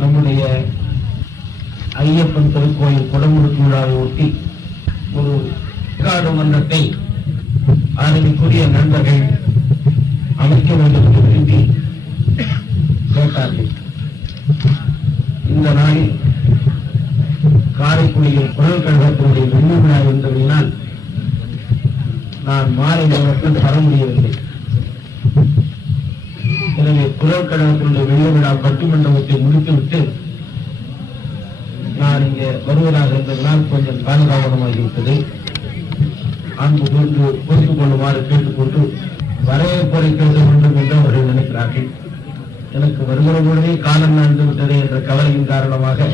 நம்முடைய ஐயப்பன் திருக்கோயில் குடமுழுக்கு விழாவை ஒட்டி ஒரு காடு மன்றத்தை அறிவிக்குரிய நண்பர்கள் அமைக்க வேண்டும் என்று விரும்பி கேட்டார்கள். இந்த நாளில் காரைக்குடியில் குரல் கழகத்தினுடைய வெள்ளி விழா என்பதனால் நான் மாலை நேரத்தில் வர முடியவில்லை. எனவே குரல் கழகத்தினுடைய வெள்ளி விழா பட்டிமண்டபத்தை முடித்துவிட்டு நான் இங்கே வருவதாக இருந்ததனால் கொஞ்சம் காலதாமதமாகிவிட்டது. அன்பு கொண்டு பொறுத்துக் கொள்ளுமாறு கேட்டுக்கொண்டு வரவேற்புரை பேச வேண்டும் என்று அவர்கள் நினைக்கிறார்கள். எனக்கு வருகிற பொழுதே காலம் நடந்து விட்டது என்ற கவலையின் காரணமாக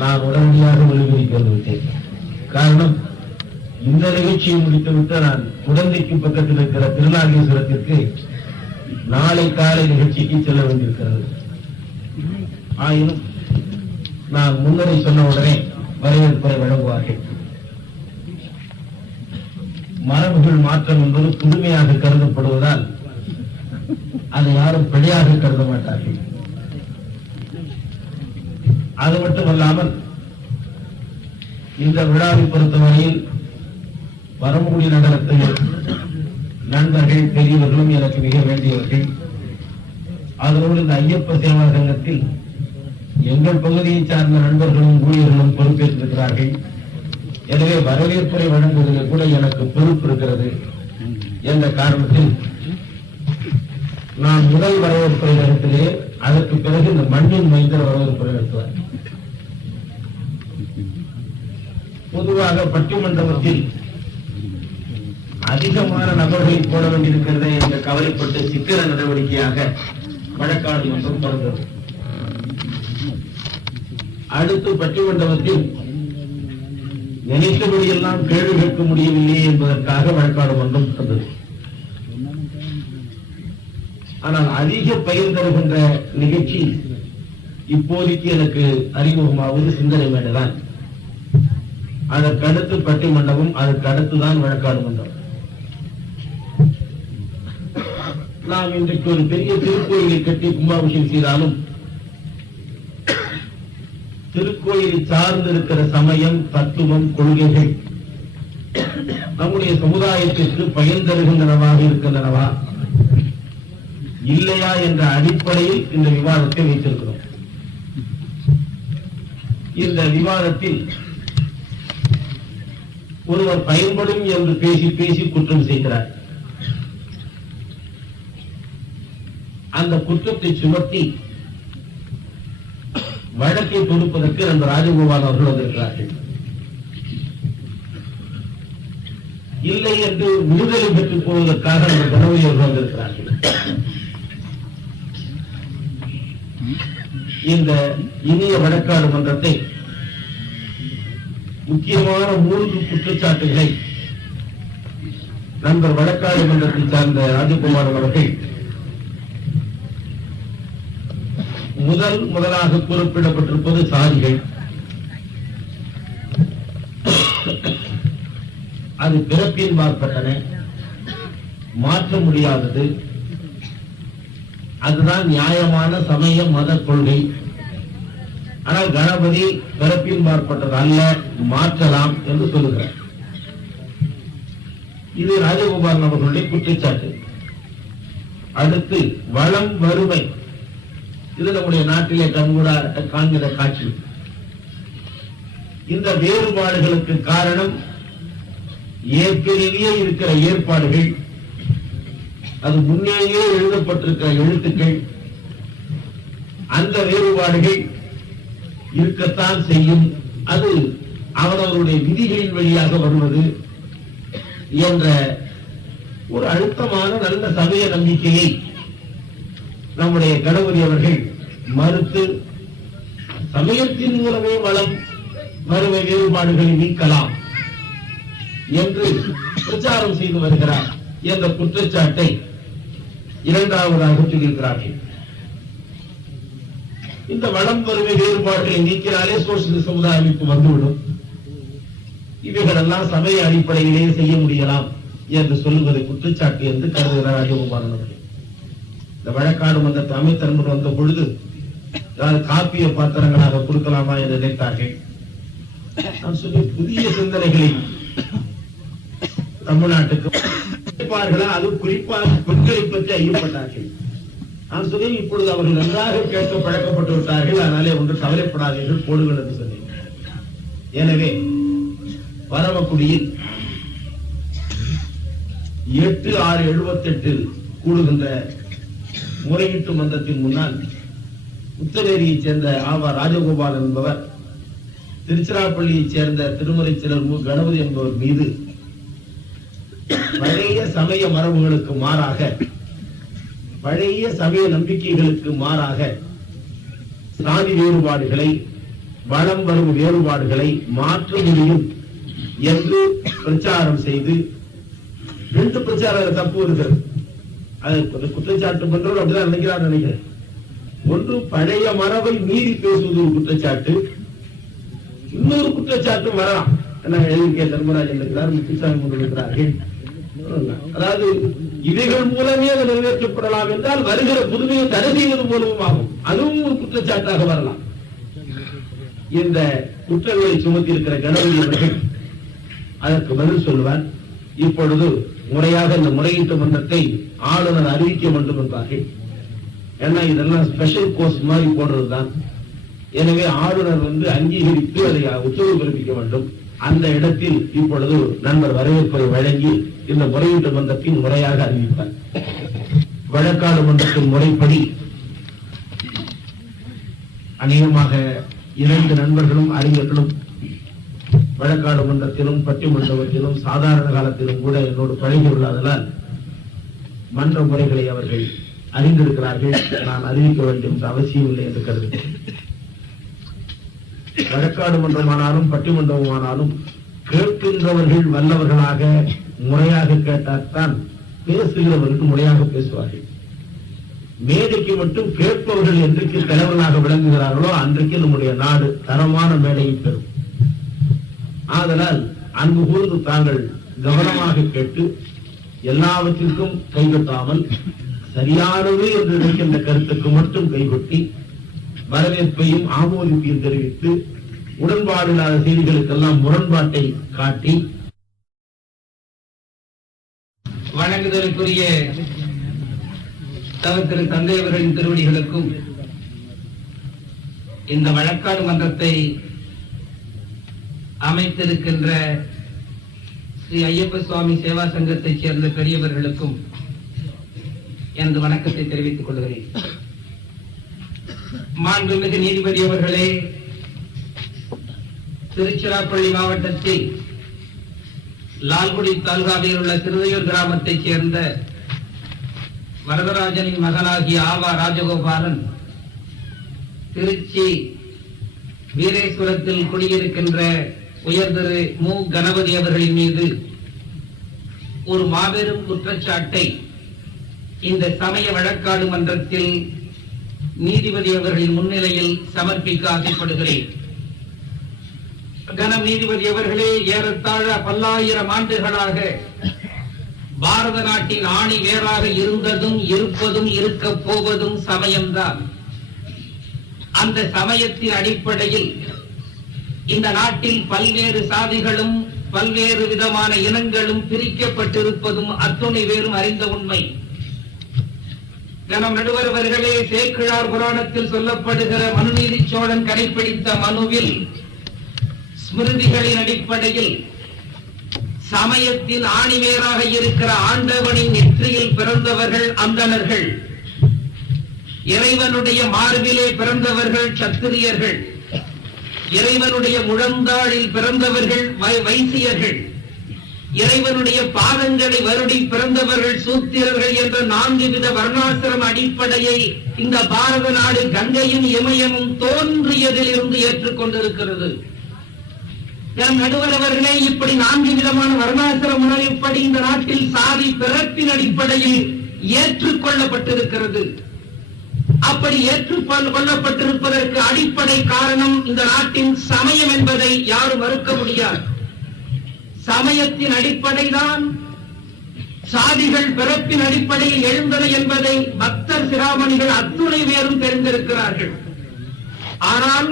நான் உடனடியாக ஒளிபரப்பி வந்துவிட்டேன். காரணம், இந்த நிகழ்ச்சியை முடித்துவிட்டு நான் குடந்தைக்கு பக்கத்தில் இருக்கிற திருநாகேஸ்வரத்திற்கு நாளை காலை நிகழ்ச்சிக்கு செல்ல வேண்டியிருக்கிறது. ஆயினும் நான் முன்னரை சொன்ன உடனே வரவேற்புரை வழங்குவார்கள். மரபுகள் மாற்றம் என்பது புதுமையாக கருதப்படுவதால் அதை யாரும் பிழையாக கருத மாட்டார்கள். அது மட்டுமல்லாமல் இந்த விழாவை பொறுத்தவரையில் வரமுடி நகரத்தில் நண்பர்கள் பெரியவர்களும் எனக்கு மிக வேண்டியவர்கள். அதோடு இந்த ஐயப்ப சேவா சங்கத்தில் எங்கள் பகுதியை சார்ந்த நண்பர்களும் ஊழியர்களும் பொறுப்பேற்றிருக்கிறார்கள். எனவே வரவேற்புரை வழங்குவதில் கூட எனக்கு பொறுப்பு இருக்கிறது என்ற காரணத்தில் நான் முதல் வரவேற்புரை நடத்திலே, அதற்கு பிறகு இந்த மண்ணின் மைந்தர் வரவேற்புரை நடத்துவார். பொதுவாக பட்டிமண்டபத்தில் அதிகமான நபர்களை போட வேண்டியிருக்கிறது என்ற கவலைப்பட்டு சித்திர நடவடிக்கையாக வழக்காடு மன்றம் தொடர்ந்தது. அடுத்து பட்டிமண்டபத்தில் நினைத்தபடியெல்லாம் கேள்வி கேட்க முடியவில்லை என்பதற்காக வழக்காடு மன்றம் வந்தது. ஆனால் அதிக பயன் தருகின்ற நிகழ்ச்சி இப்போதைக்கு எனக்கு அறிமுகமாவது சிந்தனை மேடைதான். அதற்கு அடுத்து பட்டிமண்டபம், அதற்கு அடுத்துதான் வழக்காடு மன்றம். நாம் இன்றைக்கு ஒரு பெரிய திருக்கோயிலை கட்டி கும்பாபிஷேகம் செய்தாலும் திருக்கோயிலை சார்ந்திருக்கிற சமயம், தத்துவம், கொள்கைகள் நம்முடைய சமுதாயத்திற்கு பயன் தருகின்றனவாக இருக்கின்றனவா இல்லையா என்ற அடிப்படையில் இந்த விவாதத்தை வைத்திருக்கிறோம். இந்த விவாதத்தில் ஒருவர் பயன்படும் என்று பேசி பேசி குற்றம் செய்கிறார். அந்த குற்றத்தை சுமத்தி வழக்கை தொடுப்பதற்கு அந்த ராஜகோபால் அவர்கள் வந்திருக்கிறார்கள். இல்லை என்று விடுதலை பெற்றுப் போவதற்காக அந்த கணவரி அவர்கள் வந்திருக்கிறார்கள். இந்த இனிய வழக்காடு மன்றத்தை முக்கியமான 3 குற்றச்சாட்டுகளை நண்பர் வழக்காடு மன்றத்தை சார்ந்த ராஜகுமார் அவர்கள் முதலாக குறிப்பிடப்பட்டிருப்பது சாதிகள். அது பிறப்பின் மாற்பட்டன, மாற்ற முடியாதது. அதுதான் நியாயமான சமய மத கொள்கை. ஆனால் கணபதி பிறப்பின் மாற்பட்டது அல்ல, மாற்றலாம் என்று சொல்லுகிறார். இது ராஜகோபால் அவர்களுடைய குற்றச்சாட்டு. அடுத்து வளம் வறுமை, இது நம்முடைய நாட்டிலே கண்கூடா காண்கிற காட்சி. இந்த வேறுபாடுகளுக்கு காரணம் ஏற்கனவே இருக்கிற ஏற்பாடுகள், அது முன்னேயே எழுதப்பட்டிருக்கிற எழுத்துக்கள். அந்த வேறுபாடுகள் இருக்கத்தான் செய்யும். அது அவரவருடைய விதிகளின் வழியாக வருவது என்ற ஒரு அழுத்தமான நல்ல சமய நம்பிக்கையை நம்முடைய கணபதி அவர்கள் மறுத்து சமயத்தின் மூலமே வளம் வறுமை வேறுபாடுகளை நீக்கலாம் என்று பிரச்சாரம் செய்து வருகிறார் என்ற குற்றச்சாட்டை இரண்டாவதாக சொல்லியிருக்கிறார்கள். இந்த வளம் வறுமை வேறுபாடுகளை நீக்கினாலே சோசியலிச சமுதாய அமைப்பு வந்துவிடும். இவைகளெல்லாம் சமய அடிப்படையிலேயே செய்ய முடியலாம் என்று சொல்லுவதை குற்றச்சாட்டு என்று கருதுகிறார் ராஜகோபாலன் அவர்கள். இந்த வழக்காடு மன்றத்தை அமைத்தரம்பு வந்த பொழுது காப்பிய பாத்திரங்களாக கொடுக்கலாமா என்று நினைத்தார்கள். நான் சொல்லி புதிய சிந்தனைகளை தமிழ்நாட்டுக்கு அது குறிப்பாக பெண்களை பற்றி ஐயப்பட்டார்கள். நான் சொன்னேன், இப்பொழுது அவர்கள் நன்றாக கேட்க பழக்கப்பட்டு விட்டார்கள், அதனாலே ஒன்று கவலைப்படாதீர்கள் போடுங்கள் என்று சொன்னேன். எனவே பரமக்குடியில் 8/6/78 கூடுகின்ற முறையீட்டு மன்றத்தின் முன்னால் உத்தரேரியைச் சேர்ந்த ஆவா ராஜகோபாலன் என்பவர் திருச்சிராப்பள்ளியைச் சேர்ந்த திருமலை சிலர் கணபதி என்பவர் மீது பழைய சமய மரபுகளுக்கு மாறாக, பழைய சமய நம்பிக்கைகளுக்கு மாறாக சாதி வேறுபாடுகளை, வளம் வரும் வேறுபாடுகளை மாற்ற முடியும் என்று பிரச்சாரம் செய்து 2 பிரச்சாரம் தப்பு இருக்கிறது. அது குற்றச்சாட்டு பண்றவர் அப்படிதான் நினைக்கிறார் நினைக்கிறேன். ஒன்று, பழைய மரபை மீறி பேசுவது ஒரு குற்றச்சாட்டு. இன்னொரு குற்றச்சாட்டு வரலாம். எழுதிய தர்மராஜன் இருக்கிறார், முத்துசாமி முன் இருக்கிறார்கள். அதாவது இவைகள் மூலமே அது நிறைவேற்றப்படலாம் என்றால் வருகிற புதுமையை தடை செய்வது மூலமும் ஆகும். அதுவும் ஒரு குற்றச்சாட்டாக வரலாம். இந்த குற்றங்களை சுமத்தி இருக்கிற கணபதி அவர்கள் அதற்கு பதில் சொல்வார். இப்பொழுது முறையாக இந்த முறையீட்டு மன்றத்தை ஆளுநர் அறிவிக்க வேண்டும் என்பார்கள். ஏன்னா இதெல்லாம் ஸ்பெஷல் கோர்ஸ் மாதிரி போடுறதுதான். எனவே ஆளுநர் அங்கீகரித்து அதை உத்தரவு பிறப்பிக்க வேண்டும். அந்த இடத்தில் இப்பொழுது நண்பர் வரவேற்பை வழங்கி இந்த முறையீட்டு மன்றத்தின் முறையாக அறிவித்தார். வழக்காடு மன்றத்தின் முறைப்படி அநேகமாக 2 நண்பர்களும் அறிஞர்களும் வழக்காடு மன்றத்திலும் பட்டிமன்றத்திலும் சாதாரண காலத்திலும் கூட என்னோடு பழகியுள்ளதால் மன்ற முறைகளை அவர்கள் அறிந்திருக்கிறார்கள். நான் அறிவிக்க வேண்டும் என்ற அவசியம் இல்லை என்று கருதுகிறேன். வழக்காடு மன்றமானாலும் பட்டிமன்றமானாலும் கேட்கின்றவர்கள் வல்லவர்களாக முறையாக கேட்டால்தான் பேசுகிறவர்கள் முறையாக பேசுவார்கள். மேடைக்கு மட்டும் கேட்பவர்கள் என்றைக்கு தலைவர்களாக விளங்குகிறார்களோ அன்றைக்கு நம்முடைய நாடு தரமான மேடையை பெறும். ஆதலால் அன்பு கூர்ந்து தாங்கள் கவனமாக கேட்டு எல்லாவற்றிற்கும் கைகொட்டாமல் சரியானது என்று நினைக்கின்ற கருத்துக்கு மட்டும் கைகொட்டி வரவேற்பையும் ஆமோதிப்பையும் தெரிவித்து உடன்பாடு இல்லாத செய்திகளுக்கெல்லாம் முரண்பாட்டை காட்டி வணங்குதலுக்குரிய திரு தந்தை அவர்களின் திருவடிகளுக்கும் இந்த வழக்காடு மன்றத்தை அமைத்திருக்கின்ற ஸ்ரீ ஐயப்ப சுவாமி சேவா சங்கத்தைச் சேர்ந்த பெரியவர்களுக்கும் எனது வணக்கத்தை தெரிவித்துக் கொள்கிறேன். மாண்புமிகு நீதிபதி அவர்களே, திருச்சிராப்பள்ளி மாவட்டத்தில் லால்குடி தாலுகாவில் உள்ள திருவையூர் கிராமத்தைச் சேர்ந்த வரதராஜனின் மகனாகிய ஆவா ராஜகோபாலன் திருச்சி வீரேஸ்வரத்தில் குடியிருக்கின்ற உயர் திரு மு கணபதி அவர்களின் மீது ஒரு மாபெரும் குற்றச்சாட்டை இந்த சமய வழக்காடு மன்றத்தில் நீதிபதி அவர்களின் முன்னிலையில் சமர்ப்பிக்க ஆசைப்படுகிறேன். கனம் நீதிபதி அவர்களே, ஏறத்தாழ பல்லாயிரம் ஆண்டுகளாக பாரத நாட்டின் ஆணி வேறாக இருந்ததும் இருப்பதும் இருக்க போவதும் சமயம்தான். அந்த சமயத்தின் அடிப்படையில் இந்த நாட்டில் பல்வேறு சாதிகளும் பல்வேறு விதமான இனங்களும் பிரிக்கப்பட்டிருப்பதும் அத்துணை வேறும் அறிந்த உண்மை. நம் நடுவர் அவர்களே, சேக்கிழார் புராணத்தில் சொல்லப்படுகிற மனுநீதி சோழன் கடைபிடித்த மனுவில் ஸ்மிருதிகளின் அடிப்படையில் சமயத்தின் ஆணிவேராக இருக்கிற ஆண்டவனின் நெற்றியில் பிறந்தவர்கள் அந்தணர்கள், இறைவனுடைய மார்பிலே பிறந்தவர்கள் சத்திரியர்கள், இறைவனுடைய முழந்தாளில் பிறந்தவர்கள் வைசியர்கள், இறைவனுடைய பாதங்களை வருடி பிறந்தவர்கள் சூத்திரர்கள் என்ற 4 வித வர்ணாசிரம அடிப்படையை இந்த பாரத நாடு கங்கையும் இமயமும் தோன்றியதில் இருந்து ஏற்றுக்கொண்டிருக்கிறது. நடுவர் அவர்களே, இப்படி 4 விதமான வர்ணாசிரம முறைப்படி இந்த நாட்டில் சாதி பிறப்பின் அடிப்படையில் ஏற்றுக்கொள்ளப்பட்டிருக்கிறது. அப்படி ஏற்றுக்கொள்ளப்பட்டிருப்பதற்கு அடிப்படை காரணம் இந்த நாட்டின் சமயம் என்பதை யாரும் மறுக்க முடியாது. சமயத்தின் அடிப்படைதான் சாதிகள் பிறப்பின் அடிப்படையில் எழுந்தன என்பதை பக்தர் சிராமணிகள் அத்துணை பேரும் தெரிந்திருக்கிறார்கள். ஆனால்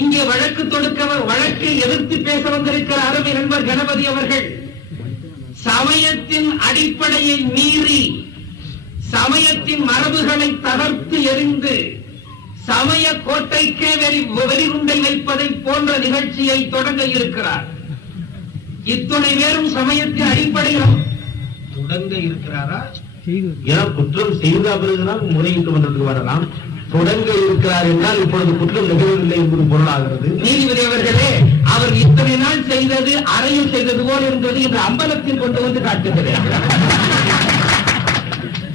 இங்கே வழக்கை எதிர்த்து பேச வந்திருக்கிற அருமை நண்பர் கணபதி அவர்கள் சமயத்தின் அடிப்படையை மீறி சமயத்தின் மரபுகளை தகர்த்து எறிந்து சமய கோட்டைக்கே வெறிகுண்டை வைப்பதை போன்ற நிகழ்ச்சியை தொடங்க இருக்கிறார். இத்துணை பேரும் சமயத்தின் அடிப்படையில் தொடங்க இருக்கிறாரா? ஏன்னா குற்றம் செய்த பிறகுதான் முறையிட்டு மன்றத்துக்கு வரலாம். தொடங்க இருக்கிறார் என்றால் இப்பொழுது குற்றம் நிகழவில்லை என்பது பொருளாகிறது. நீதிபதி அவர்களே, அவர் இத்தனை நாள் செய்தது அறையில் செய்தது போல் இருந்தது என்று அம்பலத்தில் கொண்டு வந்து காட்டுகிறார்.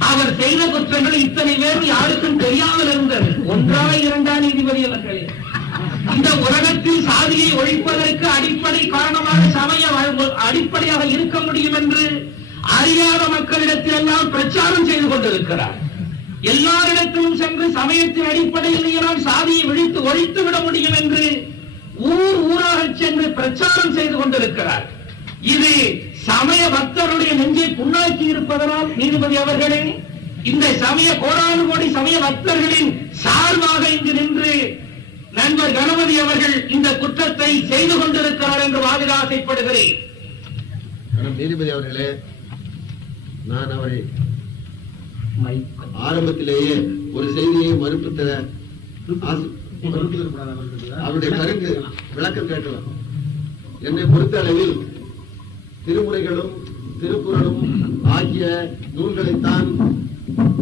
அவர் செய்த குற்றங்கள் இத்தனை பேரும் யாருக்கும் தெரியாமல் இருந்தது. ஒன்றா இரண்டா நீதிபதி அவர்களே, இந்த உலகத்தில் சாதியை ஒழிப்பதற்கு அடிப்படை காரணமாக சமய அடிப்படையாக இருக்க முடியும் என்று அறியாத மக்களிடத்தில் எல்லாம் பிரச்சாரம் செய்து கொண்டிருக்கிறார். எல்லாரிடத்திலும் சென்று சமயத்தின் அடிப்படையில் சாதியை ஒழித்து விட முடியும் என்று ஊராக சென்று பிரச்சாரம் செய்து கொண்டிருக்கிறார். இது சமய பக்தருடைய நெஞ்சை புண்ணாக்கி இருப்பதனால் நீதிபதி அவர்களே, இந்த சமய கோடானு கோடி சமய பக்தர்களின் சார்பாக இங்கு நின்று நண்பர் கணபதி அவர்கள் இந்த குற்றத்தை செய்து கொண்டிருக்கிறார் என்று வாதிட ஆசைப்படுகிறேன். நீதிபதி அவர்களே, நான் அவரை ஆரம்பத்திலேயே ஒரு செய்தியை மறுப்பு அவருடைய கருத்து விளக்கம் கேட்டவர். என்னை பொறுத்த அளவில் திருமுறைகளும் திருக்குறளும் ஆகிய நூல்களைத்தான்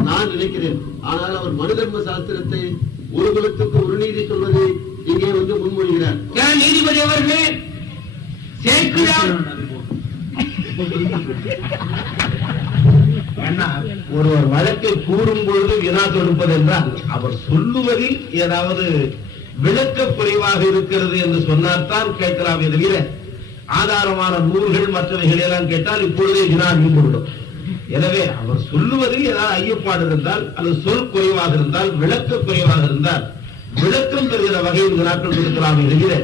நான் நினைக்கிறேன். ஆனால் அவர் மனு தர்ம சாஸ்திரத்தை ஒரு குலத்துக்கு ஒரு நீதி சொல்வதை இங்கே வந்து முன்மொழிகிறார். நீதிபதி அவர்களே, ஒருவர் வழக்கை கூறும் பொழுது வினா தொடுப்பது என்றால் அவர் சொல்லுவதில் ஏதாவது விளக்க குறைவாக இருக்கிறது என்று சொன்னால்தான் கேட்கலாம். தவிர ஆதாரமான நூல்கள் மற்றவைகள் எல்லாம் கேட்டால் இப்பொழுதே வினா நீண்டுவிடும். எனவே அவர் சொல்லுவதில் ஏதாவது ஐயப்பாடு இருந்தால், அல்லது சொல் குறைவாக இருந்தால், விளக்க குறைவாக இருந்தால் விளக்கம் தருகிற வகையில் வினாக்கள் கொடுக்கலாம். தவிர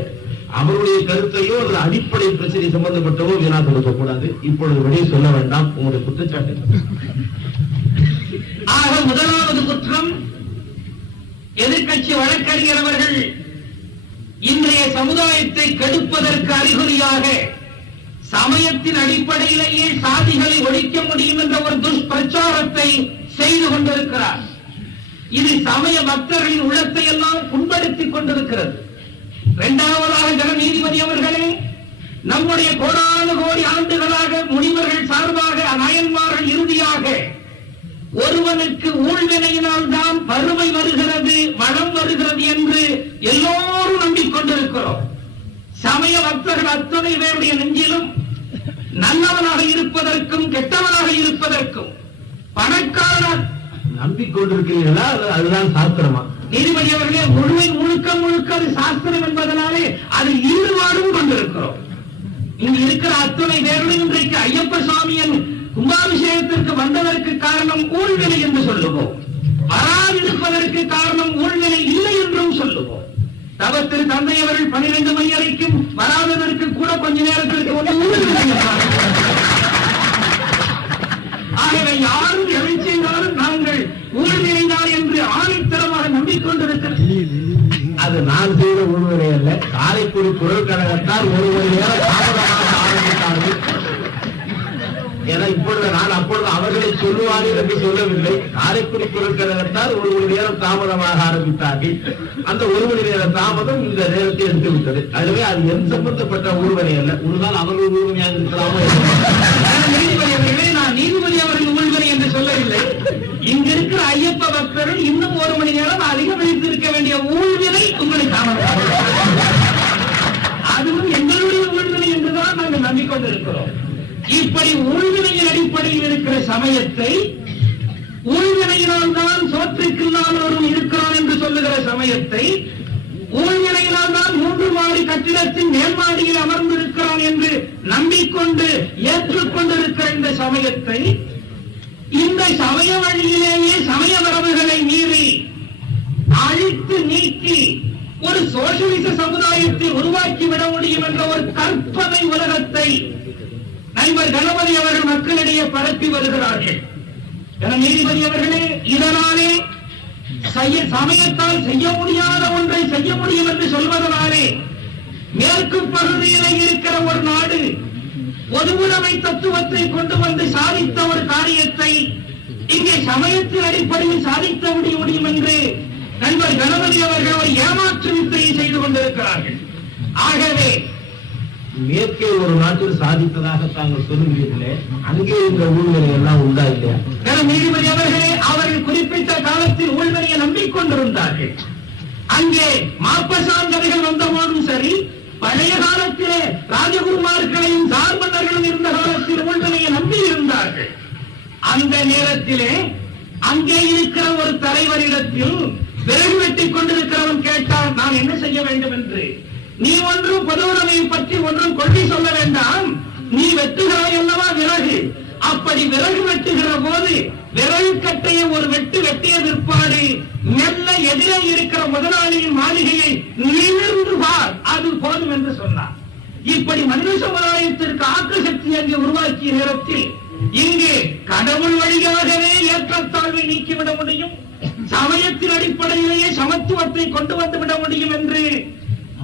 அவருடைய கருத்தையோ அல்லது அடிப்படை பிரச்சனை சம்பந்தப்பட்டவோ வினா கொடுக்கக்கூடாது. இப்பொழுது வெளியே சொல்ல வேண்டாம் உங்களுடைய குற்றச்சாட்டு. ஆக முதலாவது குற்றம், எதிர்கட்சி வழக்கறிஞர் அவர்கள் இன்றைய சமுதாயத்தை கெடுப்பதற்கு அறிகுறியாக சமயத்தின் அடிப்படையிலேயே சாதிகளை ஒழிக்க முடியும் என்ற ஒரு துஷ்பிரச்சாரத்தை செய்து கொண்டிருக்கிறார். இது சமய பக்தர்களின் உள்ளத்தை எல்லாம் புண்படுத்திக் கொண்டிருக்கிறது. இரண்டாவதாக நீதிபதி அவர்களே, நம்முடைய கோடானு கோடி ஆண்டுகளாக முனிவர்கள் சார்பாக நாயன்மார்கள் இறுதியாக ஒருவனுக்கு ஊழ்வினையினால் தான் வறுமை வருகிறது, வளம் வருகிறது என்று எல்லோரும் நம்பிக்கொண்டிருக்கிறோம். சமய பக்தர்கள் அத்தனை பேருடைய நெஞ்சிலும் நல்லவனாக இருப்பதற்கும் கெட்டவனாக இருப்பதற்கும் பணக்காரன் நம்பிக்கொண்டிருக்கிறீர்களா? அதுதான் சாஸ்திரமா? நீதிபதி அவர்களே, முழுக்க அது சாஸ்திரம் என்பதனாலே அது ஈடுபாடும் கொண்டிருக்கிறோம். இங்கு இருக்கிற அத்தனை பேருடன் இன்றைக்கு ஐயப்ப சுவாமியின் கும்பாபிஷேகத்திற்கு வந்ததற்கு காரணம் ஊழ்வினை என்று சொல்லுவோம். வராதிருப்பதற்கு காரணம் ஊழ்வினை இல்லை என்றும் சொல்லுவோம். தவத்திரு தந்தை அவர்கள் 12 மணி வரைக்கும் வராததற்கு கூட கொஞ்ச நேரத்திற்கு ஆகவே யாரும் எதை செய்தாலும் நாங்கள் ஊழ்வினைதான் என்று ஆணித்தரமாக நம்பிக்கொண்டிருக்கிறது. அது நான் செய்த ஊழ்வினை அல்ல. காரைக்குடி குரல் கழகத்தால் ஒரு நேரம் தாமதமாக ஆரம்பித்தார்கள். ஏன்னா இப்பொழுது நான் அப்பொழுது அவர்களை சொல்லுவார்கள் என்று சொல்லவில்லை. காரைக்குடி குரல் கழகத்தால் ஒரு மணி நேரம் தாமதமாக ஆரம்பித்தார்கள். அந்த ஒரு மணி நேர தாமதம் இந்த நேரத்தை எடுத்துவிட்டது. அதுவே அது என் சம்பந்தப்பட்ட ஊழ்வினை அல்ல. ஒருநாள் அவர்கள் ஊழ்வினையாக இருக்கலாமோ? நான் நீதிபதி அவர்கள் ஊழ்வினை என்று சொல்லவில்லை. இங்க இருக்கிற ஐயப்ப பக்தர்கள் இன்னும் ஒரு மணி நேரம் அதிகம் வைத்திருக்க வேண்டிய ஊழ்வினை உங்களை தாமதம், அதுவும் எங்களுடைய ஊழ்வினை என்றுதான் நாங்கள் நம்பிக்கொண்டிருக்கிறோம். இப்படி ஊழ்வினையின் அடிப்படையில் இருக்கிற சமயத்தை, ஊழ்வினையினால் தான் சோற்றுக்கில்லாதவரும் இருக்கிறான் என்று சொல்லுகிற சமயத்தை, ஊழ்வினையினால் தான் 3 மாடி கட்டிடத்தின் மேல்மாடியில் அமர்ந்திருக்கிறான் என்று நம்பிக்கொண்டு ஏற்றுக்கொண்டிருக்கிற இந்த சமயத்தை, இந்த சமய வழியிலேயே சமய மரபுகளை மீறி அழித்து நீக்கி ஒரு சோசியலிச சமுதாயத்தை உருவாக்கிவிட முடியும் என்ற ஒரு கற்பனை உலகத்தை நண்பர் கணபதி அவர்கள் மக்களிடையே பரப்பி வருகிறார்கள். நீதிபதி அவர்களே, இதனாலே சமயத்தால் செய்ய முடியாத ஒன்றை செய்ய முடியும் என்று சொல்வதனாலே மேற்கு பகுதியிலே இருக்கிற ஒரு நாடு பொதுவுடைமை தத்துவத்தை கொண்டு வந்து சாதித்த ஒரு காரியத்தை இங்கே சமயத்தின் அடிப்படையில் சாதிக்க முடியும் என்று நண்பர் கணபதி அவர்கள் ஒரு ஏமாற்று வித்தையை செய்து கொண்டிருக்கிறார்கள். ஆகவே மேற்கே ஒரு நாட்டில் சாதித்ததாக தாங்கள் சொல்லுகிறீர்களே, அங்கே இந்த ஊழ்வனை எல்லாம் உண்டா இல்லையா? நீதிபதி அவர்களே, அவர்கள் குறிப்பிட்ட காலத்தில் ஊழ்வனையை நம்பிக்கொண்டிருந்தார்கள். அங்கே மாப்பசாந்தர்கள் வந்த போதும் சரி, பழைய காலத்திலே ராஜகுருமார்களையும் சார்பன்னர்களும் இருந்த காலத்தில் ஊழ்வனையை நம்பி இருந்தார்கள். அந்த நேரத்திலே அங்கே இருக்கிற ஒரு தலைவரிடத்தில் விறகு வெட்டிக் கொண்டிருக்கிறவன் கேட்டான், நான் என்ன செய்ய வேண்டும் என்று. நீ ஒன்றும் பொதுவுடைமையை பற்றி ஒன்றும் கொள்கை சொல்ல வேண்டாம், நீ வெட்டுகிறாய் அல்லவா விறகு, அப்படி விறகு வெட்டுகிற போது விறகு கட்டையை ஒரு வெட்டிய பிற்பாடு மெல்ல எதிரே இருக்கிற முதலாளியின் மாளிகையை நிமிர்ந்து பார், அது போதும் என்று சொன்னார். இப்படி மனித சமுதாயத்திற்கு ஆக்க சக்தி அங்கே உருவாக்கிய நேரத்தில் இங்கே கடவுள் வழியாகவே ஏற்றத்தாழ்வை நீக்கிவிட முடியும், சமயத்தின் அடிப்படையிலேயே சமத்துவத்தை கொண்டு வந்து விட முடியும் என்று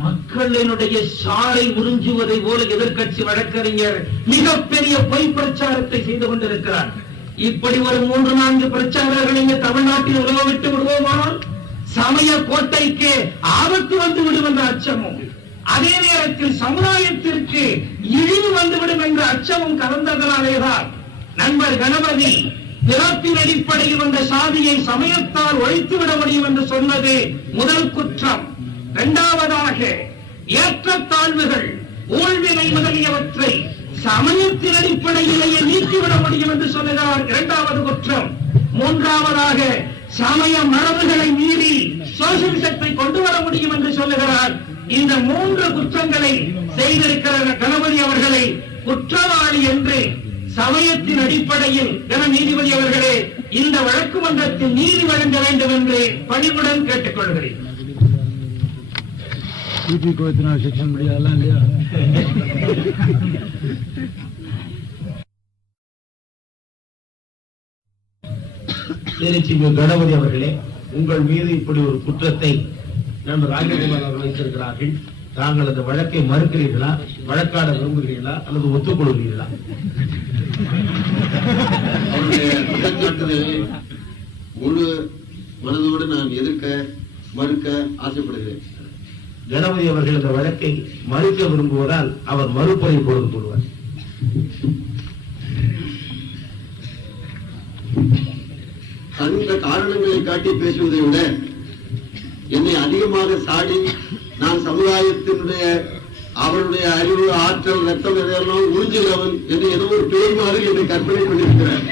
மக்களினுடைய சாலை உறிஞ்சுவதை போல எதிர்க்கட்சி வழக்கறிஞர் மிகப்பெரிய பொய் பிரச்சாரத்தை செய்து கொண்டிருக்கிறார். இப்படி ஒரு 3-4 பிரச்சாரர்கள் இங்கே தமிழ்நாட்டில் உலக விட்டு விடுவோமானால் சமய கோட்டைக்கு ஆபத்து வந்து விடும் என்ற அச்சமும், அதே நேரத்தில் சமுதாயத்திற்கு இழிவு வந்துவிடும் என்ற அச்சமும் கலந்ததனாலேதான் நண்பர் கணபதி பிறப்பின் அடிப்படையில் வந்த சாதியை சமயத்தால் ஒழித்துவிட முடியும் என்று சொன்னது முதல் குற்றம். இரண்டாவதாக ஏற்றத்தாழ்வுகள், ஊழ்வினை முதலியவற்றை சமயத்தின் அடிப்படையிலேயே நீக்கிவிட முடியும் என்று சொல்லுகிறார், இரண்டாவது குற்றம். மூன்றாவதாக சமய மரபுகளை மீறி சோசியலிசத்தை கொண்டு வர முடியும் என்று சொல்லுகிறார். இந்த 3 குற்றங்களை செய்திருக்கிற கணபதி அவர்களை குற்றவாளி என்று சமயத்தின் அடிப்படையில் நீதிபதி அவர்களே இந்த வழக்கு மன்றத்தில் நீதி வழங்க வேண்டும் என்று பணிவுடன் கேட்டுக் கொள்கிறேன். செக்ஷன் முடியாதெல்லாம் இல்லையா? கணபதி அவர்களே, உங்கள் மீது இப்படி ஒரு குற்றத்தை நண்பர் ராஜகோபால் அவர்கள் வைத்திருக்கிறார்கள். தாங்கள் அந்த வழக்கை மறுக்கிறீர்களா, வழக்காட விரும்புகிறீர்களா அல்லது ஒத்துக்கொள்கிறீர்களா? அவருடைய குற்றச்சாட்டுதலை முழு மனதோடு நான் மறுக்க ஆசைப்படுகிறேன். கணபதி அவர்கள் இந்த வழக்கை மறுக்க விரும்புவதால் அவர் மறுப்பறை கொடுத்து கொள்வார். அந்த காரணங்களை காட்டி பேசுவதை விட என்னை அதிகமாக சாடி நான் சமுதாயத்தினுடைய அவருடைய அறிவு, ஆற்றல், ரத்தம் எதையெல்லாம் உறிஞ்சுகிறவன் என்று ஏதோ ஒரு பேய் மாதிரி என்னை கற்பனை பண்ணியிருக்கிறார்.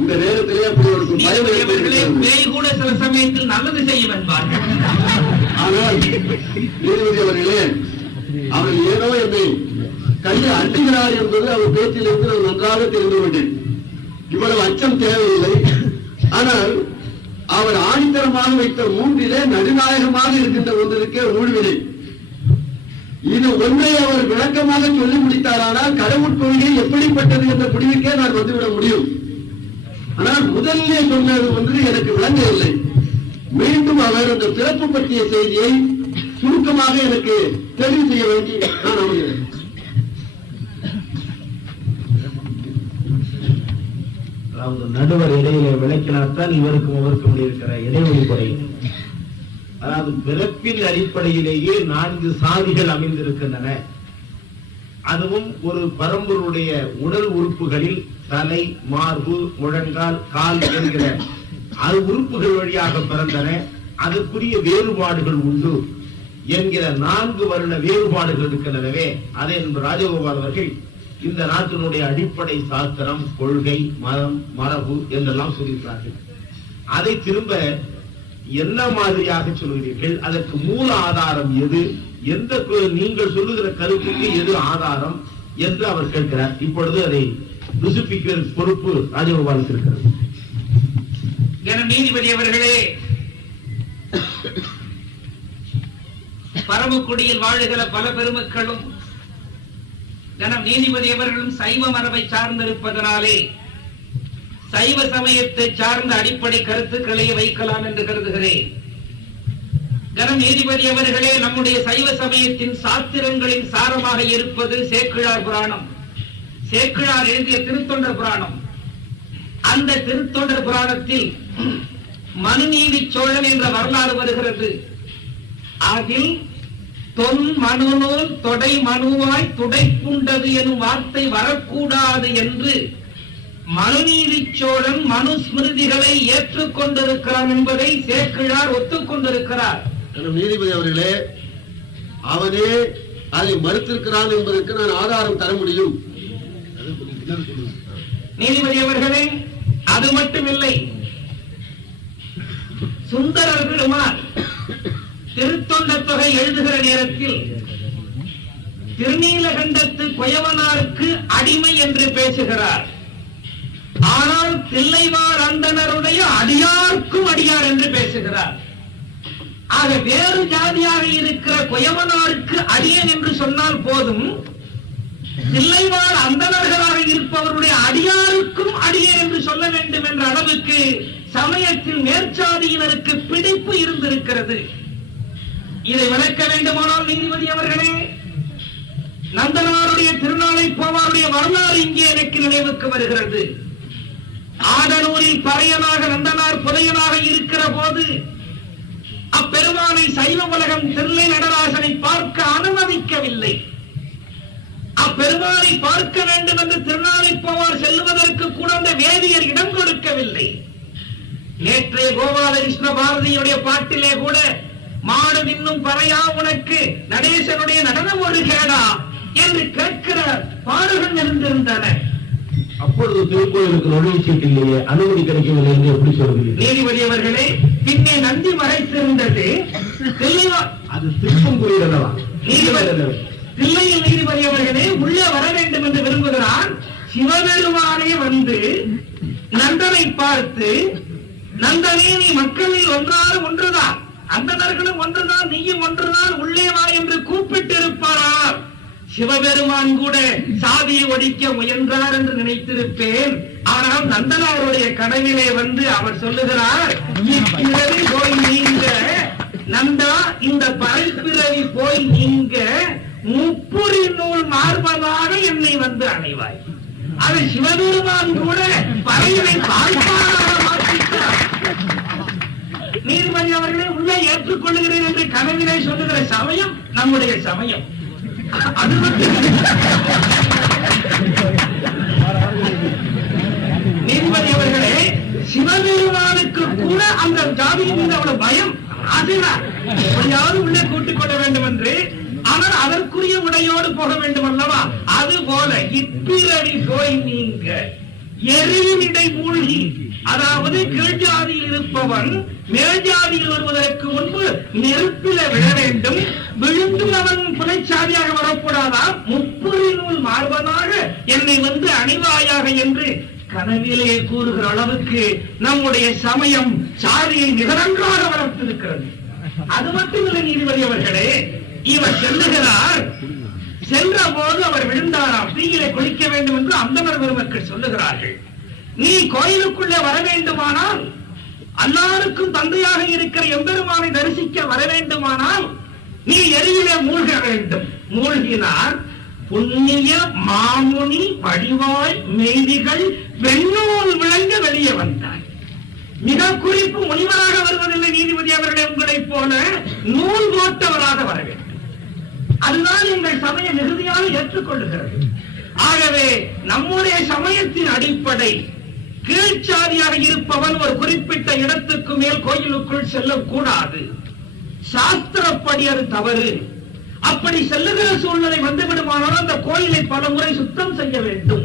இந்த நேரத்திலே அப்படி ஒரு பயம் கூட சில சமயத்தில் நல்லது செய்யும் என்பார்கள். ஆனால் நீதிபதி அவர்களே, அவர் ஏதோ என்னை கையில் அட்டுகிறார் என்பது அவர் பேச்சிலிருந்து நான் நன்றாக தெரிந்து கொண்டேன். இவ்வளவு அச்சம் தேவையில்லை. ஆனால் அவர் ஆணித்தரமாக வைத்த 3 நடுநாயகமாக இருக்கின்ற ஒன்றிற்கே ஊழ்வினை. இது ஒன்றை அவர் விளக்கமாக சொல்லி முடித்தாரானால் கடவுள் கொள்கை எப்படிப்பட்டது என்ற முடிவுக்கே நான் வந்துவிட முடியும். ஆனால் முதல்ல சொன்னது ஒன்று எனக்கு விளங்கவில்லை. மீண்டும் அவர் அந்த பிறப்பு பற்றிய செய்தியை சுருக்கமாக எனக்கு தெளிவு செய்ய வேண்டி நான் அமர்கிறேன். அதாவது நடுவர் இடையிலே விளக்கினால்தான் இவருக்கும் அவருக்கும் இருக்கிற இடைவெளி குறையும். அதாவது பிறப்பின் அடிப்படையிலேயே 4 சாதிகள் அமைந்திருக்கின்றன. அதுவும் ஒரு பரம்பொருடைய உடல் உறுப்புகளில் தலை, மார்பு, முழங்கால், கால் என்கிற உறுப்புகள் வழியாக பிறந்தன. அதற்குரிய வேறுபாடுகள் உண்டு என்கிற 4 வருட வேறுபாடுகள் இருக்கின்றனவே, அதை ராஜகோபால் அவர்கள் இந்த நாட்டினுடைய அடிப்படை சாஸ்திரம், கொள்கை, மதம், மரபு என்றெல்லாம் சொல்லியிருக்கிறார்கள். அதை திரும்ப என்ன மாதிரியாக சொல்கிறீர்கள்? அதற்கு மூல ஆதாரம் எது? எந்த நீங்கள் சொல்லுகிற கருத்துக்கு எது ஆதாரம் என்று அவர் கேட்கிறார். இப்பொழுது அதை ருசிப்பிக்கிற பொறுப்பு ராஜகோபாலுக்கு இருக்கிறது. நீதிபதி அவர்களே, பரமக்குடியில் வாழுகிற பல பெருமக்களும் நீதிபதி அவர்களும் சைவ மரபை சார்ந்திருப்பதனாலே சைவ சமயத்தை சார்ந்த அடிப்படை கருத்துக்களை வைக்கலாம் என்று கருதுகிறேன். கனம் நீதிபதி அவர்களே, நம்முடைய சைவ சமயத்தின் சாத்திரங்களின் சாரமாக இருப்பது சேக்கிழார் புராணம். சேக்கிழார் எழுதிய திருத்தொண்டர் புராணம். அந்த திருத்தொண்டர் புராணத்தில் மனுநீதி சோழன் என்ற வரலாறு வருகிறது. அதில் தொன் மனுநூல் தொடை மனுவாய் துடைப்புண்டது எனும் வார்த்தை வரக்கூடாது என்று மனுநீதி சோழன் மனுஸ்மிருதிகளை ஏற்றுக்கொண்டிருக்கிறான் என்பதை சேக்கிழார் ஒத்துக்கொண்டிருக்கிறார். நீதிபதி அவர்களே, அவனே அதை மறுத்திருக்கிறான் என்பதற்கு நான் ஆதாரம் தர முடியும். நீதிபதி அவர்களே, அது மட்டுமில்லை, சுந்தரர் பெருமான் திருத்தொண்ட தொகை எழுதுகிற நேரத்தில் திருநீலகண்டத்து கொயவனாருக்கு அடிமை என்று பேசுகிறார். ஆனால் தில்லைவாழ் அந்தணருடைய அடியார்க்கும் அடியார் என்று பேசுகிறார். ஆக வேறு ஜாதியாக இருக்கிற கொயவனாருக்கு அடியன் என்று சொன்னால் போதும், தில்லைவாழ் அந்தணர்களாக இருப்பவருடைய அடியாருக்கும் அடியன் என்று சொல்ல வேண்டும் என்ற அளவுக்கு சமயத்தில் மேற்சாதியினருக்கு பிடிப்பு இருந்திருக்கிறது. இதை விளக்க வேண்டுமானால் நீதிபதி அவர்களே, நந்தனாருடைய திருநாளை போவாருடைய வரலாறு இங்கே எனக்கு நினைவுக்கு வருகிறது. ஆடனூரில் பறையனாக நந்தனார் புதையனாக இருக்கிற போது அப்பெருமானை சைவ உலகம் தில்லை நடராசனை பார்க்க அனுமதிக்கவில்லை. அப்பெருமானை பார்க்க வேண்டும் என்று திருநாளை போவார் செல்வதற்கு கூட அந்த வேதியர் இடம் கொடுக்கவில்லை. நேற்றைய கோபாலகிருஷ்ண பாரதியுடைய பாட்டிலே கூட மாடு இன்னும் பறையா உனக்கு நடேசனுடைய நடனம் ஒரு கேடா என்று கேட்கிற பாடல்கள் இருந்திருந்தன. அப்பொழுது திருக்கோயிலுக்கு நுழைவு சீட்டிலேயே அனுமதி கிடைக்கவில்லை என்று எப்படி சொல்கிறீர்கள்? நீதிபதி அவர்களே, பின்னே நந்தி மறைத்திருந்தது. அது திருப்பங்குடியில் அல்லவா? தில்லையில் நீதிபதி அவர்களே உள்ளே வர வேண்டும் என்று விரும்புகிறான். சிவபெருமானே வந்து நந்தனை பார்த்து, நந்தனே நீ மக்களில் ஒன்றுதான், அந்தணர்களும் ஒன்றுதான், நீயும் ஒன்றுதான், உள்ளே வா என்று கூப்பிட்டு இருப்பாரார். சிவபெருமான் கூட சாதியை ஒழிக்க முயன்றார் என்று நினைத்திருப்பேன். ஆனால் நந்தனாருடைய கனவிலே வந்து அவர் சொல்லுகிறார், இப்பிறவி போய் நீங்க நந்தா, இந்த பறைப்பிறவி போய் நீங்க முப்புரி நூல் மார்பதாக என்னை வந்து அணைவாய். அது சிவபெருமான் கூட பறையினை பார்ப்பாராக மாற்றிட்டார். நீதிபதி அவர்களே, உள்ளே ஏற்றுக்கொள்ளுகிறேன் என்று கனவிலே சொல்லுகிற சமயம் நம்முடைய சமயம். அது நீதிபதி அவர்களே, சிவபெருமானுக்கு கூட அந்த ஜாதியின் மீது அவ்வளவு பயம். எப்படியாவது உள்ளே கூட்டிக் கொள்ள வேண்டும் என்று. ஆனால் அதற்குரிய உடையோடு போக வேண்டும் அல்லவா? அது போல இப்பிறவி போய் நீங்க எரிவினிடை மூழ்கி, அதாவது கீழ்ஜாதியில் இருப்பவன் மேல்ஜாதியில் வருவதற்கு முன்பு நெருப்பில விழ வேண்டும். விழுந்து அவன் புலைச்சாதியாக வரக்கூடாதா? முப்புரி நூல் மார்பனாக என்னை வந்து அணிவாயாக என்று கனவிலே கூறுகிற அளவுக்கு நம்முடைய சமயம் சாதியை நிகரன்றாக வளர்த்திருக்கிறது. அது மட்டுமில்லை நீதிபதி அவர்களே, இவர் செல்லுகிறார். சென்ற போது அவர் விழுந்தாராம். தீயிலே குளிக்க வேண்டும் என்று அந்தணர் பெருமக்கள் சொல்லுகிறார்கள். நீ கோயிலுக்குள்ளே வர வேண்டுமானால், எல்லாருக்கும் தந்தையாக இருக்கிற எம்பெருமானை தரிசிக்க வர வேண்டுமானால் நீ எரியிலே மூழ்க வேண்டும். மூழ்கினார் புண்ணிய மாமுனி வடிவாய் மெய்திகள் வெண்ணூல் விளங்க வெளியே வந்தார். மிக குறிப்பு முனிவராக வருவதில்லை நீதிபதி அவர்களே, உங்களைப் போல நூல் போட்டவராக வர வேண்டும். அதுதான் எங்கள் சமயம் மிகுதியாக ஏற்றுக்கொள்ளுகிறது. ஆகவே நம்முடைய சமயத்தின் அடிப்படை, கீழ்ச்சாதியாக இருப்பவன் ஒரு குறிப்பிட்ட இடத்துக்கு மேல் கோயிலுக்குள் செல்லக்கூடாது. சாஸ்திரப்படி அது தவறு. அப்படி செல்லுகிற சூழ்நிலை வந்துவிடுமானால் அந்த கோயிலை பல முறை சுத்தம் செய்ய வேண்டும்.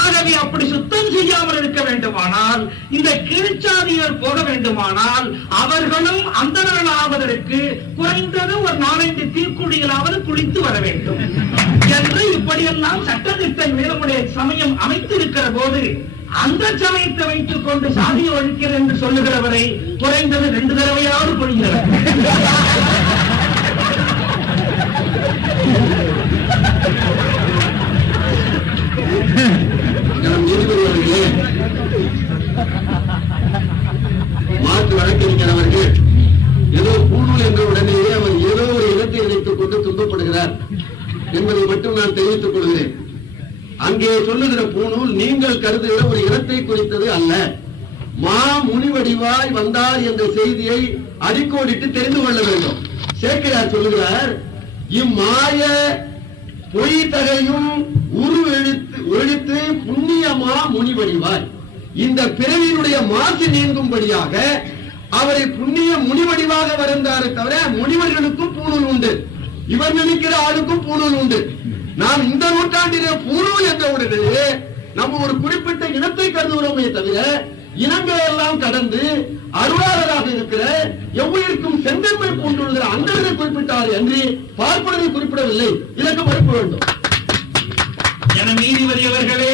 ஆகவே அப்படி சுத்தம் செய்யாமல் இருக்க வேண்டுமானால், இந்த கீழ்ச்சாதியர் போக வேண்டுமானால் அவர்களும் அந்தணர்கள் ஆவதற்கு குறைந்தது ஒரு 4-5 தீக்குழிகளாவது குளித்து வர வேண்டும் என்று இப்படியெல்லாம் சட்டத்திட்டங்களை நம்முடைய சமயம் அமைத்திருக்கிற போது, அந்த சமயத்தை வைத்துக் கொண்டு சாதியை ஒழிக்கிறது என்று சொல்லுகிறவரை குறைந்தது 2 தடவையாவது கொள்கிறார். நீதிபதி அவர்களே, அங்கே சொல்லுகிற பூணூல் நீங்கள் கருதுகிற ஒரு இனத்தை குறித்தது அல்ல. முனிவடிவாய் வந்தார் என்ற செய்தியை அடிக்கோடிட்டு தெரிந்து கொள்ள வேண்டும். சேக்கிழார் சொல்லுகிறார், இம்மாய பொய் தகையும் ஒழித்து புண்ணியமா முனிவடிவாய், இந்த பிறவியினுடைய மாசு நீங்கும்படியாக அவரை புண்ணிய முனிவடிவாக வருந்தாரே தவிர முனிவர்களுக்கும் பூணூல் உண்டு, இவர் நினைக்கிற ஆளுக்கும் பூணூல் உண்டு. நாம் இந்த நூற்றாண்டிலே பூணூல் என்ற உடனே நம்ம ஒரு குறிப்பிட்ட இனத்தை கருதுகிறோமே தவிர இனங்களை எல்லாம் கடந்து அருளாளராக இருக்கிற எவ்வுயிருக்கும் செந்தன்மை பூண்டுள்ள அந்தனை குறிப்பிட்டார் என்று பார்ப்பதை குறிப்பிடவில்லை. இதற்கு மறுப்பு வேண்டும். என நீதிபதி அவர்களே,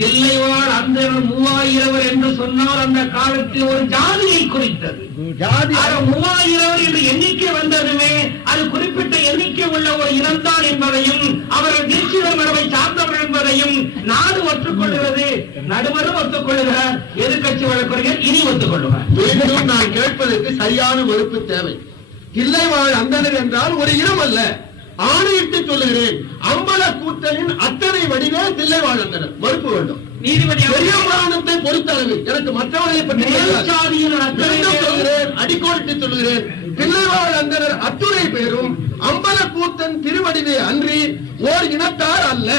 தில்லைவாழ் அந்தணர் 3000 என்று சொன்னால் அந்த காலத்தில் ஒரு ஜாதியை குறித்தது. 3000 என்ற எண்ணிக்கை வந்ததுமே அது குறிப்பிட்ட எண்ணிக்கை உள்ள ஒரு இனம்தான் என்பதையும் அவர்கள் தீட்சிதர் மரபை சார்ந்தவர் என்பதையும் நாடு ஒத்துக்கொள்கிறது. நடுவரும் ஒத்துக்கொள்கிறார், எதிர்கட்சி வழக்கறிஞர் இனி ஒத்துக்கொள்வார். மீண்டும் நான் கேட்பதற்கு சரியான மறுப்பு தேவை. தில்லைவாழ் அந்தணர் என்றால் ஒரு இனம் அல்ல. ஆணையிட்டு சொல்லுகிறேன், அம்பல கூட்டலின் அத்தனை வடிவே தில்லைவாழ் அந்தணர். மறுப்பு வேண்டும். நீதிபதி பெரிய புராணத்தை பொறுத்தளவு எனக்கு மற்றவர்களை பற்றி சொல்கிறேன், அடிக்கோடிட்டு சொல்லுகிறேன். தில்லைவாழ் அந்தணர் அத்துணை பேரும் அம்பல கூத்தன் திருவடிவே அன்றி ஓர் இனத்தார் அல்ல.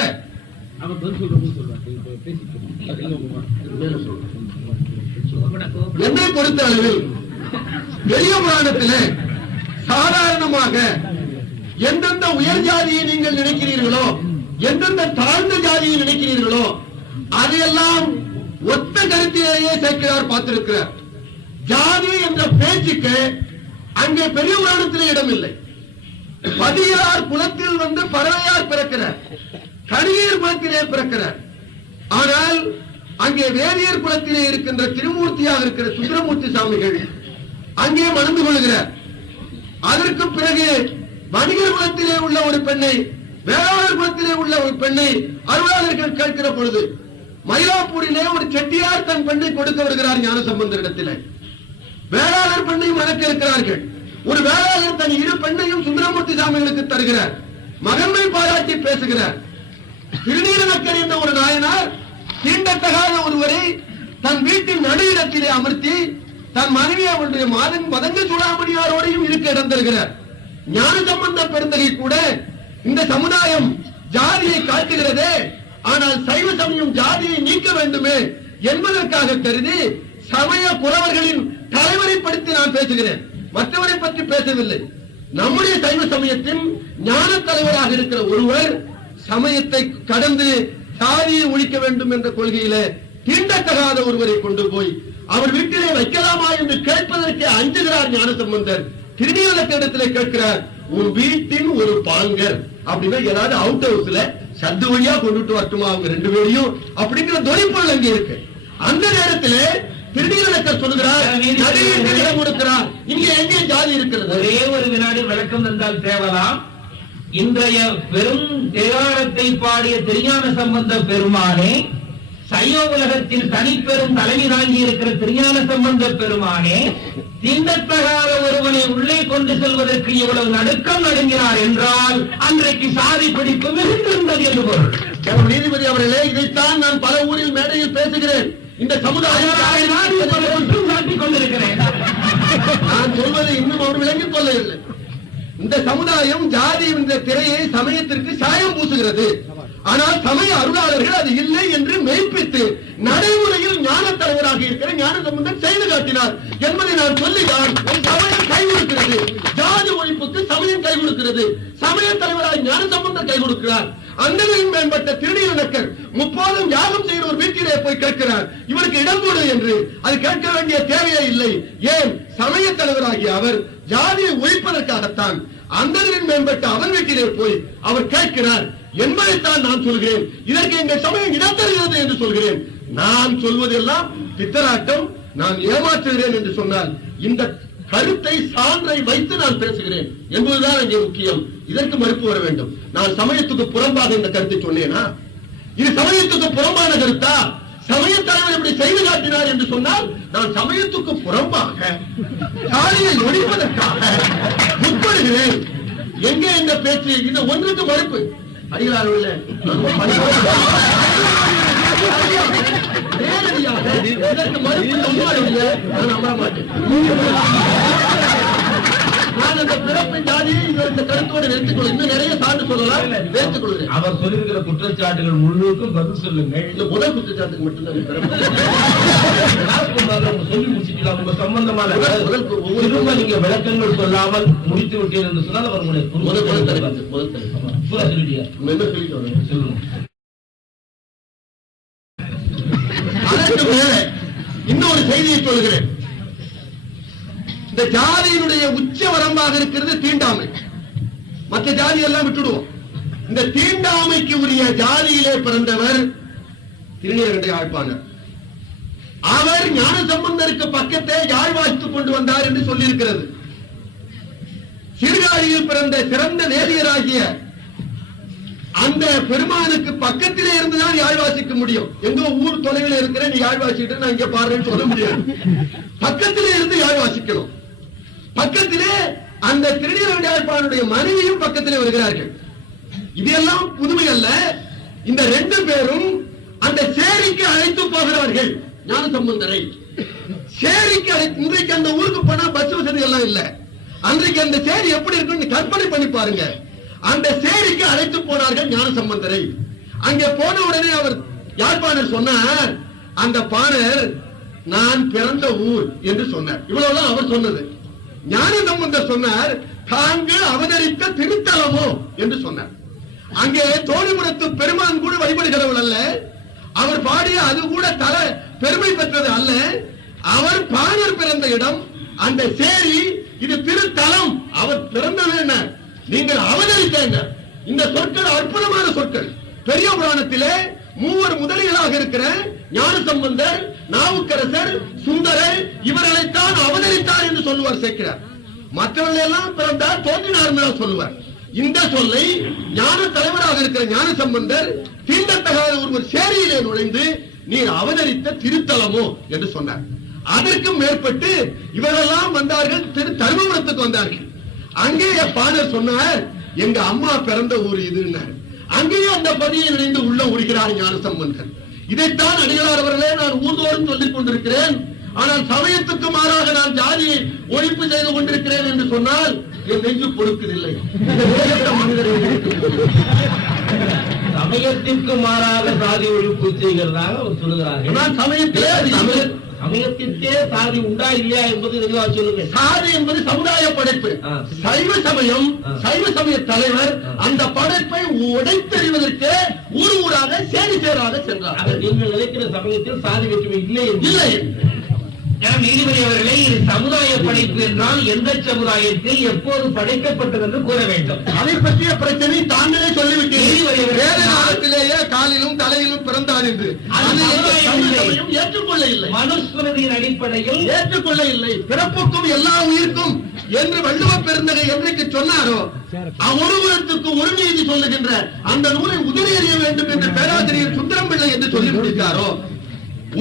என்னை பொறுத்த அளவில் பெரிய புராணத்திலே சாதாரணமாக எந்தெந்த உயர் ஜாதியை நீங்கள் நினைக்கிறீர்களோ, எந்தெந்த தாழ்ந்த ஜாதியை நினைக்கிறீர்களோ, அதையெல்லாம் ஒத்த கருத்திலேயே சேர்க்கிறார் பார்த்திருக்கிறார். ஜாதி என்ற பேச்சுக்கு அங்கே பெரிய புராணத்திலே இடமில்லை. பதியார் குலத்தில் வந்து பறவையார் பிறக்கிறார், கணியர் குலத்திலே பிறக்கிறார். ஆனால் அங்கே வேதியர் குலத்திலே இருக்கின்ற திருமூர்த்தியாக இருக்கிற சுந்தரமூர்த்தி சாமிகள் அங்கே மணந்து கொள்கிறார். அதற்கு பிறகு வணிகர் குலத்திலே உள்ள ஒரு பெண்ணை, வேளாளர் குலத்திலே உள்ள ஒரு பெண்ணை அருளாளர்கள் கேட்கிற பொழுது மயிலாப்பூரிலே ஒரு செட்டியார் தன் பெண்ணை கொடுக்க வருகிறார் ஞானசம்பந்தரிடத்திலே. வேளாளர் பெண்ணையும் மணக்க இருக்கிறார்கள். ஒரு வேளாளர் தன் இரு பெண்ணையும் சுந்தரமூர்த்தி சாமிகளுக்கு தருகிறார். மகன்மை பாராட்டி பேசுகிறார். திருநீலநக்கர் என்ற ஒரு நாயனார் தீண்டத்தகாத ஒருவரை தன் வீட்டின் நடுவிடத்திலே அமர்த்தி தன் மனைவி அவருடைய மதங்க சூடாமணியாரோடையும் இருக்க இடம் தருகிறார். ஞானசம்பந்த பெருந்தகை கூட இந்த சமுதாயம் ஜாதியை காட்டுகிறதே, ஆனால் சைவ சமயம் ஜாதியை நீக்க வேண்டுமே என்பதற்காக கருதி சமய புலவர்களின் தலைவரை படுத்தி நான் பேசுகிறேன், மற்றவரை பற்றி பேசவில்லை. நம்முடைய சைவ சமயத்தின் ஞான தலைவராக இருக்கிற ஒருவர் சமயத்தை கடந்து சாதியை ஒழிக்க வேண்டும் என்ற கொள்கையில தீண்டத்தகாத ஒருவரை கொண்டு போய் அவர் வீட்டிலே வைக்கலாமா என்று கேட்பதற்கு அஞ்சுகிறார் ஞானசம்பந்தர். திருநீலத்திடத்திலே கேட்கிறார், உன் வீட்டின் ஒரு பாங்கர் அப்படின்னா ஏதாவது அவுட் ஹவுஸ்ல சத்து வழியா கொண்டுட்டு வரட்டுமா அவங்க ரெண்டு பேரையும் அப்படிங்கிற தொழிற்பொருள் அங்கே இருக்கு. அந்த நேரத்திலே திருநீலக்கர் சொல்லுகிறார், இடம் கொடுக்கிறார், இங்க எங்கே ஜாதி இருக்கிறது? ஒரே ஒரு வினாடி விளக்கம் தந்தால் தேவலாம். இன்றைய பெரும் தேவாரத்தை பாடிய திருஞான சம்பந்த பெருமானே, சைவ உலகத்தில் தனிப்பெரும் தலைமை தாங்கி இருக்கிற திருஞான சம்பந்த பெருமானே, தீண்டத்தகாத ஒருவனை உள்ளே கொண்டு செல்வதற்கு இவ்வளவு நடுக்கம் நடுங்கினார் என்றால் அன்றைக்கு சாதி பிடிப்பு மிகுந்திருந்தது என்று பொருள். நீதிபதி அவர்களே, இதைத்தான் நான் பல ஊரில் மேடையில் பேசுகிறேன். இந்த சமுதாயம் காட்டிக் கொண்டிருக்கிறேன். நான் சொல்வதை இன்னும் அவர் விளங்கிக் கொள்ளவில்லை. இந்த சமுதாயம் ஜாதி என்ற திரையை சமயத்திற்கு சாயம் பூசுகிறது. ஆனால் சமய அருளாளர்கள் அது இல்லை என்று மெய்ப்பித்து நடைமுறையில் ஞான தலைவராக இருக்கிற ஞானசம்பந்தர் செய்து காட்டினார் என்பதை நான் சொல்லுகிறான். சமயம் கை கொடுக்கிறது, ஜாதி ஒழிப்புக்கு சமயம் கை கொடுக்கிறது. சமய தலைவராக ஞானசம்பந்தர் கை கொடுக்கிறார். அந்தனின் மேம்பட்ட திருநீலநக்கர் முப்போதும் யாகம் செய்கிற ஒரு வீட்டிலே போய் கேட்கிறார், இவருக்கு இடம் கொடு என்று. அது கேட்க வேண்டிய தேவையே இல்லை. ஏன்? சமய தலைவராகிய அவர் ஜாதியை ஒழிப்பதற்காகத்தான் அந்தனின் மேம்பட்ட அவன் வீட்டிலே போய் அவர் கேட்கிறார் என்பதைத்தான் நான் சொல்கிறேன். இதற்கு எங்கள் சமயம் இடம் தருகிறது என்று சொல்கிறேன். நான் சொல்வதெல்லாம் பித்தராட்டம், நான் ஏமாற்றுகிறேன் என்று சொன்னால் இந்த கருத்தை சான்றை வைத்து நான் பேசுகிறேன் என்பதுதான் இங்கே முக்கியம். இதற்கு மறுப்பு வர வேண்டும். நான் சமயத்துக்கு புறம்பாக இந்த கருத்தை சொன்னேனா? இது சமயத்துக்கு புறம்பான கருத்தா? சமய தலைவர் இப்படி செய்து காட்டினார் என்று சொன்னால் நான் சமயத்துக்கு புறம்பாக சாதியை ஒழிப்பதற்காக முற்படுகிறேன். எங்கே இந்த பேச்சு? இந்த ஒன்றுக்கு மறுப்பு. அடிகளார் நேரடியாக இதற்கு மறுப்பு சொன்னாலுடைய நான் நம்ப மாட்டேன். நான் அந்த பிறப்பின் ஜாதியை இந்த கருத்தோடு நிறுத்திக்கொள்ள இன்னும் நிறைய சான்று சொல்லலாம், வைத்துக் கொள்கிறேன். அவர் சொல்லியிருக்கிற குற்றச்சாட்டுகள் முழுவதுக்கும் பதில் சொல்லுங்கள். இந்த முதல் குற்றச்சாட்டுக்கு மட்டும்தான் சொல்லி முடிச்சுக்கலாம். உங்க சம்பந்தமான திரும்ப நீங்க விளக்கங்கள் சொல்லாமல் முடித்து விட்டீர்கள் என்று சொன்னால் அவர் முதல் சொல்லிட்டீங்க. சொல்லுங்க. அதற்கு மேல இன்னொரு செய்தியை சொல்கிறேன். இந்த ஜாதியினுடைய உச்ச வரம்பாக இருக்கிறது தீண்டாமை. மற்ற ஜாதி எல்லாம் விட்டுடுவோம். இந்த தீண்டாமைக்கு உரிய ஜாதியிலே பிறந்தவர் திருநீலகண்ட யாழ்ப்பாணர். அவர் ஞானசம்பந்தருக்கு பக்கத்தை யாழ் வாசித்துக் கொண்டு வந்தார் என்று சொல்லியிருக்கிறது. சீர்காழியில் பிறந்த சிறந்த வேதியராகிய அந்த பெருமானுக்கு பக்கத்திலே இருந்துதான் யாழ் வாசிக்க முடியும். எங்க ஊர் தொலைவில் இருக்கிற நீ யாழ் வாசிட்டு நான் இங்க பாடுறேன்னு சொல்ல முடியாது. பக்கத்திலே இருந்து யாழ் வாசிக்கணும். பக்கத்திலே அந்த திருநீலகண்ட யாழ்ப்பாணருடைய மனைவியும் பக்கத்திலே வருகிறார்கள். இதெல்லாம் புதுமை அல்ல. இந்த ரெண்டு பேரும் அந்த சேரிக்கு அழைத்து போகிறார்கள் ஞானசம்பந்தரை. சேரிக்கு இன்றைக்கு அந்த ஊருக்கு போனா பஸ் வசதி எல்லாம் இல்ல. அன்றைக்கு அந்த சேரி எப்படி இருக்குன்னு கற்பனை பண்ணி பாருங்க. அந்த சேரிக்கு அழைத்து போனார்கள் ஞானசம்பந்தரை. அங்கே போன உடனே அவர் யாழ்ப்பாணர் சொன்னார், அந்த பாணர் நான் பிறந்த ஊர் என்று சொன்னார். இவ்வளவுதான் அவர் சொன்னது. ஞானசம்பந்தர் சொன்னார், தாங்கள் அவதரித்த திருத்தலமோ என்று சொன்னார். அங்கே தோழிபுரத்து பெருமான் கூட வழிபடுகிறவள் அல்ல. அவர் பாடிய அது கூட தல பெருமை பெற்றது அல்ல. அவர் பாணர் பிறந்த இடம் அந்த சேரி, இது திருத்தலம். அவர் பிறந்தது என்ன, நீங்கள் அவதரித்தேங்க. இந்த சொற்கள் அற்புதமான சொற்கள். பெரிய புராணத்திலே மூவர் முதலிகளாக இருக்கிற ஞானசம்பந்தர், நாவுக்கரசர், சுந்தரர் இவர்களைத்தான் அவதரித்தார் என்று சொல்லுவார் சேர்க்கிறார். மற்றவர்கள் எல்லாம் பிறந்தார் தோன்றினார் சொல்லுவார். இந்த சொல்லை ஞான தலைவராக இருக்கிற ஞானசம்பந்தர் தீண்டத்தகாத ஒருவர் சேரியிலே நுழைந்து நீர் அவதரித்த திருத்தலமோ என்று சொன்னார். அதற்கும் மேற்பட்டு இவரெல்லாம் வந்தார்கள், திரு தருமபுரத்துக்கு வந்தார்கள். அங்கேயே பாணர் சொன்னார், எங்க அம்மா பிறந்த ஊர் இதுன்னார். அங்கேயே அந்த பதியை நினைந்து உள்ள உருகிறார் ஞானசம்பந்தர். இதைத்தான் அடிகளார் அவர்களே நான் ஊர்தோறும் சொல்லிக் கொண்டிருக்கிறேன். ஆனால் சமயத்துக்கு மாறாக நான் ஜாதியை ஒழிப்பு செய்து கொண்டிருக்கிறேன் என்று சொன்னால் என் நெஞ்சு பொறுக்குதில்லை. சமயத்திற்கு மாறாக சாதி ஒழிப்பு செய்கிறதாக அவர் சொல்லுகிறார்கள். நான் சமயத்திற்கே சாதி உண்டா இல்லையா என்பது தெளிவாக சொல்லுங்க. சாதி என்பது சமுதாய படைப்பு. சைவ சமயம், சைவ சமய தலைவர் அந்த படைப்பை உடைத்தெறிவதற்கு ஊர் ஊராக சேரி சேராக சென்றார். நீங்கள் நினைக்கிற சமயத்தில் சாதி வேற்றுமை இல்லை இல்லை. நீதிபதி அவர்களே, இது சமுதாய படைப்பு என்றால் எந்த சமுதாயத்தில் எப்போது படைக்கப்பட்டது என்று கூற வேண்டும். அதை பற்றிய பிரச்சனை தாங்களே சொல்லிவிட்டீர்கள். வேத காலத்திலேயே காலிலும் தலையிலும் பிறந்தார் என்று ஏற்றுக்கொள்ள இல்லை. மனுஸ்மிருதியின் அடிப்படையில் ஏற்றுக்கொள்ள இல்லை. பிறப்புக்கும் எல்லா உயிருக்கும் என்று வள்ளுவ பெருந்தகை என்றைக்கு சொன்னாரோ, ஒருவருக்கு ஒரு நீதி சொல்லுகின்ற அந்த நூலை உதவி அறிய வேண்டும் என்று பேராசிரியர் சுந்தரம் பிள்ளை என்று சொல்லி முடித்தாரோ,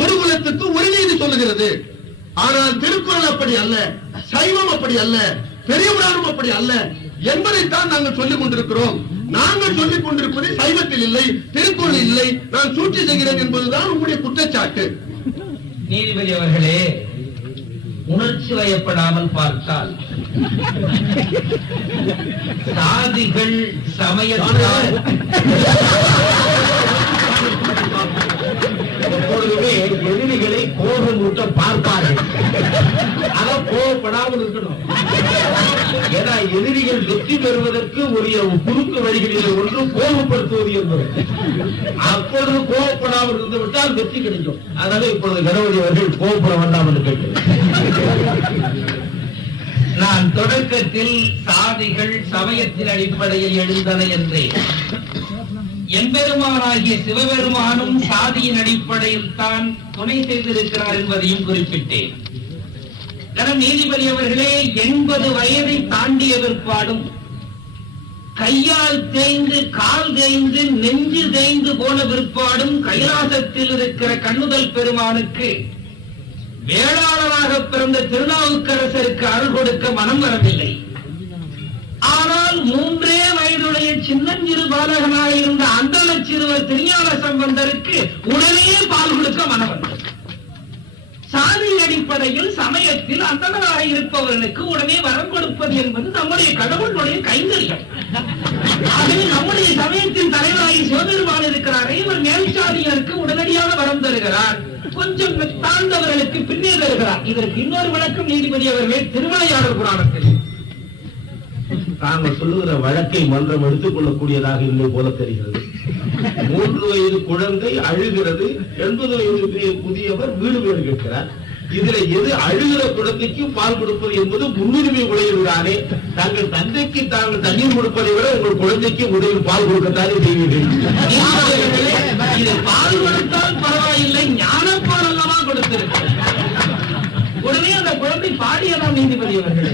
ஒரு குலத்துக்கு ஒரு நீதி சொல்லுகிறது. ஆனால் திருக்குறள் அப்படி அல்ல, சைவம் அப்படி அல்ல, பெரிய புராணம் அப்படி அல்ல என்பதைத்தான் நாங்கள் சொல்லிக் கொண்டிருக்கிறோம். நாங்கள் சொல்லிக் கொண்டிருப்பது சைவத்தில் இல்லை, திருக்குறள் இல்லை, நான் சூழ்ச்சி செய்கிறேன் என்பதுதான் உங்களுடைய குற்றச்சாட்டு. நீதிபதி அவர்களே, உணர்ச்சி வயப்படாமல் பார்த்தால் சாதிகள் சமயத்தால் எப்பொழுதுமே எதிரிகளை கோபம் ஊட்ட பார்ப்பார்கள். அதை கோபப்படாமல் இருக்கணும். ஏன்னா எதிரிகள் வெற்றி பெறுவதற்கு உரிய குறுக்கு வழிகளில் ஒன்று கோபப்படுத்துவது என்பது. அப்பொழுது கோபப்படாமல் இருந்து விட்டால் வெற்றி கிடைக்கும். அதனால இப்பொழுது கணபதி அவர்கள் கோபப்பட வேண்டாம் என்று கேட்கிறேன். நான் தொடக்கத்தில் சாதிகள் சமயத்தின் அடிப்படையில் எழுந்தன என்றேன். எம்பெருமானாகிய சிவபெருமானும் சாதியின் அடிப்படையில் தான் துணை செய்திருக்கிறார் என்பதையும் குறிப்பிட்டேன். நீதிபதி அவர்களே, 80 வயதை தாண்டிய பிற்பாடும் கையால் தேய்ந்து, கால் தேய்ந்து, நெஞ்சு தேய்ந்து போன பிற்பாடும் கைலாசத்தில் இருக்கிற கண்ணுதல் பெருமானுக்கு வேளாளராக பிறந்த திருநாவுக்கரசருக்கு அருள் கொடுக்க மனம் வரவில்லை. ஆனால் 3 வயதுடைய சின்னஞ்சிறு பாலகனாக இருந்த அந்த சிறுவர் திருஞான சம்பந்தருக்கு உடனே பால் கொடுக்க மனம். சாதி அடிப்படையில் சமயத்தில் அந்தனராக இருப்பவர்களுக்கு உடனே வரம் கொடுப்பது என்பது நம்முடைய கடவுளுடைய கைங்கரியம். ஆகவே நம்முடைய சமயத்தின் தலைவராகி சிவபெருமான் இருக்கிறாரே, இவர் மேல்சாதியருக்கு உடனடியாக வரம் தருகிறார், கொஞ்சம் தாழ்ந்தவர்களுக்கு பின்னே தருகிறார். இதற்கு இன்னொரு விளக்கம் நீதிபதி அவர்களே திருவிளையாடல் புராணத்தில். தாங்கள் சொல்லுகிற வழக்கை மன்றம் எடுத்துக் கொள்ளக்கூடியதாக இல்லை போல தெரிகிறது. 3 வயது குழந்தை அழுகிறது, 80 வயது புதியவர் வீடு வீடு கேட்கிறார். இதுல எது அழுகிற குழந்தைக்கு பால் கொடுப்பது என்பது முன்னுரிமை உடையதுதானே? தாங்கள் தந்தைக்கு தாங்கள் தண்ணீர் கொடுப்பதை விட உங்கள் குழந்தைக்கு முதலில் பால் கொடுக்கத்தானே செய்வீர்கள். இது பால் கொடுத்தால் பரவாயில்லை, ஞானப்பால் அல்லவா கொடுத்திருக்கிறது. உடனே அந்த குழந்தை பாடியலாம் நீதிபதி அவர்களே.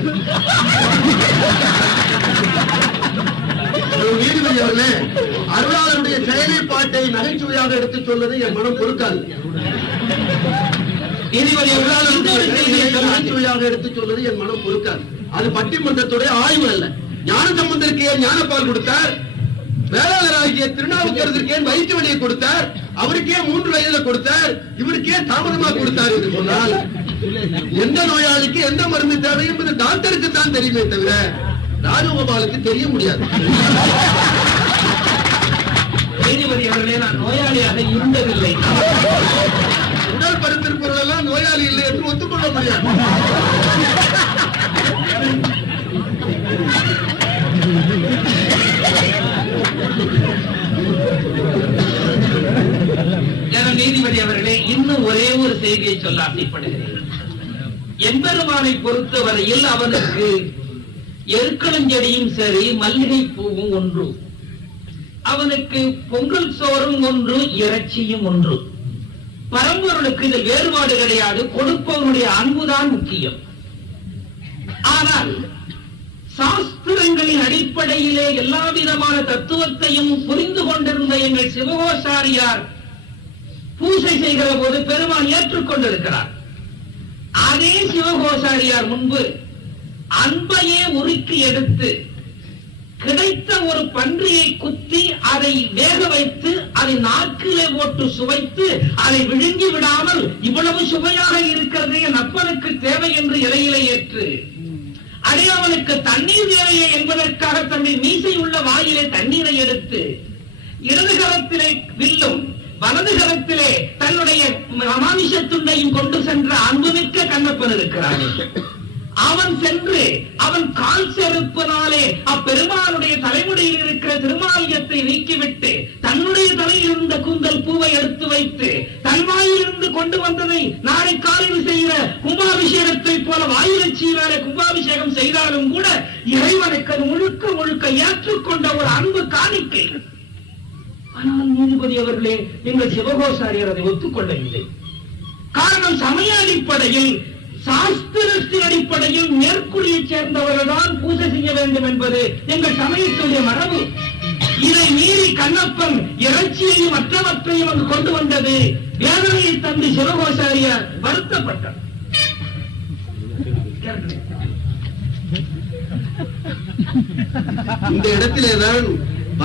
நீதிபதி அவர்களே, அருளாளருடைய செயல்பாட்டை நகைச்சுவையாக எடுத்துச் சொல்வது என் மனம் பொறுக்காது. நீதிபதி நகைச்சுவையாக எடுத்துச் சொல்வது என் மனம் பொறுக்காது. அது பட்டிமன்றத்துடைய ஆய்வு அல்ல. ஞான சம்பந்தருக்கு ஏன் ஞானப்பால் கொடுத்தார், வேளாளராகிய திருநாவுக்கரசருக்கு ஏன் வயிற்று வலியை கொடுத்தார், அவருக்கே 3 வயதுல கொடுத்தார், இவருக்கே தாமதமா கொடுத்தார் என்று சொன்னால் எந்த நோயாளிக்கு எந்த மருந்து தேவை என்பது டாக்டருக்கு தான் தெரியுமே தவிர ராஜகோபாலுக்கு தெரிய முடியாது. நீதிபதி அவர்களே, நான் நோயாளியாக இருந்ததில்லை. உடல் பருத்திருப்பவர்கள் எல்லாம் நோயாளி இல்லை என்று ஒத்துக்கொள்ள முடியாது. நீதிபதி அவர்களே, இன்னும் ஒரே ஒரு செய்தியை சொல்ல ஆசைப்படுகிறேன். எம்பெருமானை பொறுத்தவரையில் அவனுக்கு எருக்களஞ்செடியும் சரி, மல்லிகை பூவும் ஒன்று, அவனுக்கு பொங்கல் சோறும் ஒன்று, இறைச்சியும் ஒன்று. பரம்பொருளுக்கு இதில் வேறுபாடு கிடையாது. கொடுப்பவனுடைய அன்புதான் முக்கியம். ஆனால் சாஸ்திரங்களின் அடிப்படையிலே எல்லா விதமான தத்துவத்தையும் புரிந்து கொண்டிருந்த எங்கள் சிவகோசாரியார் பூசை செய்கிற போது பெருமான் ஏற்றுக்கொண்டிருக்கிறார். அதே சிவகோசாரியார் முன்பு அன்பையே உருக்கி எடுத்து கிடைத்த ஒரு பன்றியை குத்தி அதை வேக வைத்து அதை நாக்கிலே போட்டு சுவைத்து அதை விழுங்கி விடாமல் இவ்வளவு சுவையாக இருக்கிறது என் அப்பனுக்கு தேவை என்று இலையிலே ஏற்று அதே அவனுக்கு தண்ணீர் தேவையே என்பதற்காக தன்னுடைய மீசை உள்ள வாயிலே தண்ணீரை எடுத்து இடது கரத்திலே வில்லும் வலது கரத்திலே தன்னுடைய மாமிச துண்டையும் கொண்டு சென்ற அன்புமிக்க கண்ணப்பன் இருக்கிறான். அவன் சென்று அவன் கால் செருப்பினாலே அப்பெருமானுடைய தலைமுடியில் இருக்கிற திருமாலியத்தை நீக்கிவிட்டு தன்னுடைய தலையில் இருந்த கூந்தல் பூவை எடுத்து வைத்து தன்வாயிலிருந்து கொண்டு வந்ததை நாளை காலையில் செய்கிற கும்பாபிஷேகத்தை போல வாயிலட்சியினாலே கும்பாபிஷேகம் செய்தாலும் கூட இறைவனுக்கு முழுக்க முழுக்க ஏற்றுக்கொண்ட ஒரு அன்பு காணிக்கை. ஆனால் நீதிபதி அவர்களே, எங்கள் சிவகோசாரியர் அதை ஒத்துக்கொள்ளவில்லை. காரணம் சமய அடிப்படையில் சாஸ்திரத்தின் அடிப்படையில் மேற்குடியை சேர்ந்தவர்கள் தான் பூஜை செய்ய வேண்டும் என்பது எங்கள் சமயத்துடைய மரபு. இதை மீறி கண்ணப்பன் இறைச்சியையும் மற்றவற்றையும் அங்கு கொண்டு வந்தது வேதனையை தந்து சிவகோசாரியார் வருத்தப்பட்டார். இந்த இடத்திலேதான்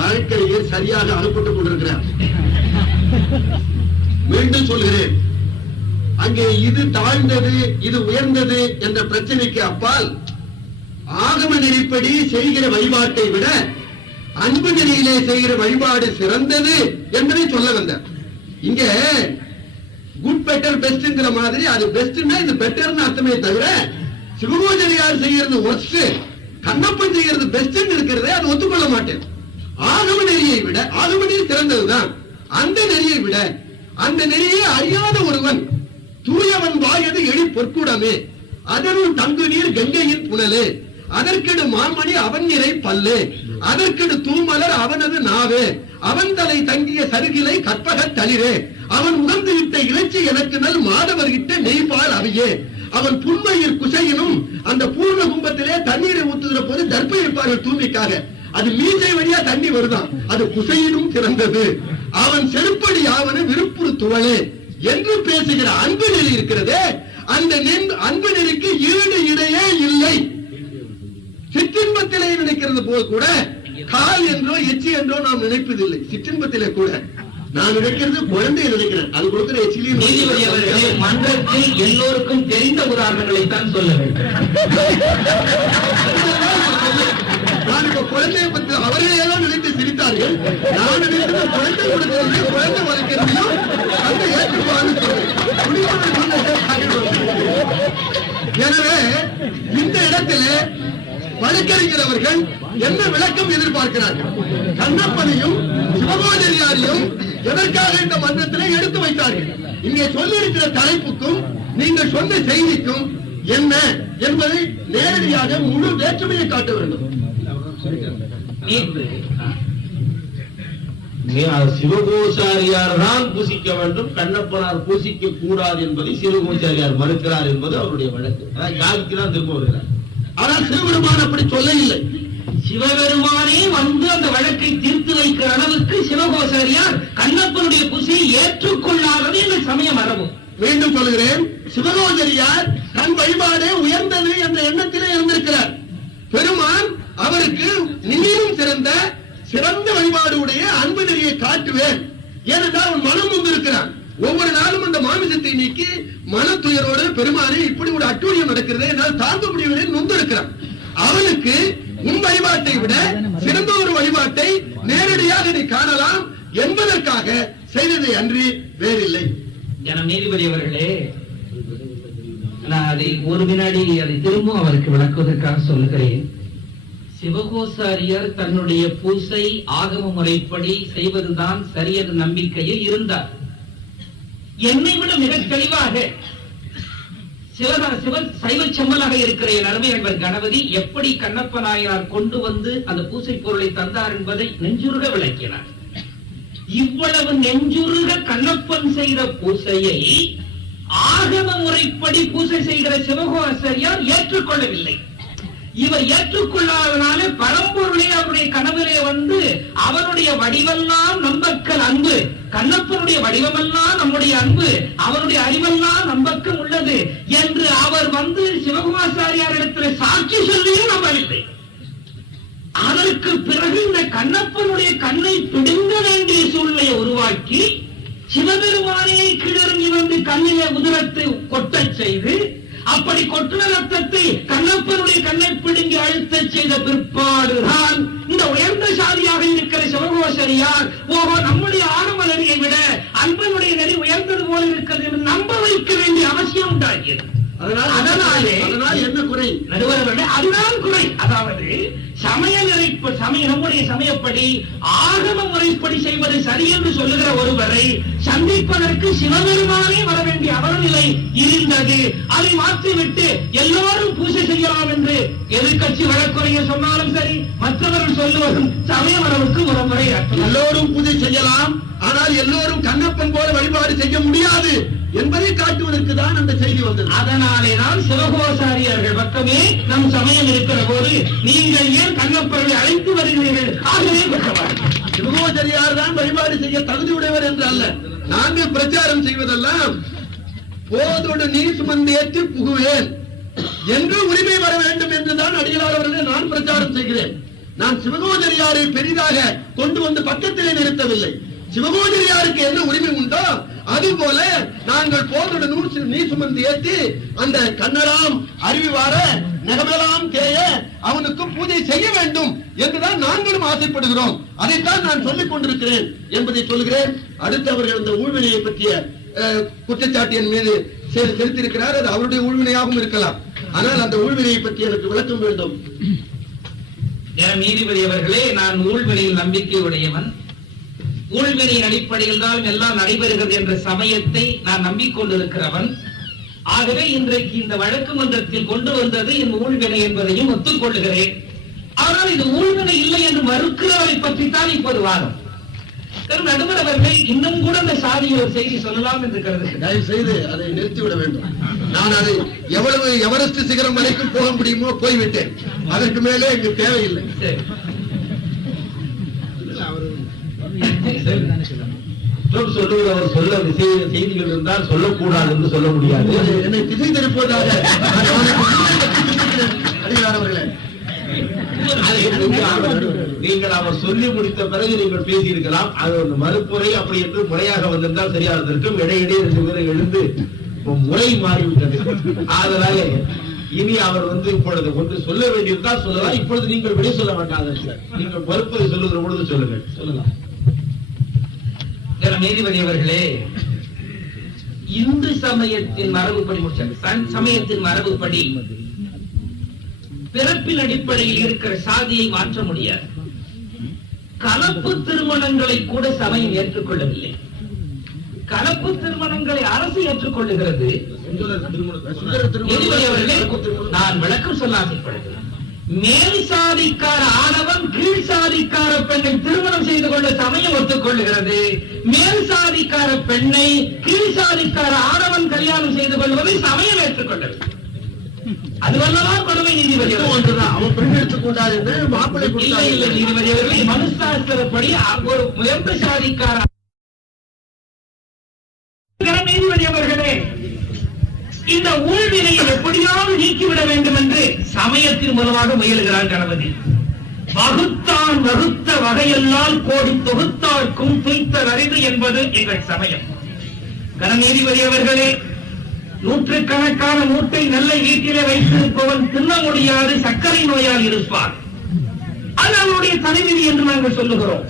வாழ்க்கையில் சரியாக அனுப்பட்டுக் கொண்டிருக்கிறார். மீண்டும் சொல்கிறேன், அங்கே இது தாழ்ந்தது இது உயர்ந்தது என்ற பிரச்சனைக்கு அப்பால் ஆகம நெறிப்படி செய்கிற வழிபாட்டை விட அன்பு நெறியிலே செய்கிற வழிபாடு சிறந்தது என்பதை சொல்ல வந்தார். இங்க குட் பெட்டர் பெஸ்ட்ங்கிற மாதிரி அது பெஸ்ட்னா இது பெட்டர்னு அர்த்தமே தவிர சிவகோஜரியார் செய்யறது ஒர்ஸ்ட், கண்ணப்பன் செய்யறது பெஸ்ட் இருக்கிறதே அது ஒத்துக்கொள்ள மாட்டேன். ஆகம நெறியை விட ஆகம நெறி சிறந்ததுதான். அந்த நெறியை விட அந்த நெறியை அறியாத ஒருவன் தூயவன் வாயது எழி பொற்குடமே அதனுள் தங்கு நீர் கங்கையின் புனலே அதற்கெடு மாமணி அவன் நிறை பல்லே அதற்கெடு தூமலர் அவனது நாவே அவன் தலை தங்கிய சருகிலை கற்பக தளிரே அவன் உகந்து விட்ட இறைச்சி எனக்கு நல் மாதவர் இட்ட நெய்பால் அவையே அவன் புன்மையில் குசையினும் அந்த பூர்ண கும்பத்திலே தண்ணீரை ஊத்துகிற போது தர்ப்பை இருப்பார்கள் தூய்மைக்காக. அது மீசை வழியா தண்ணி வருதான், அது குசையினும் சிறந்தது. அவன் செருப்படி ஆவன விருப்புறு துவளே என்று பேசுகிற அன்பு நெறி இருக்கிறதே, அந்த அன்பு நெறிக்கு ஈடு இடையே இல்லை. சிற்றின்பத்திலே நினைக்கிறது போது கூட கால் என்றோ எச்சி என்றோ நாம் நினைப்பதில்லை. சிற்றின்பத்திலே கூட நான் நினைக்கிறது குழந்தையை நினைக்கிறேன். அது கொடுக்கிற எச்சிலையும் நீதிபதி அவர்களே, மன்றத்தில் எல்லோருக்கும் தெரிந்த உதாரணங்களை தான் சொல்ல வேண்டும். நான் இப்ப குழந்தையை பற்றி அவர்களே தான் நினைத்து சிரித்தார்கள். நான் நினைத்தது குழந்தை கொடுக்கிறது, குழந்தை வளர்க்கிறதையும் அந்த ஏற்றுப்பான்னு சொல்றேன். எனவே இந்த இடத்திலே வழக்கறிஞர் அவர்கள் என்ன விளக்கம் எதிர்பார்க்கிறார்கள்? கண்ணப்பனையும் சிவகோதரியாரையும் எதற்காக இந்த மன்றத்திலே எடுத்து வைத்தார்கள்? இங்கே சொல்லியிருக்கிற தலைப்புக்கும் நீங்கள் சொன்ன செய்திக்கும் என்ன என்பதை நேரடியாக முழு வேற்றுமையை காட்ட வேண்டும். சிவகோசாரியார் தான் பூசிக்க வேண்டும், கண்ணப்பனார் பூசிக்க கூடாது என்பதை சிவகோசாரியார் மறுக்கிறார் என்பது அவருடைய வழக்கு. யாருக்கு தான் திரும்ப வருகிறார். ஆனால் சிவபெருமான் அப்படி சொல்லவில்லை. சிவபெருமானே வந்து அந்த வழக்கை தீர்த்து வைக்கிற அளவுக்கு சிவகோசாரியார் கண்ணப்பனுடைய பூசையை ஏற்றுக்கொள்ளாதது என்ற சமய மரபு. மீண்டும் சொல்கிறேன், சிவகோதரியார் தன் வழிபாடே உயர்ந்தது என்ற எண்ணத்திலே இருந்திருக்கிறார். பெருமான் அவருக்கு நீரும் சிறந்த வழிபாடு உடைய அன்பு நெறியை காட்டுவேன். ஏனென்றால் அவன் மனம் வந்திருக்கிறான். ஒவ்வொரு நாளும் அந்த மாமிசத்தை நீக்கி மன துயரோடு பெருமானே இப்படி ஒரு அட்டூழியம் நடக்கிறது, என்னால் தாங்க முடியவில்லை நொந்திருக்கிறான். அவனுக்கு உன் வழிபாட்டை விட சிறந்த ஒரு வழிபாட்டை நேரடியாக நீ காணலாம் என்பதற்காக செய்ததை அன்றி வேறில்லை. ஜனம் நீதிபதி அவர்களே, நான் அதை ஒரு வினாடி அதை திரும்ப அவருக்கு விளக்குவதற்காக சொல்லுகிறேன். சிவகோசாரியார் தன்னுடைய பூசை ஆகம முறைப்படி செய்வதுதான் சரியென்ற நம்பிக்கையில் இருந்தார். என்னை விட மிக தெளிவாக சைவ செம்மலாக இருக்கிற என் அருமை நண்பர் கணபதி எப்படி கண்ணப்ப நாயனார் கொண்டு வந்து அந்த பூசை பொருளை தந்தார் என்பதை நெஞ்சுருக விளக்கினார். இவ்வளவு நெஞ்சுருக கண்ணப்பன் செய்த பூசையை ஆகம முறைப்படி பூசை செய்கிற சிவகோசாரியார் ஏற்றுக்கொள்ளவில்லை. இவர் ஏற்றுக்கொள்ளாதனால பரம்பொருளே அவருடைய கனவிலே வந்து அவனுடைய வடிவெல்லாம் நம்பக்கல் அன்பு, கண்ணப்பனுடைய வடிவமெல்லாம் நம்முடைய அன்பு, அவனுடைய அறிவெல்லாம் நம்பக்கம் உள்ளது என்று அவர் வந்து சிவகுமாசாரியார் இடத்துல சாட்சி சொல்லியும் நம்பவில்லை. அதற்கு பிறகு இந்த கண்ணப்பனுடைய கண்ணை பிடுங்க வேண்டிய சூழ்நிலையை உருவாக்கி சிவபெருமானே கிளறங்கி வந்து கண்ணிலே உதிரத்தை கொட்டச் செய்து, அப்படி கொட்டுன ரத்தத்தை கண்ணப்பனுடைய கண்ணை பிடுங்கி அழுத்த செய்த பிற்பாடுதான் இந்த உயர்ந்த சாதியாக இருக்கிற சிவகோசரியார் ஓஹோ நம்முடைய ஆரம்ப நெறியை விட அன்பனுடைய நெறி உயர்ந்தது போல இருக்கிறது என்று நம்ப வைக்க வேண்டிய அவசியம் உண்டாகியது. அதனாலே என்ன குறை நடுவர்களே, அதுதான் குறை. அதாவது நம்முடைய சமயப்படி ஆகம முறைப்படி செய்வது சரி என்று சொல்லுகிற ஒருவரை சந்திப்பதற்கு சிவபெருமானே வர வேண்டிய அவலநிலை இருந்தது. அதை மாற்றிவிட்டு எல்லோரும் பூஜை செய்யலாம் என்று எதிர்கட்சி வழக்குரையர் சொன்னாலும் சரி, மற்றவர்கள் சொல்லுவதும் சமய மரபுக்கு ஒரு முறை. எல்லோரும் பூஜை செய்யலாம், ஆனால் எல்லோரும் கண்ணப்பன் போல வழிபாடு செய்ய முடியாது என்பதை காட்டுவதற்கு தான் அந்த செய்தி வந்தது. அதனாலேதான் சிவகோசாரியார்கள் பக்கமே நம் சமயம் இருக்கிற போது நீங்கள் ஏன் கண்ணப்பர்களை அழைத்து வருகிறீர்கள்? ஆகவே சிவகோசாரியார் தான் வழிபாடு செய்ய தகுதி உடையவர் என்று அல்ல. நாங்கள் பிரச்சாரம் செய்வதெல்லாம் போதோடு நீ சுமந்து ஏற்றி புகுவேன் என்று உரிமை வர வேண்டும் என்றுதான் அடிகளார் அவர்களை நான் பிரச்சாரம் செய்கிறேன். நான் சிவகோசாரியாரை பெரிதாக கொண்டு வந்து பக்கத்திலே நிறுத்தவில்லை. சிவகோசாரியாருக்கு என்ன உரிமை உண்டோ அதுபோல நாங்கள் போதோடு நீ சுமந்து ஏற்றி அந்த கண்ணெல்லாம் அருவி வார நகமெல்லாம் தேய அவனுக்கு பூஜை செய்ய வேண்டும் என்றுதான் நாங்களும் ஆசைப்படுகிறோம். அதைத்தான் நான் சொல்லிக் கொண்டிருக்கிறேன் என்பதை சொல்கிறேன். அடுத்து அவர்கள் அந்த ஊழ்வினையை பற்றிய குற்றச்சாட்டின் மீது செலுத்தியிருக்கிறார். அது அவருடைய ஊழ்வினையாகவும் இருக்கலாம். ஆனால் அந்த ஊழ்வினையை பற்றி எனக்கு விளக்கம் வேண்டும். நீதிபதி அவர்களே, நான் ஊழ்வினையில் நம்பிக்கை உடையவன். ஊழ்வினையின் அடிப்படையில் தான் எல்லாம் நடைபெறுகிறது என்ற சமயத்தை நான் நம்பிக்கொண்டிருக்கிறவன். ஆகவே இன்றைக்கு இந்த வழக்கு மன்றத்தில் கொண்டு வந்தது என் ஊழ்வினை என்பதையும் ஒத்துக்கொள்கிறேன். ஆனால் இது ஊழ்வினை இல்லை என்று மறுக்கிறவரை பற்றித்தான் இப்போது வாதம். நடுவர் அவர்கள் இன்னும் கூட அந்த சாதியை ஒரு செய்தி சொல்லலாம் என்று கருதுகிறேன். தயவு செய்து அதை நிறுத்திவிட வேண்டும். நான் அதை எவ்வளவு எவரெஸ்ட் சிகரம் வரைக்கும் போக முடியுமோ போய்விட்டேன். அதற்கு மேலே இங்கு தேவையில்லை. சொல்லுவது அவர் சொல்ல செய்திகள் இருந்தால் சொல்லக்கூடாது என்று சொல்ல முடியாது. என்னை திசை திருப்பதாக அவர்களே நீங்கள் அவர் சொல்லி முடித்த பிறகு நீங்கள் பேசியிருக்கலாம். அது ஒரு மறுப்புரை அப்படி என்று முறையாக வந்திருந்தால் சரியாக இருந்திருக்கும். இடையிடையே 2 பேரும் எழுந்து முறை மாறிவிட்டது. அதனால இனி அவர் இப்பொழுது ஒன்று சொல்ல வேண்டியிருந்தால் சொல்லலாம். இப்பொழுது நீங்கள் விடை சொல்ல வேண்டாம். நீங்கள் மறுப்பதை சொல்லுகிற பொழுது சொல்லுங்கள். சொல்லலாம். நீதிபதி அவர்களே, இந்து சமயத்தின் மரபுப்படி சமயத்தின் மரபுப்படி பிறப்பின் அடிப்படையில் இருக்கிற சாதியை மாற்ற முடியாது. கலப்பு திருமணங்களை கூட சமயம் ஏற்றுக்கொள்ளவில்லை. கலப்பு திருமணங்களை அரசு ஏற்றுக்கொள்ளுகிறது. நான் விளக்கம் சொல்ல ஆசைப்படுகிறேன். மேல் சாதிக்கார ஆணவன் கீழ் சாதிக்கார பெண்ணை திருமணம் செய்து கொள்ள சமயம் ஒத்துக்கொள்ளுகிறது. மேல் சாதிக்கார பெண்ணை கீழ் சாதிக்கார ஆணவன் கல்யாணம் செய்து கொள்வதை சமயம் ஏற்றுக்கொள்ளவில்லை. அதுவல்லதான் கொடுமை நீதிபதி. அவன் பெண் எடுத்துக்கொண்டார் என்று மாப்பிள்ளை இல்லை நீதிபதி அவர்களே, மனுசாஸ்திரப்படி ஒரு உயர்ந்த சாதிக்கார நீதிபதி அவர்களே, இந்த ஊழ்வினையை எப்படியாவது நீக்கிவிட வேண்டும் என்று சமயத்தின் மூலமாக முயலுகிறார் கணபதி. வகுத்தான் வகுத்த வகையெல்லாம் கோடி தொகுத்தார்க்கும் துய்த்தல் அரிது என்பது எங்கள் சமயம். நீதிபதி அவர்களே, நூற்றுக்கணக்கான மூட்டை நெல்லை வீட்டிலே வைத்திருப்பவன் தின்ன முடியாது சர்க்கரை நோயால் இருப்பார். அது அவருடைய தலைவிதி என்று நாங்கள் சொல்லுகிறோம்.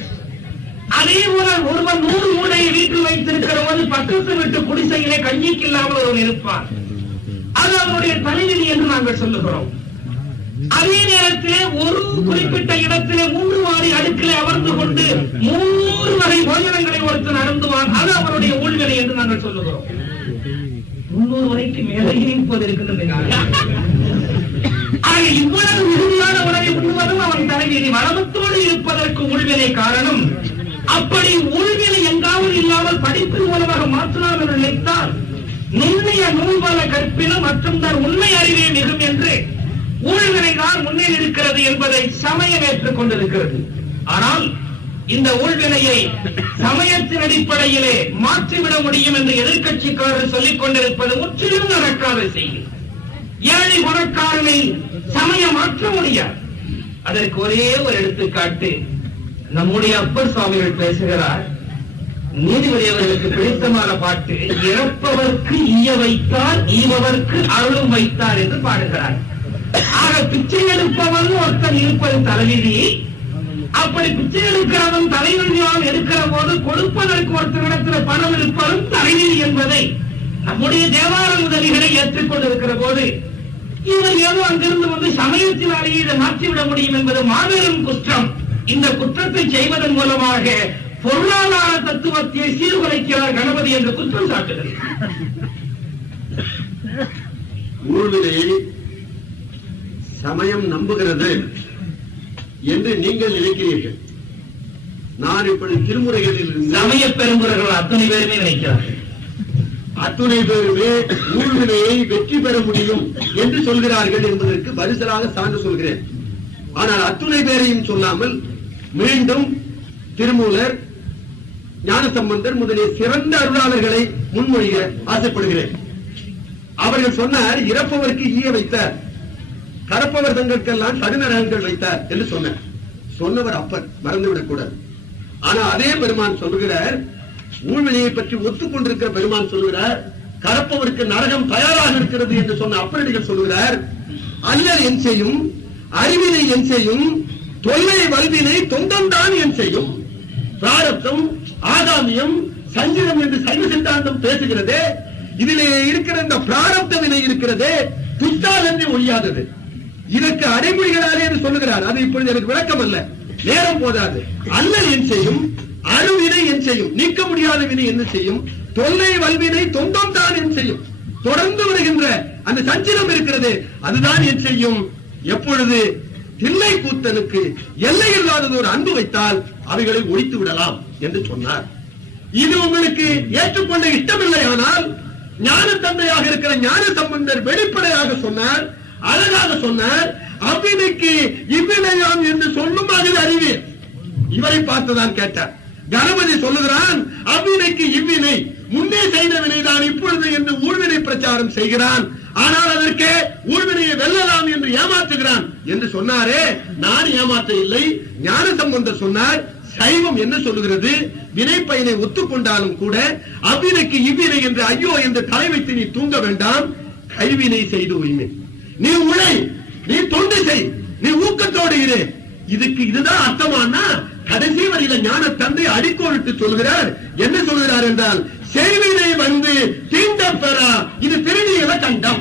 அதே போல ஒருவன் 100 மூட்டையை வீட்டில் வைத்திருக்கிறவன் பக்கத்து வீட்டு குடிசையிலே கஞ்சிக்கு இல்லாமல் ஒருவன் இருப்பார். அது அவருடைய தலைவிதி என்று நாங்கள் சொல்லுகிறோம். அதே நேரத்திலே ஒரு குறிப்பிட்ட இடத்திலே 3 மாடி அடுக்கிலே அமர்ந்து கொண்டு 3 வகை போஜனங்களை ஒருத்தன் அருந்துவான். அது அவருடைய ஊழ்வினை என்று நாங்கள் சொல்லுகிறோம். 300 வரைக்கு மேலே இப்போது இருக்கின்றது. இவ்வளவு மிகுதியான உணவை உண்ணுவதும் அவன் தலைவிதி. வளமத்தோடு இருப்பதற்கு ஊழ்வினை காரணம். அப்படி ஊழ்வினை எங்காவது இல்லாமல் படிப்பின் மூலமாக மாற்றலாம் என்று நினைத்தால் நுண்ணிய நூல்வள கற்பினும் மற்றும் தான் உண்மை அறிவே மிகும் என்று ஊழ்வினை தான் முன்னே இருக்கிறது என்பதை சமயம் ஏற்றுக் கொண்டிருக்கிறது. ஆனால் இந்த ஊழ்வினையை சமயத்தின் அடிப்படையிலே மாற்றிவிட முடியும் என்று எதிர்கட்சிக்காரர் சொல்லிக் கொண்டிருப்பது முற்றிலும் நடக்காத செய்தி. ஏழை குணக்காரனை சமயம் மாற்ற முடியாது. அதற்கு ஒரே ஒரு எடுத்துக்காட்டு நம்முடைய அப்பர் சுவாமிகள் பேசுகிறார். நீதிபதி அவர்களுக்கு பிடித்தமான பாட்டு, இறப்பவர்க்கு ஈய வைத்தார் ஈவதற்கு அருளும் வைத்தார் என்று பாடுகிறார். ஆக பிச்சை எடுப்பவன் ஒருத்தன் இருப்பது தலைவிதி. அப்படி பிச்சை எடுக்கிறவன் தலைவிதியாக இருக்கிற போது கொடுப்பதற்கு ஒருத்தரிடத்தில் பணம் இருப்பதும் தலைவிதி என்பதை நம்முடைய தேவார முதலிகளை ஏற்றுக்கொண்டிருக்கிற போது இவர் ஏதோ அங்கிருந்து சமயத்தினாலேயே இதை மாற்றிவிட முடியும் என்பது மாபெரும் குற்றம். இந்த குற்றத்தை செய்வதன் மூலமாக பொருளாதார தத்துவத்தை சீர்குலைக்கிறார் கணபதி என்று குற்றம் சாட்டுகிறது. ஊழ்வினையை சமயம் நம்புகிறது என்று நீங்கள் நினைக்கிறீர்கள். நான் இப்படி திருமுறைகளில் சமய பெருமுறைகள் அத்தனை பேருமே நினைக்கிறார்கள். அத்துணை பேருமே ஊழ்வினையை வெற்றி பெற முடியும் என்று சொல்கிறார்கள் என்பதற்கு பரிசலாக சான்று சொல்கிறேன். ஆனால் அத்துணை பேரையும் சொல்லாமல் மீண்டும் திருமூலர், ஞானசம்பந்தர் முதலிய சிறந்த அருளாளர்களை முன்மொழிய ஆசைப்படுகிறேன். அவர்கள் சொன்னார், இறப்பவருக்கு ஈய வைத்தார், கரப்பவர் தங்களுக்கெல்லாம் சடுநரகங்கள் வைத்தார் என்று சொன்னார். சொன்னவர் அப்பர், மறந்துவிடக் கூடாது. ஆனா அதே பெருமான் சொல்லுகிறார், ஊழ்வினையை பற்றி ஒத்துக்கொண்டிருக்கிற பெருமான் சொல்லுகிறார், கரப்பவருக்கு நரகம் தயாராக இருக்கிறது என்று சொன்ன அப்பரடிகள் சொல்லுகிறார், அல்லல் என் செய்யும், அறிவினை என் செய்யும், தொல்லை வல்வினை தொந்தம் தான் என் செய்யும். பிராரப்தம், ஆகாமியம், சஞ்சிதம் என்று சைவ சித்தாந்தம் பேசுகிறதே, இதிலே இருக்கிற இந்த பிராரப்த வினை இருக்கிறதே துஷ்டால் என்று ஒழியாதது. இதற்கு அடைமொழிகளாலே என்று சொல்லுகிறார். அது இப்பொழுது எனக்கு விளக்கம் அல்ல, நேரம் போதாது. அல்லல் என் செய்யும், அருவினை என் செய்யும், நீக்க முடியாத வினை என்ன செய்யும், தொல்லை வல்வினை தொந்தம் தான் என் செய்யும். தொடர்ந்து வருகின்ற அந்த சஞ்சிதம் இருக்கிறது, அதுதான் என் செய்யும். எப்பொழுது தில்லை கூத்தனுக்கு எல்லை இல்லாதது ஒரு அன்பு வைத்தால் அவைகளை ஒழித்து விடலாம் என்று சொன்னார். இது உங்களுக்கு ஏற்றுக்கொள்ள இஷ்டமில்லை. ஆனால் ஞான தந்தையாக இருக்கிற ஞான சம்பந்தர் வெளிப்படையாக சொன்னார், அழகாக சொன்னார், அவ்வினைக்கு இவ்வினையாம் என்று சொல்லும் அதில் அறிவீர். இவரை பார்த்துதான் கேட்டார். கணபதி சொல்லுகிறான், அவ்வினைக்கு இவ்வினை முன்னே செய்த வினைதான் இப்பொழுது என்று ஊழ்வினை பிரச்சாரம் செய்கிறான். ஆனால் அதற்கு ஊழ்வினையை வெல்லலாம் என்று ஏமாற்றுகிறான் என்று சொன்னாரே, நான் ஏமாற்ற இல்லை. ஞானசம்பந்தர் சொன்னார், சைவம் என்ன சொல்லுகிறது, வினை பயனை ஒத்துக்கொண்டாலும் கூட அவ்வினைக்கு இவ்வினை என்று ஐயோ என்று தலை வைத்து நீ தூங்க வேண்டாம், கைவினை செய்து உய்மை. நீ உழை, நீ தொண்டு செய், நீ ஊக்கத்தோடு இரு. இதுக்கு இதுதான் அர்த்தமானா கடைசி வரையில ஞான தந்தை அடிக்கோடிட்டு சொல்கிறார். என்ன சொல்கிறார் என்றால், செய்வினை வந்து தீண்ட பெறா, இது திருநீல கண்டம்.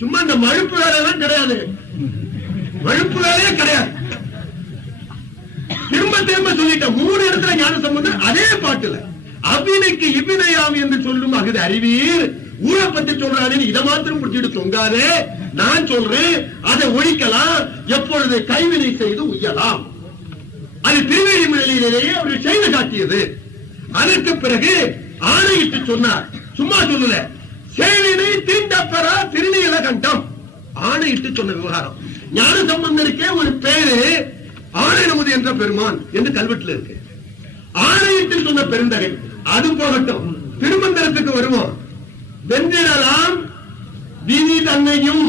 சும்மா இந்த மழுப்பு வேலையெல்லாம் கிடையாது, மழுப்பு வேலையே கிடையாது. திரும்ப திரும்ப சொல்லிட்ட 3 இடத்துல ஞான சம்பந்தம் அதே பாட்டுல அவ்வினைக்கு இவ்வினையாம் என்று சொல்லும் அகுது அறிவீர். ஊரை பத்தி சொல்றாரு, இதை மாத்திரம் பிடிச்சிட்டு தொங்காதே. நான் சொல்றேன், அதை ஒழிக்கலாம். எப்பொழுது கைவினை செய்து உய்யலாம். அது திருவேணிமலையிலேயே அவர் செய்து காட்டியது. அதற்கு பிறகு ஆணையிட்டு சொன்னார், சும்மா சொல்லல. செய்வினை தீண்டப்பெறா திருநீல கண்டம் ஆணையிட்டு சொன்ன விவகாரம். ஞான சம்பந்தருக்கே ஒரு பேரு ஆணையமுது என்ற பெருமான் என்று கல்வெட்டுல இருக்கு. ஆணையிட்டு சொன்ன பெருந்தகை. அது போகட்டும், திருமந்திரத்துக்கு வருவோம். வென்றிடலாம் விதி தன்னையும்,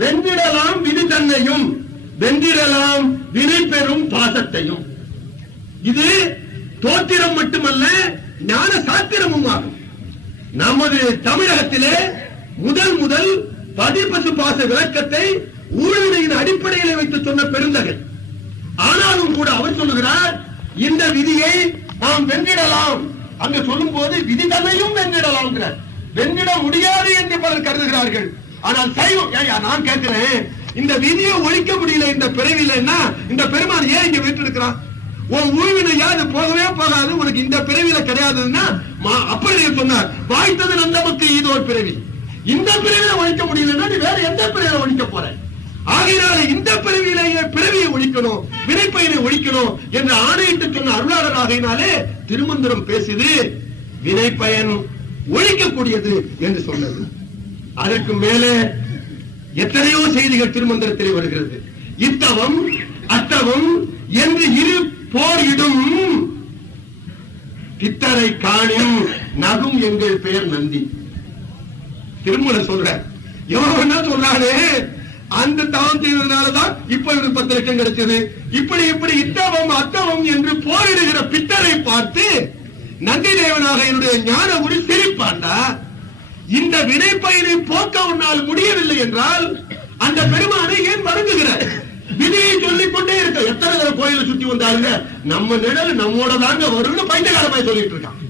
வென்றிடலாம் விதி தன்னையும், வென்றிடலாம் வினை பெறும் பாசத்தையும். இது தோத்திரம் மட்டுமல்ல, ஞான சாத்திரமும் ஆகும். நமது தமிழகத்திலே முதல் பதிபசு பாச விளக்கத்தை ஊழ்வினையின் அடிப்படையில் வைத்து சொன்ன பெருந்தகை. ஆனாலும் கூட அவர் சொல்லுகிறார், இந்த விதியை நாம் வென்றிடலாம். அங்க சொல்லும் போது விதி தன்னையும் வென்றிடலாம், வென்றிட முடியாது என்று பலர் கருதுகிறார்கள். ஆனால் சைவம், நான் கேட்கிறேன், இந்த விதியை ஒழிக்க முடியல இந்த பிறவியிலன்னா இந்த பெருமான் ஏன் இங்க வீட்டிருக்கிறான்? உன் ஊழ்வினையா அது போகவே போகாது, உனக்கு இந்த பிறவியில கிடையாதுன்னா அப்படி சொன்னார். வாய்த்தது நந்தமக்கு இது ஒரு பிறவி, இந்த பிறவியில ஒழிக்க முடியலன்னா நீ வேற எந்த பிறவியில ஒழிக்க போற? ஆகையினால இந்த பிறவியிலேயே பிறவியை ஒழிக்கணும், வினைப்பயனை ஒழிக்கணும் என்று ஆணையிட்டு சொன்ன அருளாளர். ஆகையினாலே திருமந்திரம் பேசுது வினைப்பயன் ஒழிக்கக்கூடியது என்று சொன்னது. அதற்கு மேலே எத்தனையோ செய்திகள் திருமந்திரத்திலே வருகிறது. இத்தவம் அத்தவம் என்று இரு போரிடும் பித்தரை காணும் நகும் எங்கள் பெயர் நந்தி. திருமூல சொல்ற எவன் என்ன சொல்றாரு, அந்த தவம் செய்வதனாலதான் இப்ப இவருக்கு 10 லட்சம் கிடைச்சது. இப்படி இத்தவம் அத்தவம் என்று போரிடுகிற பித்தரை பார்த்து நந்தி தேவனாக என்னுடைய ஞான ஒரு சிரிப்பாண்டா. இந்த வினைப்பயனை போக்க உன்னால் முடியவில்லை என்றால் அந்த பெருமானை ஏன் வணங்குகிறார்? விதியை சொல்லிக் கொண்டே இருக்க. எத்தனை தடவை கோயிலை சுத்தி வந்தாருங்க, நம்ம நிழல் நம்மோட தாங்க வரும்னு பைத்தியக்காரமாய் சொல்லிட்டு இருக்கான்.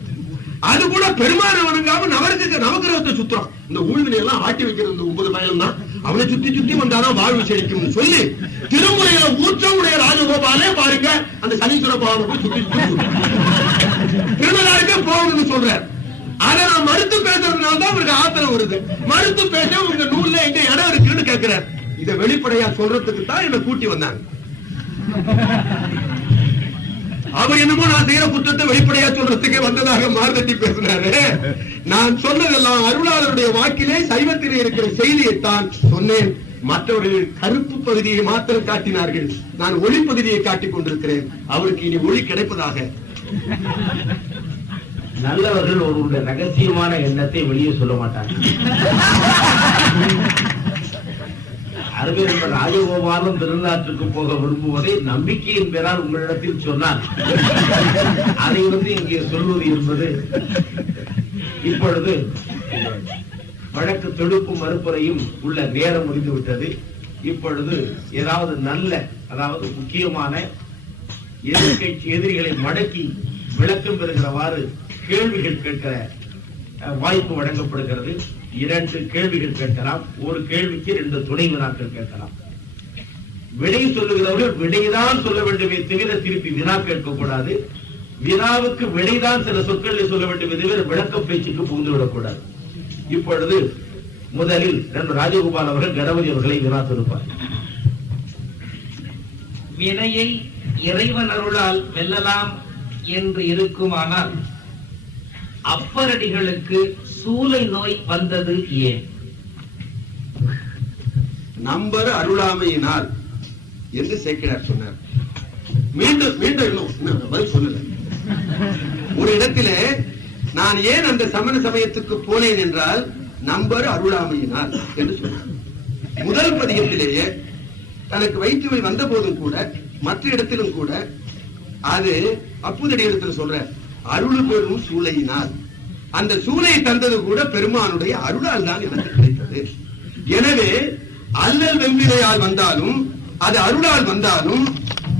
அது கூட பெருமான வணங்காம நவகிரகத்தை சுத்துறான். இந்த ஊழ்வினை எல்லாம் ஆட்டி வைக்கிறது இந்த 9 பயணம் தான். அவனை சுத்தி வந்தாதான் வாழ்வு செழிக்கும் சொல்லி திருமுறையில ஊற்றமுடைய ராஜகோபாலே பாருங்க, அந்த சனீஸ்வர பகவானை போய் சுத்தி திருமலாருக்கே போகணும்னு சொல்றார். அதை நான் மறுத்து பேசுறதுனால தான் அவருக்கு ஆத்திரம் வருது. மறுத்து பேச உங்க நூல்ல எங்க இடம் இருக்குன்னு கேட்கிறார். இதை வெளிப்படையா சொல்றதுக்கு தான் என்ன கூட்டி வந்தாங்க. அவர் என்னமோ நான் செய்யற குற்றத்தை வெளிப்படையா சொல்றதுக்கே வந்ததாக மார்கட்டி பேசினாரு. நான் சொன்னதெல்லாம் அருளாளருடைய வாக்கிலே சைவத்திலே இருக்கிற செய்தியைத்தான் சொன்னேன். மற்றவர்கள் கருப்பு பகுதியை மாத்திரம் காட்டினார்கள், நான் ஒளி பகுதியை காட்டிக் கொண்டிருக்கிறேன். அவருக்கு இனி ஒளி கிடைப்பதாக. நல்லவர்கள் ஒருவருடைய ரகசியமான எண்ணத்தை வெளியே சொல்ல மாட்டாங்க. அருமையான ராஜகோபாலும் திருநாட்டுக்கு போக விரும்புவதை நம்பிக்கையின் பேரால் உங்களிடத்தில் சொன்னார். அதை இங்கே சொல்வது என்பது இப்பொழுது வழக்கு தொடுப்பு மறுப்புரையும் உள்ள நேரம் முடிந்துவிட்டது. இப்பொழுது ஏதாவது நல்ல, அதாவது முக்கியமான எதிர்கட்சி எதிரிகளை மடக்கி விளக்கம் பெறுகிறவாறு கேள்விகள் கேட்கிற வாய்ப்பு வழங்கப்படுகிறது. 2 கேள்விகள் கேட்கலாம். ஒரு கேள்விக்கு 2 துணை வினாக்கள் கேட்கலாம். விடை சொல்லுகிறவர்கள் விடைதான் சொல்ல வேண்டுமே தவிர திருப்பி வினா கேட்கக்கூடாது. வினாவுக்கு விடைதான் சில சொற்களை சொல்ல வேண்டுமே தவிர விளக்க பேச்சுக்கு புகுந்து விடக்கூடாது. இப்பொழுது முதலில் ராஜகோபால் அவர்கள் கணபதி அவர்களை வினா தொடுப்பார். வினையை இறைவன் அருளால் வெல்லலாம் என்று இருக்குமானால் அப்பரடிகளுக்கு சூலை நோய் வந்தது ஏன்? நம்பர் அருளாமையினால் என்று சேக்கிழார் சொன்னார். மீண்டும் பதில் சொல்லல. ஒரு இடத்திலே நான் ஏன் அந்த சமண சமயத்துக்கு போனேன் என்றால் நம்பர் அருளாமையினார் என்று சொன்னார். முதல் பதியத்திலேயே தனக்கு வயிற்றுவை வந்த போதும் கூட மற்ற இடத்திலும் கூட அது அப்புதடி இடத்துல சொல்ற அருள் பெரும் சூளையினால், அந்த சூளை தந்தது கூட பெருமானுடைய அருளால் தான் எனக்கு கிடைத்தது. எனவே அல்லல் வெம்பிலையால் வந்தாலும் அது அருளால் வந்தாலும்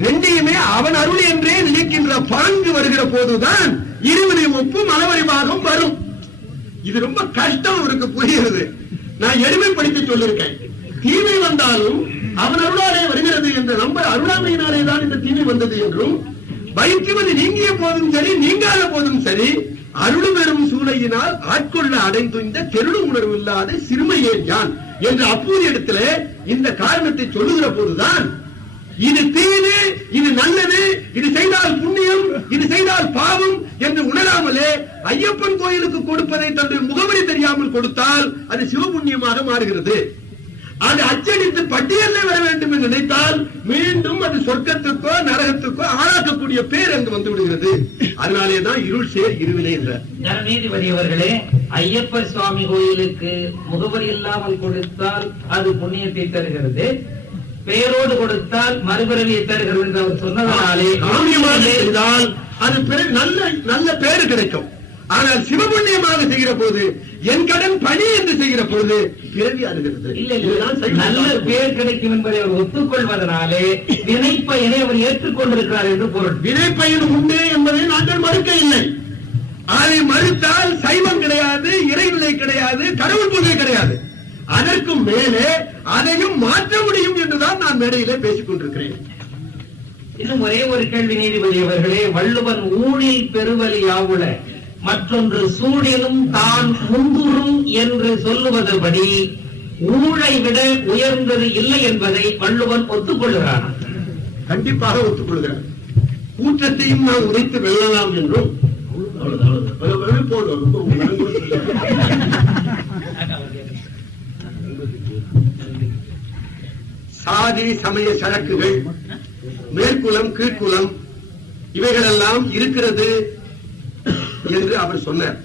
ரெண்டையுமே அவன் அருள் என்றே நினைக்கின்ற பாங்கு வருகிற போதுதான் இருவரை ஒப்பும் அளவறிவாகவும் வரும். இது ரொம்ப கஷ்டம் அவருக்கு புரிகிறது. நான் எளிமைப்படுத்தி சொல்லிருக்கேன். தீமை வந்தாலும் அவன் அருளாலே வருகிறது என்ற நம்ப அருளாமையினாலே தான் இந்த தீமை வந்தது என்றும், வயிற்றுவது நீங்கிய போதும் சரி நீங்காத போதும் சரி அருள் பெறும் சூளையினால் ஆட்கொள்ள அடைந்து இந்த தெருள் உணர்வு இல்லாத சிறுமையே யான் என்று அப்பூரி இடத்துல இந்த காரணத்தை சொல்லுகிற போதுதான் இது தீது, இது நல்லது, இது செய்தால் புண்ணியம், இது செய்தால் பாவம் என்று உணராமலே ஐயப்பன் கோயிலுக்கு கொடுப்பதை தன்னுடைய முகவரி தெரியாமல் கொடுத்தால் அது சிவபுண்ணியமாக மாறுகிறது. அது அச்சடித்து பட்டியலில் வர வேண்டும் என்று நினைத்தால் மீண்டும் அது சொர்க்கத்துக்கோ நரகத்துக்கோ ஆளாக்கக்கூடிய பேர் அங்கு வந்து விடுகிறது. அதனாலேதான் இருள் சேர் இருவினை என்றார். நீதிபதி அவர்களே, ஐயப்ப சுவாமி கோயிலுக்கு முகவரி இல்லாமல் கொடுத்தால் அது புண்ணியத்தை தருகிறது, பெயரோடு கொடுத்தால் மறுபிறவியை தருகிறது என்று அவர் சொன்னதனாலே செய்தால் அது பிறகு நல்ல பேரு கிடைக்கும். ஆனால் சிவபுண்ணியமாக செய்கிற போது என் கடன் பணி என்று செய்கிற பொழுது பிறவி அருகிறது. நல்ல பேர் கிடைக்கும் என்பதை அவர் ஒத்துக்கொள்வதனாலே வினைப்பயனை அவர் ஏற்றுக்கொண்டிருக்கிறார் என்று பொருள். வினைப்பயன் உண்டு என்பதை நாங்கள் மறுக்க இல்லை. அதை மறுத்தால் சைவம் கிடையாது, இறைநிலை கிடையாது, கடவுள் பூஜை கிடையாது. அதற்கும் மேலே அதையும் மாற்ற முடியும் என்றுதான் நான் மேடையிலே பேசிக் கொண்டிருக்கிறேன். இன்னும் ஒரே ஒரு கேள்வி நீதிபதி அவர்களே, வள்ளுவன் ஊழில் பெருவலி யாவுல மற்றொன்று சூழிலும் தான் முந்துரும் என்று சொல்லுவதுபடி ஊழை விட உயர்ந்தது இல்லை என்பதை வள்ளுவன் ஒத்துக்கொள்கிறார். கண்டிப்பாக ஒத்துக்கொள்கிறார். கூற்றத்தையும் நாம் உடைத்து வெல்லலாம் என்றும் சாதி சமய சரக்குகள், மேற்குலம் கீழ்குலம் இவைகளெல்லாம் இருக்கிறது என்று அவர் சொன்னார்.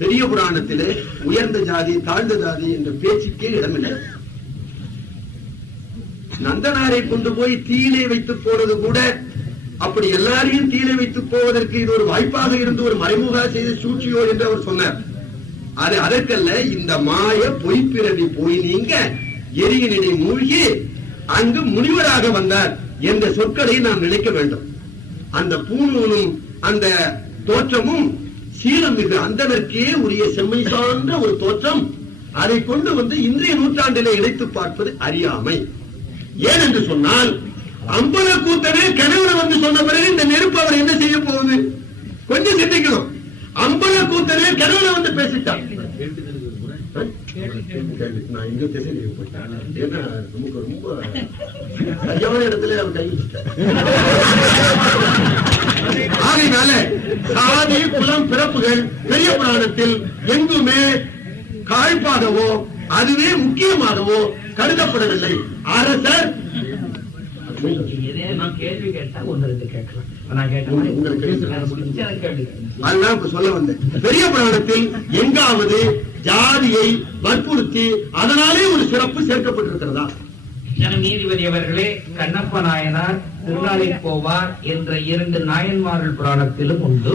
பெரிய புராணத்திலே உயர்ந்த ஜாதி தாழ்ந்த ஜாதி என்ற பேச்சுக்கே இடமில்லை. நந்தனாரை கொண்டு போய் தீயிலே வைத்து போனது கூட அப்படி எல்லாரையும் தீயிலே வைத்து போவதற்கு இது ஒரு வாய்ப்பாக இருந்து ஒரு மறைமுக செய்த சூழ்ச்சியோ என்று அவர் சொன்னார். அது அதற்கல்ல, இந்த மாய பொய்ப்பிறவி போய் நீங்க எரியினடி மூழ்கி அங்கு முனிவராக வந்தார் என்ற சொற்களை நாம் நினைக்க வேண்டும். அந்த பூணூலும் அந்த தோற்றமும் சீலம் மிகு அந்தனருக்கே உரிய செம்மை சார்ந்த ஒரு தோற்றம். அதை கொண்டு வந்து இன்றைய நூற்றாண்டிலே இணைத்து பார்ப்பது அறியாமை. ஏன் என்று சொன்னால், அம்பல கூத்தனே கனவுல வந்து சொன்ன பிறகு இந்த நெருப்பு அவர் என்ன செய்ய போகுது? கொஞ்சம் சிந்திக்கணும். அம்பல கூத்தனே கனவுல வந்து பேசிட்டான். நான் இங்க திசையில போயிட்டேன். ஏன்னா நமக்கு ரொம்ப சரியான இடத்துல அவர் கை ஆகையினால சாதி குலம் பிறப்புகள் பெரிய புராணத்தில் எங்குமே காழ்ப்பாகவோ அதுவே முக்கியமாகவோ கருதப்படவில்லை. அரசர் கேள்வி கேட்டா ஒன்று கேட்கலாம். அதுதான் சொல்ல வந்தேன். பெரிய புராணத்தில் எங்காவது ஜாதியை வற்புறுத்தி அதனாலே ஒரு சிறப்பு சேர்க்கப்பட்டிருக்கிறதா? நீதிபதி அவர்களே, கண்ணப்ப நாயனார், திருநாளை போவார் என்ற 2 நாயன்மார்கள் புராணத்திலும் உண்டு.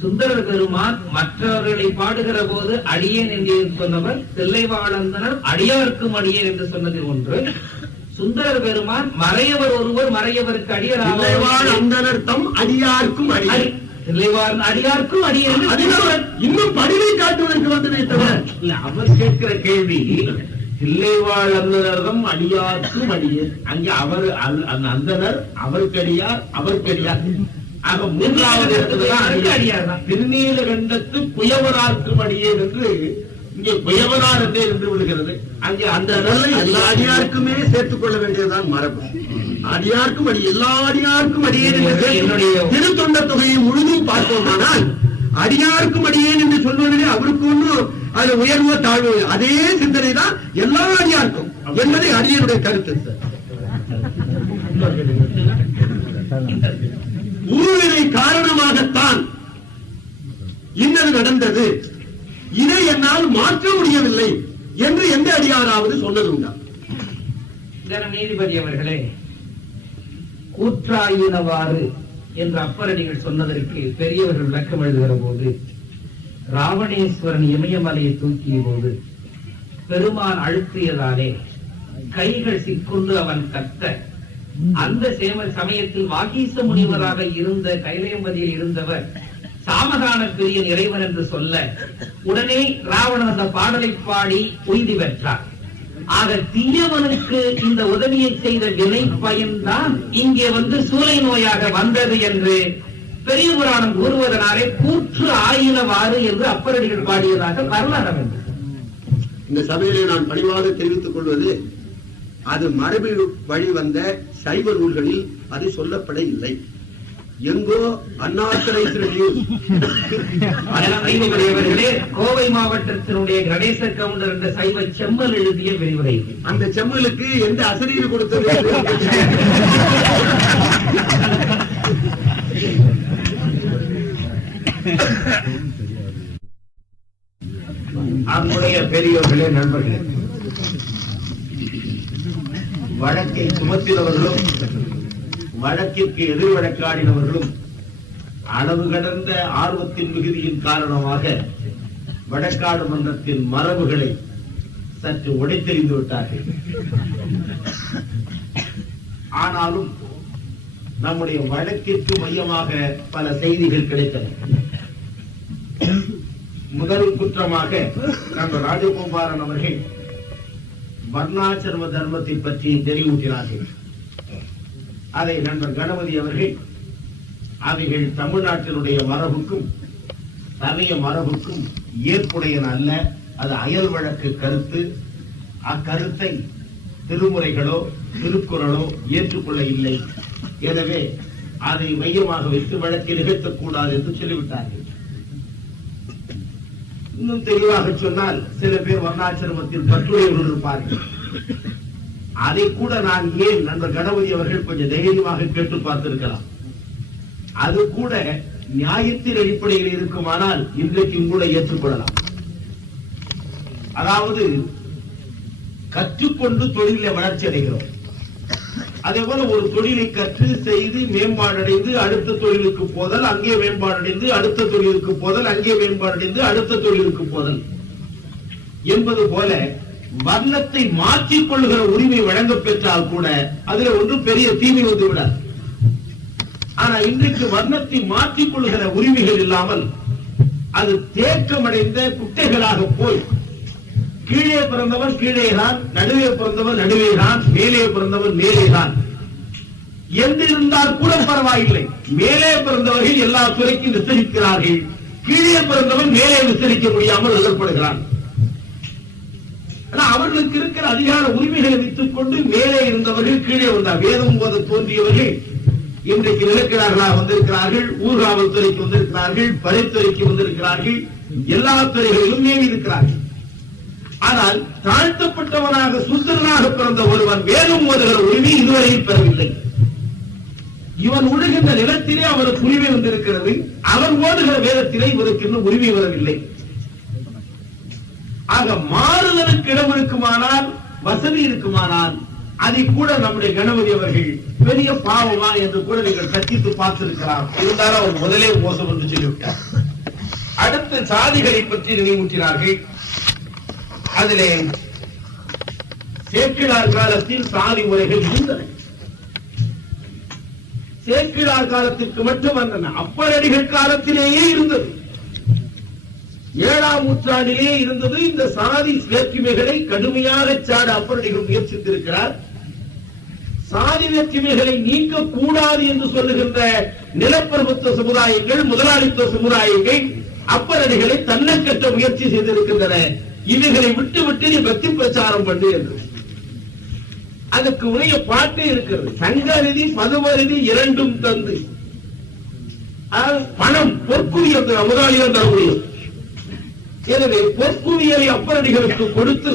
சுந்தரர் பெருமான் மற்றவர்களை பாடுகிற போது அடியேன் என்று சொன்னவர், தில்லைவாழந்தனர் அடியார்க்கும் அடியேன் என்று சொன்னதில் ஒன்று. சுந்தரர் பெருமான் மறையவர் ஒருவர் மறையவருக்கு அடியார் அந்தனர் தம் அடியார்க்கும் அடியார், அடியார்க்கும் அடியேன் இன்னும் படிவை காட்டுவதற்கு வந்ததை தவிர இல்ல. அவர் கேட்கிற கேள்வி தில்லைவாழ் அந்தனரும் அடியார்க்கும் அடியேன். அங்கே அவர் அந்தனர் அவருக்கு அடியார், அவருக்கு அடியார். ஆக 3வது இடத்துல அடியார் தான். திருநீலகண்டத்து குயவரார்க்கும் அடியேன் என்று இங்கே குயவனார் என்றே இருந்து விடுகிறது. அங்கே அந்த எல்லா அடியாருக்குமே சேர்த்துக் கொள்ள வேண்டியதுதான் மரபு. அடியாருக்கும் அடி, எல்லா அடியாருக்கும் அடியேன் என்று என்னுடைய திருத்தொண்ட தொகையை முழுதும் பார்ப்போமானால் அடியாருக்கும் அடியேன் என்று சொல்வதிலே அவருக்கு ஒன்றும் அது உயர்வோ தாழ்வோ, அதே சிந்தனை தான் எல்லா அடியாருக்கும் என்பதை அடியனுடைய கருத்து. ஊழ்வினை காரணமாகத்தான் நடந்தது, இதை என்னால் மாற்ற முடியவில்லை என்று எந்த அடியாராவது சொன்னதுண்டா? நீதிபதி அவர்களே, கூற்றாயினவாறு என்று அப்பரடிகள் சொன்னதற்கு பெரியவர்கள் விளக்கம் எழுதுகிற போது, ராவணேஸ்வரன் இமயமலையை தூக்கிய போது பெருமான் அழுத்தியதாலே கைகள் சிக்குண்டு அவன் கத்த, அந்த சமயத்தில் வாகீச முனிவராக இருந்த கைலையம்பதியில் இருந்தவர் சாமகான பிரியன் இறைவன் என்று சொல்ல, உடனே ராவணன் அந்த பாடலை பாடி உய்தி பெற்றார். ஆக தீயவனுக்கு இந்த உதவியை செய்த வினை பயன்தான் இங்கே சூளை நோயாக வந்தது என்று பெரிய புராணம் கூறுவதனாலே கூற்று ஆயினவாறு என்று அப்பரடிகள் பாடியதாக வரலாறு. இந்த சபையிலே நான் பணிவாக தெரிவித்துக் கொள்வது, அது மரபு வழி வந்த சைவ நூல்களில் அது சொல்லப்பட இல்லை. எங்கோ கோவை மாவட்டத்தினுடைய கணேச கவுண்டர் என்ற சைவ செம்மல் எழுதிய விரிவுரை. அந்த செம்மலுக்கு எந்த அசரீர் கொடுத்தது? நம்முடைய பெரியோர்களே, நண்பர்களே, வழக்கை சுமத்தினவர்களும் வழக்கிற்கு எதிர் வழக்காடினவர்களும் அளவு கடந்த ஆர்வத்தின் மிகுதியின் காரணமாக வழக்காடு மன்றத்தின் மரபுகளை சற்று உடைத்தெறிந்து விட்டார்கள். ஆனாலும் நம்முடைய வழக்கிற்கு மையமாக பல செய்திகள் கிடைத்தன. முதல் குற்றமாக நம்ம ராஜகோபாலன் அவர்கள் வர்ணாசிரம தர்மத்தை பற்றி தெரிவூட்டினார்கள். அதை நண்பர் கணபதி அவர்கள் அவைகள் தமிழ்நாட்டினுடைய மரபுக்கும் சமய மரபுக்கும் ஏற்புடையன அல்ல, அது அயல் வழக்கு கருத்து, அக்கருத்தை திருமுறைகளோ திருக்குறளோ ஏற்றுக்கொள்ள இல்லை, எனவே அதை மையமாக வைத்து வழக்கை நிகழ்த்தக்கூடாது என்று சொல்லிவிட்டார்கள். இன்னும் தெளிவாக சொன்னால், சில பேர் வர்ணாசிரமத்தில் பற்றுடையவர்கள் இருப்பார்கள். அதை கூட நான் ஏன் நண்பர் கணபதி அவர்கள் கொஞ்சம் தைரியமாக கேட்டு பார்த்திருக்கலாம். அது கூட நியாயத்தின் அடிப்படையில் இருக்குமானால் இன்றைக்கும் கூட ஏற்றுக்கொள்ளலாம். அதாவது கற்றுக்கொண்டு தொழிலை வளர்ச்சி அடைகிறோம். அதே போல ஒரு தொழிலை கற்று செய்து மேம்பாடடைந்து அடுத்த தொழிலுக்கு போதல், அங்கே மேம்பாடடைந்து அடுத்த தொழிலுக்கு போதல், அங்கே மேம்பாடடைந்து அடுத்த தொழிலுக்கு போதல் என்பது போல வர்ணத்தை மாற்றிக் கொள்ளுகிற உரிமை வழங்க பெற்றால் கூட அதுல ஒன்று பெரிய தீமை வந்து விடாது. ஆனா இன்றைக்கு வர்ணத்தை மாற்றிக் கொள்ளுகிற உரிமைகள் இல்லாமல் அது தேக்கமடைந்த குட்டைகளாக போய் கீழே பிறந்தவன் கீழேதான், நடுவே பிறந்தவன் நடுவேதான், மேலே பிறந்தவன் மேலேதான் என்றிருந்தால் கூட பரவாயில்லை. மேலே பிறந்தவர்கள் எல்லா துறைக்கும் விஸ்தரிக்கிறார்கள், கீழே பிறந்தவன் மேலே விஸ்தரிக்க முடியாமல் எதிர்ப்படுகிறான். அவர்களுக்கு இருக்கிற அதிகார உரிமைகளை வைத்துக் கொண்டு மேலே இருந்தவர்கள் கீழே வந்தார். வேதம் போத தோன்றியவர்கள் இன்றைக்கு நிலக்கிழார்களாக வந்திருக்கிறார்கள், ஊர்காவல் துறைக்கு வந்திருக்கிறார்கள், படைத்துறைக்கு வந்திருக்கிறார்கள், எல்லா துறைகளிலும் மேவி இருக்கிறார்கள். ஆனால் தாழ்த்தப்பட்டவனாக சுந்தரனாக பிறந்த ஒருவன் வேதம் ஓதுகிற உரிமை இதுவரையில் பெறவில்லை. இவன் உழுகின்ற நிலத்திலே அவருக்கு உரிமை வந்திருக்கிறது, அவன் ஓதுகிற வேதத்திலே இவருக்கு இன்னும் உரிமை வரவில்லை. ஆக மாறுதலுக்கு இடம் இருக்குமானால், வசதி இருக்குமானால், அதை கூட நம்முடைய கணபதி அவர்கள் பெரிய பாவமா என்று கூட நீங்கள் கத்தித்து பார்த்திருக்கலாம். இருந்தாலும் அவர் முதலே மோசம் என்று சொல்லிவிட்டார். அடுத்த சாதிகளை பற்றி நினைவூட்டினார்கள். அதிலே சேக்கிழார் காலத்தில் சாதி முறைகள் இருந்தன. சேக்கிழார் காலத்திற்கு மட்டும் வந்தன, அப்பரடிகள் காலத்திலேயே இருந்தது. 7ஆம் நூற்றாண்டிலே இருந்தது. இந்த சாதி வேற்றுமைகளை கடுமையாக சாட அப்பரடிகள் முயற்சித்திருக்கிறார். சாதி வேற்றுமைகளை நீக்கக்கூடாது என்று சொல்லுகின்ற நிலப்பிரபுத்துவ சமுதாயங்கள், முதலாளித்துவ சமுதாயங்கள் அப்பரடிகளை தன்னக்கற்ற முயற்சி செய்திருக்கின்றன. இவைகளை விட்டு விட்டு நீ பக்தி பிரச்சாரம் பண்ணு என்று. அதுக்கு உரிய பாட்டே இருக்கிறது. சங்கரிதி பதுவரிதி இரண்டும் தந்து பணம் பொற்குவியல் முதலாளிகள் தர முடியும். எனவே பொற்குவியலை அப்பரடிகளுக்கு கொடுத்து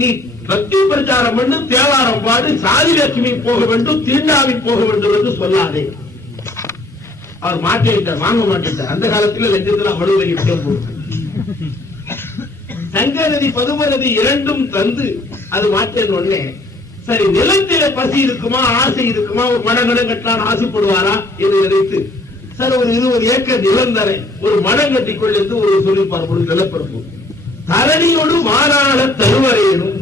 நீ பக்தி பிரச்சாரம் பண்ணு, தேவாரம் பாடு, சாதி லட்சுமி போக வேண்டும், தீண்டாவி போக வேண்டும் என்று சொல்லாதே. அவர் மாற்றிட்டார், வாங்க மாட்டேன். அந்த காலத்துல லஞ்சத்துல அவ்வளவு பெரிய விஷயம் போகுது. சங்கநதி பதுமநதி இரண்டும் தந்து அது மாற்றேன் உடனே சரி நிலத்தில பசி இருக்குமா ஆசை இருக்குமா, ஒரு மடங்கடம் கட்டலாம் ஆசைப்படுவாரா என்று நினைத்து சார் ஒரு ஏக்கர் நிலம் தரேன், ஒரு மடம் கட்டி கொண்டு ஒரு சொல்லிப்பார் ஒரு நிலப்பரப்பு தரணியோடு மாறாட தருவரையனும்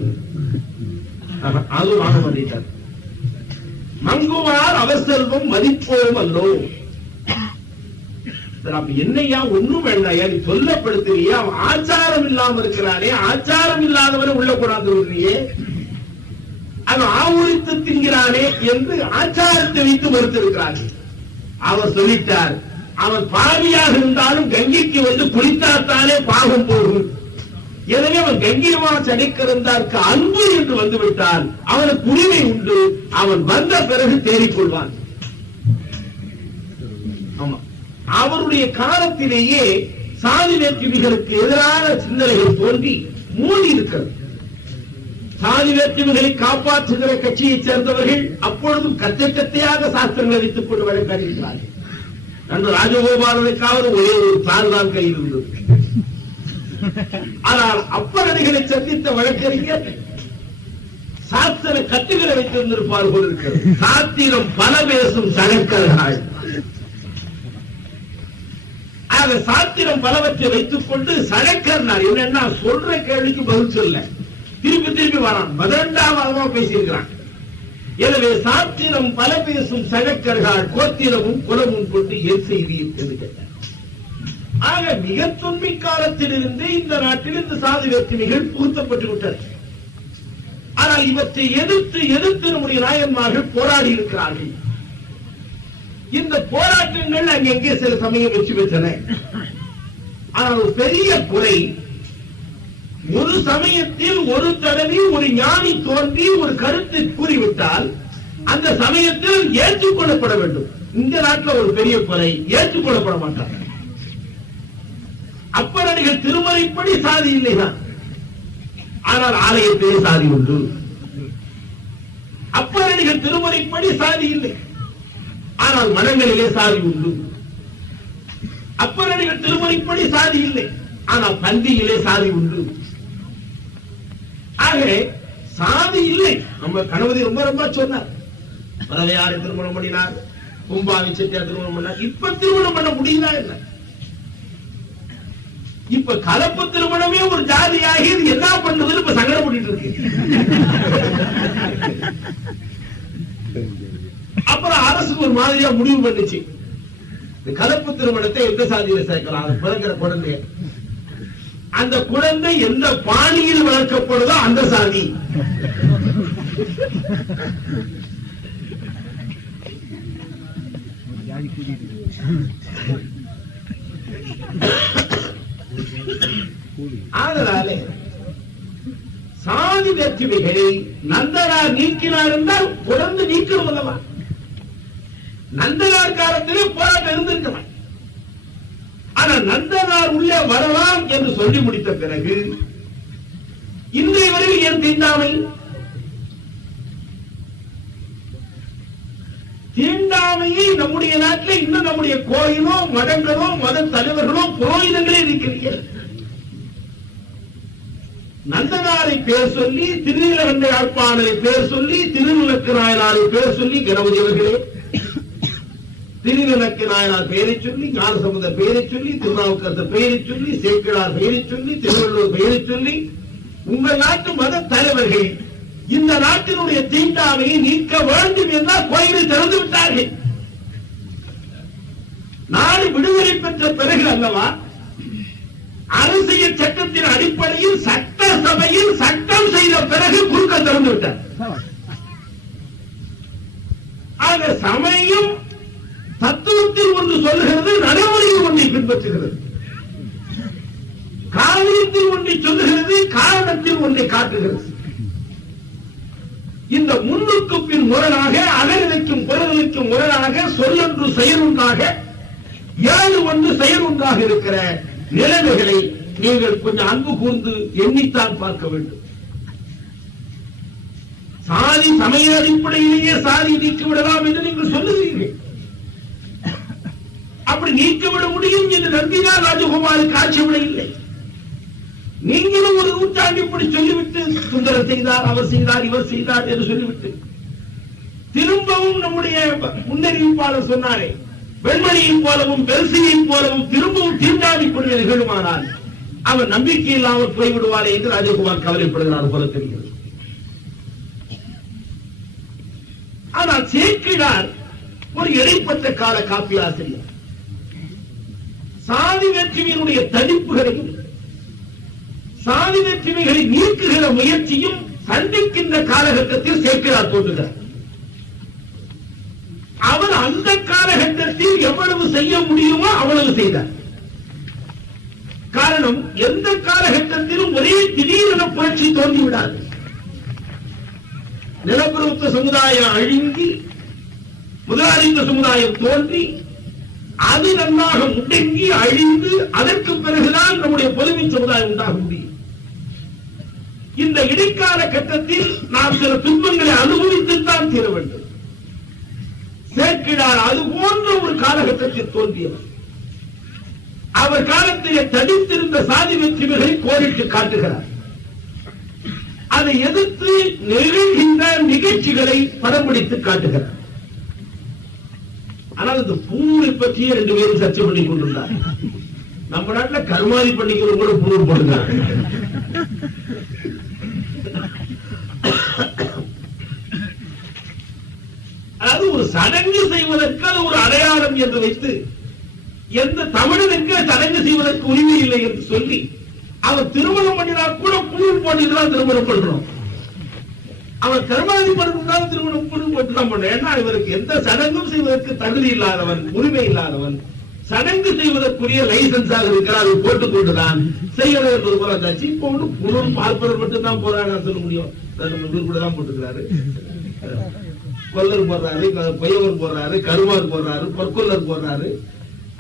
அது வாங்க மாட்டார். மங்குவார் அவர் செல்வம் மதிப்போம் அல்லோ. என்னையா ஒண்ணும் வேண்டாயா, நீ சொல்லப்படுத்துறியே, அவன் ஆச்சாரம் இல்லாம இருக்கிறானே, ஆச்சாரம் இல்லாதவரை உள்ள கொண்டாந்து விடுறியே, அவன் ஆவுரித்து தின்கிறானே என்று ஆச்சாரத்தை வைத்து மறுத்திருக்கிறார்கள். அவர் சொல்லிட்டார், அவன் பாவியாக இருந்தாலும் கங்கைக்கு வந்து குளித்தாத்தானே பாவம் போகும். எனவே அவன் கங்கையமா சடைக்கிறந்தார்க்கு அன்பு என்று வந்துவிட்டால் அவனுக்கு உரிமை உண்டு, அவன் வந்த பிறகு தேறிக்கொள்வான். ஆமா, அவருடைய காலத்திலேயே சாதி வேற்றுமைகளுக்கு எதிரான சிந்தனைகள் தோன்றி மூடி இருக்கிறது. சாதி வேற்றுமைகளை காப்பாற்றுகிற கட்சியை சேர்ந்தவர்கள் அப்பொழுதும் கத்தையாக சாஸ்திரங்களை வைத்துக் கொண்டு வழக்காடுகிறார்கள். அன்று ராஜகோபாலனுக்காவது ஒரே ஒரு தாழ்தான் கையில் இருந்தது. ஆனால் அப்பரடிகளை சந்தித்த வழக்கறிஞர் சாஸ்திர கட்டுகளை வைத்திருந்திருப்பார் போல் இருக்கிறது. சாத்திரம் பல பேசும் சடக்கர்கள். சாத்திரம் பலவற்றை வைத்துக் கொண்டு சடக்கர்னார் என்னன்னா சொல்ற கேள்விக்கு பதில் சொல்ல திருப்பி வரான், 12ஆம் பேசியிருக்கிறான். எனவே சாத்திரம் பல பேசும் சடக்கர்கள் கோத்திரமும் குலமும் கொண்டு என் செய்வீர் என்று கேட்டார். ஆக மிக தொன்மை காலத்திலிருந்து இந்த நாட்டில் இந்த சாதி வேற்றுமைகள் புகுத்தப்பட்டு விட்டது. ஆனால் இவற்றை எதிர்த்து நம்முடைய நாயன்மார்கள் போராடி இருக்கிறார்கள். இந்த போராட்டங்கள் அங்கெங்கே சில சமயம் வெற்றி பெற்றன. ஆனால் ஒரு பெரிய குறை, ஒரு சமயத்தில் ஒரு தடவை ஒரு ஞானி தோன்றி ஒரு கருத்தை கூறிவிட்டால் அந்த சமயத்தில் ஏற்றுக்கொள்ளப்பட வேண்டும். இந்த நாட்டில் ஒரு பெரிய குறை, ஏற்றுக்கொள்ளப்பட மாட்டார்கள். அப்பரடிகள் திருமறைப்படி சாதி இல்லைதான், ஆனால் ஆலயத்திலே சாதி உண்டு. அப்பரடிகள் திருமறைப்படி சாதி இல்லை, ஆனால் மனங்களிலே சாதி உண்டு. அப்பரடிகள் திருமறைப்படி சாதி இல்லை, ஆனால் பந்தியிலே சாதி உண்டு. ஆக சாதி இல்லை. நம்ம கணபதி ரொம்ப சொன்னார், பறவையாரை திருமணம் பண்ணினார், கும்பாவி செட்டியார் திருமணம் பண்ணார். இப்ப திருமணம் பண்ண முடியுதா என்ன? இப்ப கலப்பு திருமணமே ஒரு ஜாதியாகி இது என்ன பண்ணுவதுன்னு இப்ப சங்கடம் பண்ணிட்டு இருக்கு. அப்புறம் அரசுக்கு ஒரு மாதிரியா முடிவு பண்ணிச்சு, இந்த கலப்பு திருமணத்தை எந்த சாதியில சேர்க்கலாம், அது பிறக்கிற குழந்தைய, அந்த குழந்தை எந்த பாணியில் வளர்க்கப்படுதோ அந்த சாதி. அதனாலே சாதி வேற்றுமைகளை நந்தனார் நீக்கினார் என்றால் தொடர்ந்து நீக்கணும் அல்லவா? நந்தனார் காலத்திலே போராட்டம் இருந்திருக்கலாம். ஆனால் நந்தனார் உள்ளே வரலாம் என்று சொல்லி முடித்த பிறகு இன்றைய வரையில் ஏன் தீண்டாமை? தீண்டாமையை நம்முடைய நாட்டில் இன்னும் நம்முடைய கோயிலோ மடங்களோ மத தலைவர்களோ புரோகிதங்களே இருக்கிறீர்கள். நந்தனாரை பேர் சொல்லி, திருநீலகண்ட யாழ்ப்பாணரை பேர் சொல்லி, திருநிலக்கு நாயனாரை பேர் சொல்லி, கணபதி அவர்களே திருநிலக்கு நாயனார் பெயரை சொல்லி, ஞானசம்பந்தர் பெயரை சொல்லி, திருநாவுக்கரசர் பெயரை சொல்லி, சேக்கிழார் பெயரை சொல்லி, திருவள்ளுவர் பெயரை சொல்லி, உங்கள் நாட்டு மத தலைவர்கள் இந்த நாட்டினுடைய தீண்டாமையை நீக்க வேண்டும் என்றால் கோயிலை திறந்து விட்டார்கள். நாடு விடுதலை பெற்ற பிறகு அல்லவா அரசியல் சட்டத்தின் அடிப்படையில் சட்டசபையில் சட்டம் செய்த பிறகு குறுக்க திறந்து விட்டார். ஆக சமயம் தத்துவத்தில் ஒன்று சொல்லுகிறது, நடைமுறையில் ஒன்றை பின்பற்றுகிறது. காரணத்தில் ஒன்றை சொல்லுகிறது, காரணத்தில் ஒன்றை காட்டுகிறது. இந்த முன்னுக்கு பின் முரணாக, அகநிலைக்கும் புறநிலைக்கும் முரணாக, சொல்லொன்று செயலொன்றாக, ஏழு ஒன்று செயலொன்றாக இருக்கிற நிலைமைகளை நீங்கள் கொஞ்சம் அன்பு கூர்ந்து எண்ணித்தான் பார்க்க வேண்டும். சாதி சமய அடிப்படையிலேயே சாதி நீக்கிவிடலாம் என்று நீங்கள் சொல்லுகிறீர்கள். அப்படி நீக்கிவிட முடியும் என்று நம்பினால் ராஜகோபாலுக்கு ஆட்சேபனை இல்லை. நீங்களும் ஒரு நூற்றாண்டு இப்படி சொல்லிவிட்டு சுந்தரம் செய்தார், அவர் செய்தார், இவர் செய்தார் என்று சொல்லிவிட்டு திரும்பவும் நம்முடைய முன்னறிவிப்பாளர் சொன்னாரே, வெண்மணியைப் போலவும் பெருசியைப் போலவும் திரும்பவும் தீண்டாமை கொண்டு நிகழுமானால் அவர் நம்பிக்கை இல்லாமல் போய்விடுவாரே என்று ராஜகோபால் கவலைப்படுகிறார் போல தெரிகிறது. ஆனால் சேக்கிழார் ஒரு இடைப்பட்ட கால காப்பி ஆசிரியர். சாதி வேற்றுமையினுடைய தடிப்புகளையும் சாதி வேற்றுமைகளை நீக்குகிற முயற்சியும் சந்திக்கின்ற காலகட்டத்தில் சேக்கிழார் தோன்றுகிறார். அவர் அந்த காலகட்டத்தில் எவ்வளவு செய்ய முடியுமோ அவ்வளவு செய்தார். காரணம், எந்த காலகட்டத்திலும் ஒரே திடீரென புரட்சி தோன்றிவிடாது. நிலப்பிரபுத்துவ சமுதாயம் அழிந்து முதலாளித்துவ சமுதாயம் தோன்றி அது நன்றாக முடங்கி அழிந்து அதற்கு பிறகுதான் நம்முடைய பொதுமை சமுதாயம் உண்டாக முடியும். இந்த இடைக்கால கட்டத்தில் நாம் சில துன்பங்களை அனுபவித்துத்தான் தீர வேண்டும். சேக்கிழார் அது போன்ற ஒரு காலகட்டத்தில் தோன்றியவர். அவர் காலத்திலே தடித்திருந்த சாதி வெற்றிமைகளை கோரிட்டு காட்டுகிறார். அதை எதிர்த்து நிகழ்கின்ற நிகழ்ச்சிகளை படம் பிடித்து காட்டுகிறார். ஆனால் இந்த பூவை பற்றியே 2 பேரும் சர்ச்சை பண்ணி கொண்டிருந்தார். நம்ம நாட்டில் கருமாதி பண்ணிக்கிற கூட பூ போடுகிறார். அதாவது ஒரு சடங்கு செய்வதற்கு அது ஒரு அடையாளம் என்று வைத்து எந்த தமிழனுக்கு சடங்கு செய்வதற்கு உரிமை இல்லை என்று சொல்லி அவர் திருமணம் பண்ணினால் கூட பூ போட்டுதான் திருமணம் பண்றோம். அவர் கருமாதி பண்ணாலும் திருமணம் பூ போட்டுதான் பண்றோம். ஏன்னா இவருக்கு எந்த சடங்கும் செய்வதற்கு தகுதி இல்லாதவன், உரிமை இல்லாதவன், சடங்கு செய்வதற்குரிய லைசன்ஸாக இருக்கிறார், அதை போட்டுக் கொண்டுதான் செய்யணும் என்பது போல இருந்தாச்சு. இப்போ ஒன்று புலன் பார்ப்பவர் மட்டும் தான் போறாங்க சொல்ல முடியும். கூட தான் போட்டுக்கிறாரு, கொல்லர் போடுறாரு, கொய்யவர் போடுறாரு, கருமார் போடுறாரு, பொற்கொல்லர் போடுறாரு.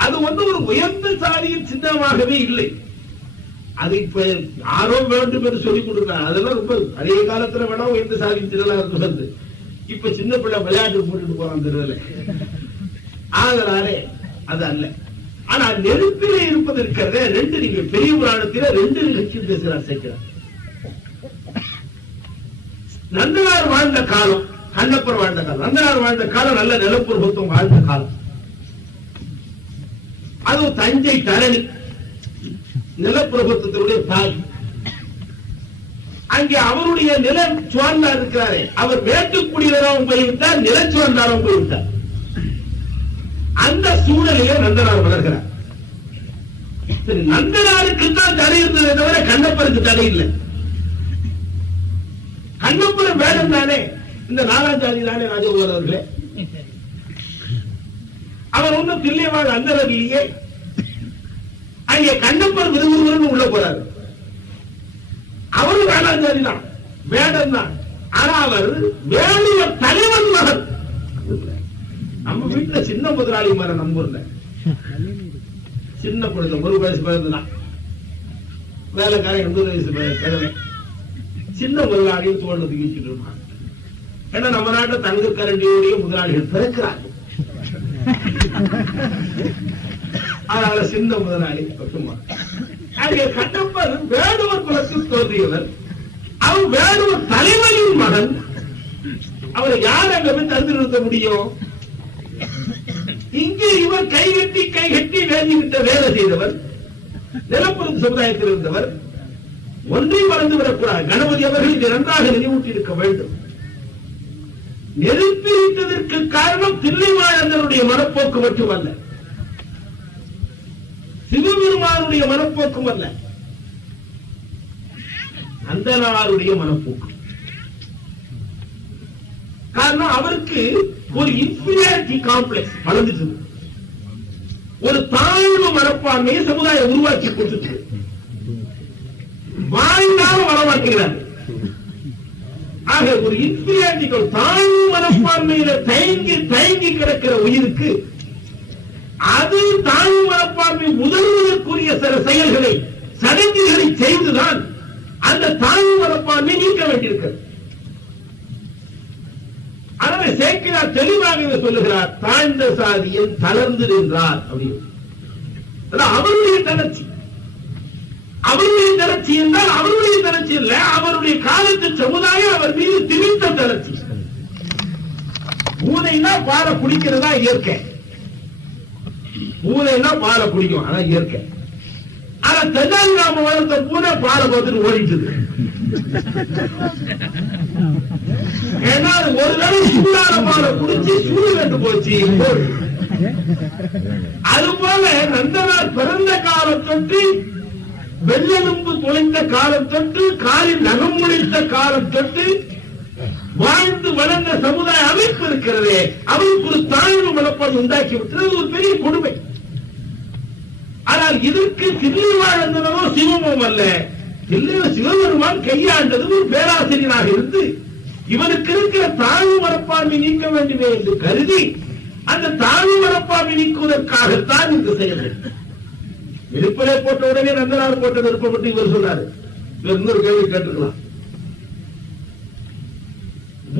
அது வந்து ஒரு உயர்ந்த சாதியின் சின்னமாகவே இல்லை. அது இப்ப யாரோ வேண்டும் என்று சொல்லிக் கொடுக்கிறார். அதெல்லாம் ரொம்ப பழைய காலத்துல வேணா உயர்ந்த சாதியின் சின்னலா இருந்து இப்ப சின்ன பிள்ளை விளையாட்டு போட்டுட்டு போறான் தெருவில். ஆதலாலே அது அல்ல. ஆனா நெருப்பிலே இருப்பது இருக்கிறத 2 நீங்க பெரிய புராணத்தில 2 நிகழ்ச்சி பேசுகிறார் சேர்க்கிறார். நந்தனார் வாழ்ந்த காலம், கண்ணப்பர் வாழ்ந்த காலம். நந்தனார் வாழ்ந்த காலம் நல்ல நிலப்பூர்வத்துவம் வாழ்ந்த காலம். அது தஞ்சை தரணி நிலப்பிரபுத்துவத்தினுடைய தாய். அங்கே அவருடைய நில சுவார்ந்தார் இருக்கிறாரே, அவர் வேட்டுக்குடியராகவும் போய்விட்டார், நிலச்சுவார்ந்தாரும் போய்விட்டார். அந்த சூழலிலே நந்தனார் வளர்கிறார். சரி, நந்தனாருக்கு தான் தடை இருந்ததை தவிர கண்ணப்பருக்கு தடை இல்லை. கண்ணப்பர் வேடம் தானே, இந்த 4ஆம் ஜாதி தானே ராஜகோபால் அவர்களே. அவர் ஒன்றும் தில்லைவாழ் அந்தரவிலேயே அங்கே கண்ணப்பர் விரும்புகிறன்னு உள்ள போறாரு. அவரும் 4ஆம் ஜாதி தான், வேடம் தான். ஆனா அவர் வேலுவர் தலைவன் மகன். நம்ம வீட்டுல சின்ன முதலாளி மாதிரி நம்ம ஊர்ல சின்ன பொழுது 1 வயசு பிறந்துதான் வேலைக்காரன் 80 வயசு பிறகு சின்ன முதலாளியும் தோல்றது வீசிட்டு இருப்பாங்க. ஏன்னா நம்ம நாட்டில் தங்க கரண்டியோடைய முதலாளிகள் பிறக்கிறார்கள். அதனால சின்ன முதலாளி அங்கே கண்ணப்பர் வேடுவர் குலத்தில் தோன்றியவர். அவர் வேடுவர் தலைவனின் மகன். அவரை யார் அங்க போய் தடுத்து நிறுத்த முடியும்? இங்கே இவர் கைகட்டி வேதிவிட்ட வேலை செய்தவர், நிலப்பரப்பு சமுதாயத்தில் இருந்தவர். ஒன்றை மறந்து விடக்கூடாது, கணபதி அவர்கள் இதை நன்றாக நினைவூட்டி இருக்க வேண்டும். நெருப்பித்ததற்கு காரணம் தில்லைவாழந்தருடைய மனப்போக்கு மட்டுமல்ல, சிவபெருமானுடைய மனப்போக்கும் அல்ல, நந்தனாருடைய மனப்போக்கு. காரணம், அவருக்கு ஒரு இன்ஃபீரியாரிட்டி காம்ப்ளெக்ஸ் வளர்ந்துட்டு, ஒரு தாழ்வு மனப்பான்மையை சமுதாயம் உருவாக்கி கொடுத்துட்டு வாழ்ந்தாலும் வரமாட்டேங்கிறார். ஆக ஒரு இன்ஃபீரியாரிட்டி, தாழ்வு மனப்பான்மையில தயங்கி கிடக்கிற உயிருக்கு அது தாழ்வு மனப்பான்மை முதல்வதற்குரிய சில செயல்களை, சடங்குகளை செய்துதான் அந்த தாழ்வு மனப்பான்மை நீக்க வேண்டியிருக்கிறது. அதனால சேக்கிழார் தெளிவாக சொல்லுகிறார், தாழ்ந்த சாதியில் தளர்ந்து நின்றார் அப்படின்னு. அவருடைய தளர்ச்சி, அவருடைய தளர்ச்சி என்றால் அவருடைய தளர்ச்சி இல்ல, அவருடைய காலத்து சமுதாயம் அவர் மீது திணித்த தளர்ச்சி. பூனைன்னா பாலை குடிக்கிறதா இயற்கை, பூனைன்னா பாலை குடிக்கும், ஆனா இயற்கை. ஆனா தென்னாலிராம வளர்த்த பூனை பாலை பார்த்துட்டு ஓடிட்டு ஏன்னா ஒரு தடவை சூடான பாலை குடிச்சு சூடு கண்டு போச்சு. அதுபோல நந்தனார் பிறந்த காலம் தொட்டு, வெள்ளெலும்பு துளைந்த காலம் தொட்டு, காலில் நகம் முளைத்த காலம் தொட்டு வாழ்ந்து வளர்ந்த சமுதாய அமைப்பு இருக்கிறதே, அவருக்கு ஒரு தாழ்வு மனப்பாடு உண்டாக்கி விட்டது ஒரு பெரிய கொடுமை. ஆனால் இதற்கு திருவாழ்ந்தனோ சிவமும் அல்ல, சிவபெருமான் கையாண்டது ஒரு பேராசிரியராக இருந்து இவனுக்கு இருக்கிற தாழ்வு மனப்பான்மை நீக்க வேண்டுமே என்று கருதி அந்த தாழ்வு மனப்பான்மை நீக்குவதற்காகத்தான் இந்த செயல்கள். விருப்பலை போட்ட உடனே நந்தனார் போட்ட விருப்பப்பட்டு இவர் சொன்னாரு. இவர் இன்னொரு கேள்வி கேட்டுக்கலாம்.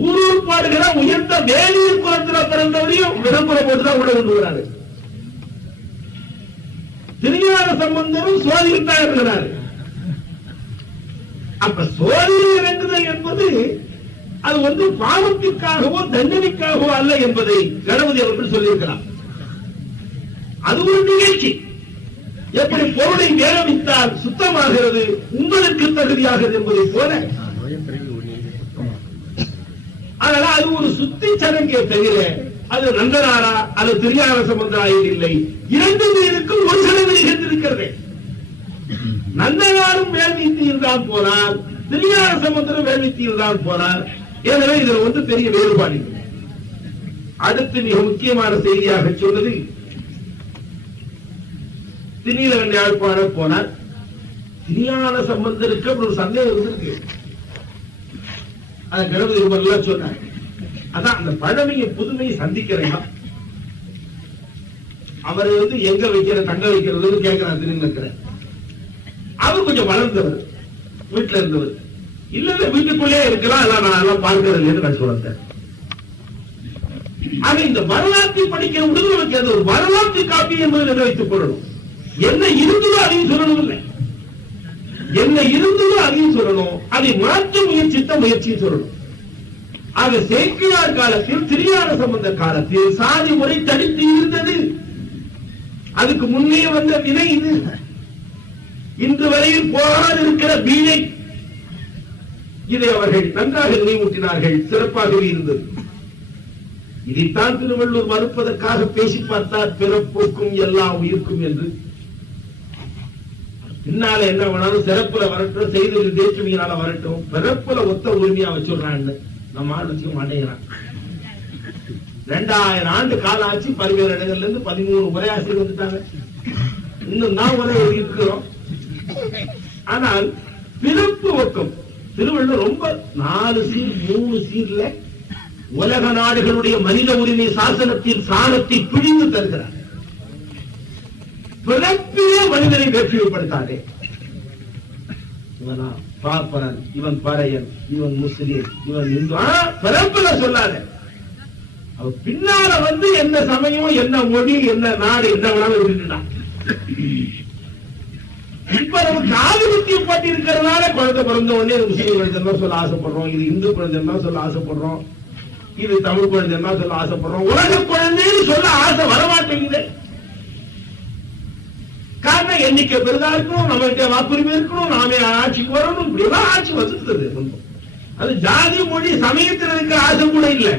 ஊரூர் பாடுகிற உயர்ந்த வேலியர் குலத்தில் பிறந்தவரையும் விருப்பலை போட்டுதான் உள்ள கொண்டு வராரு. திருஞான சம்பந்தரும் சோதியில் தான் இருக்கிறார். அப்ப சோதியில் இறங்குதல் என்பது அது பாவத்திற்காகவோ தண்டனைக்காகவோ அல்ல என்பதை கணபதி அவர்கள் சொல்லியிருக்கிறார். அது ஒரு நிகழ்ச்சி. எப்படி பொருளை வேரமித்தால் சுத்தமாகிறது, உங்களுக்கு தகுதியாகிறது என்பதை போல அதனால அது ஒரு சுத்தி சடங்கே தவிர அது நந்தனாரா அது திருஞான சம்பந்தராயில் இல்லை. இரண்டு பேருக்கும் ஒரு சடங்கு நிகழ்ந்திருக்கிறது. நந்தனாரும் வேள்வித்தியில் தான் போனார், திருஞான சம்பந்தரும் வேள்வித்தியில் தான் போனார். எனவே இதுல பெரிய வேறுபாடு. அடுத்து மிக முக்கியமான செய்தியாக சொன்னது, திருநீலகண்ட யாழ்ப்பாணர் போனார். திருஞான சம்பந்தருக்கு ஒரு சந்தேகம் இருந்திருக்கு. அதை கணபதி எல்லாம் சொன்னார். அதான் அந்த பழமையை புதுமையை சந்திக்கிறேன். அவர் எங்க வைக்கிற தங்க வைக்கிறது கேட்கிறார். திருநீலகண்டர் அவர் கொஞ்சம் வளர்ந்தவர், வீட்டுல இருந்தவர். இல்ல வீட்டுக்குள்ளே இருக்கலாம், நான் பார்க்கிறது நான் சொல்றேன். ஆக இந்த வரலாற்றை படிக்கிற உடனே அது ஒரு வரலாற்று காப்பி என்பதை வைத்துக் கொள்ளணும். என்ன இருந்ததோ அதையும் சொல்லணும், இல்லை என்ன இருந்ததோ அதையும் சொல்லணும், அதை மாற்ற முயற்சித்த முயற்சியும் சொல்லணும். ஆக சேக்கிழார் காலத்தில் திருஞான சம்பந்த காலத்தில் சாதி முறை தடுத்து இருந்தது. அதுக்கு முன்னே வந்த வினை இது. இன்று வரையில் போராட இருக்கிற பீனை இதை அவர்கள் நன்றாக நினைவூட்டினார்கள், சிறப்பாகவே இருந்தது. இதைத்தான் திருவள்ளுவர் மறுப்பதற்காக பேசி பார்த்தார், பிறப்புக்கும் எல்லா உயிர்க்கும் என்று. பின்னால என்ன வேணாலும் சிறப்புல வரட்டும், செய்தொழில் தேற்றுமையினால வரட்டும், பிறப்புல ஒத்த உரிமையா வச்சுடுறான்னு நம்ம ஆளுக்கும் மாட்டேங்கிறான். 2000 ஆண்டு காலம் ஆச்சு, பல்வேறு இடங்கள்ல இருந்து 13 உரையாசிரியர் வந்துட்டாங்க. இன்னும் தான் உரை இருக்கிறோம். ஆனால் பிறப்பு ஒக்கம் திருவள்ளுவர் ரொம்ப 4 சீர் 3 சீர்ல உலக நாடுகளுடைய மனித உரிமை சாசனத்தின் சாணத்தை பிழிந்து தருகிறார். பிறப்பிலே மனிதனை வேற்றுமைப்படுத்தாதே. இவனா பார்ப்பனன், இவன் பறையன், இவன் முஸ்லீம், இவன் இந்து, பிறப்புல சொல்லாத. அவ பின்னால என்ன சமயம், என்ன மொழி, என்ன நாடு, என்ன வேணாலும் விட்டுட்டான். இப்ப நமக்கு ஆதிபத்தியம் பட்டி இருக்கிறதுனால குழந்தை பிறந்த உடனே முஸ்லீம் குழந்தை சொல்ல ஆசைப்படுறோம், இது இந்து குழந்தை சொல்ல ஆசைப்படுறோம், இது தமிழ் குழந்தை சொல்ல ஆசைப்படுறோம். உலக குழந்தைன்னு சொல்ல ஆசை வரமாட்டேங்குது. காரணம் எண்ணிக்கை பெரிதா இருக்கணும், நம்மகிட்ட வாக்குரிமை இருக்கணும், நாமே ஆட்சிக்கு வரணும். இப்படி எல்லாம் ஆட்சி வசூத்தது. அது ஜாதி மொழி சமயத்தில் இருக்கிற ஆசை கூட இல்லை.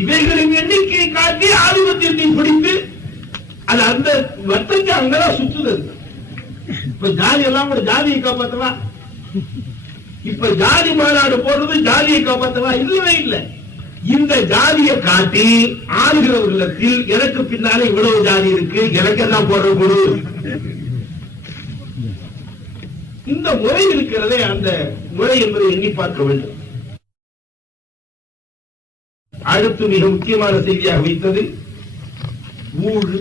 இவைகளின் எண்ணிக்கையை காட்டி ஆதிபத்தியத்தை பிடித்து அது அந்த வர்த்தத்தை அங்கதான் சுற்றுது. இப்ப ஜாதி எல்லாம் ஒரு ஜாதியை காப்பாத்தவா, இப்ப ஜாதி மாநாடு போடுறது ஜாதியை காப்பாத்தவா? இல்லவே இல்லை. இந்த ஜாதியை காட்டி ஆளுகிறவர்களிடத்தில் எனக்கு பின்னாலே இவ்வளவு ஜாதி இருக்கு, எனக்கு எல்லாம் போடுற குழு, இந்த முறை இருக்கிறதே, அந்த முறை என்பதை எண்ணி பார்க்க வேண்டும். அடுத்து மிக முக்கியமான செய்தியாக வைத்தது ஊழ்,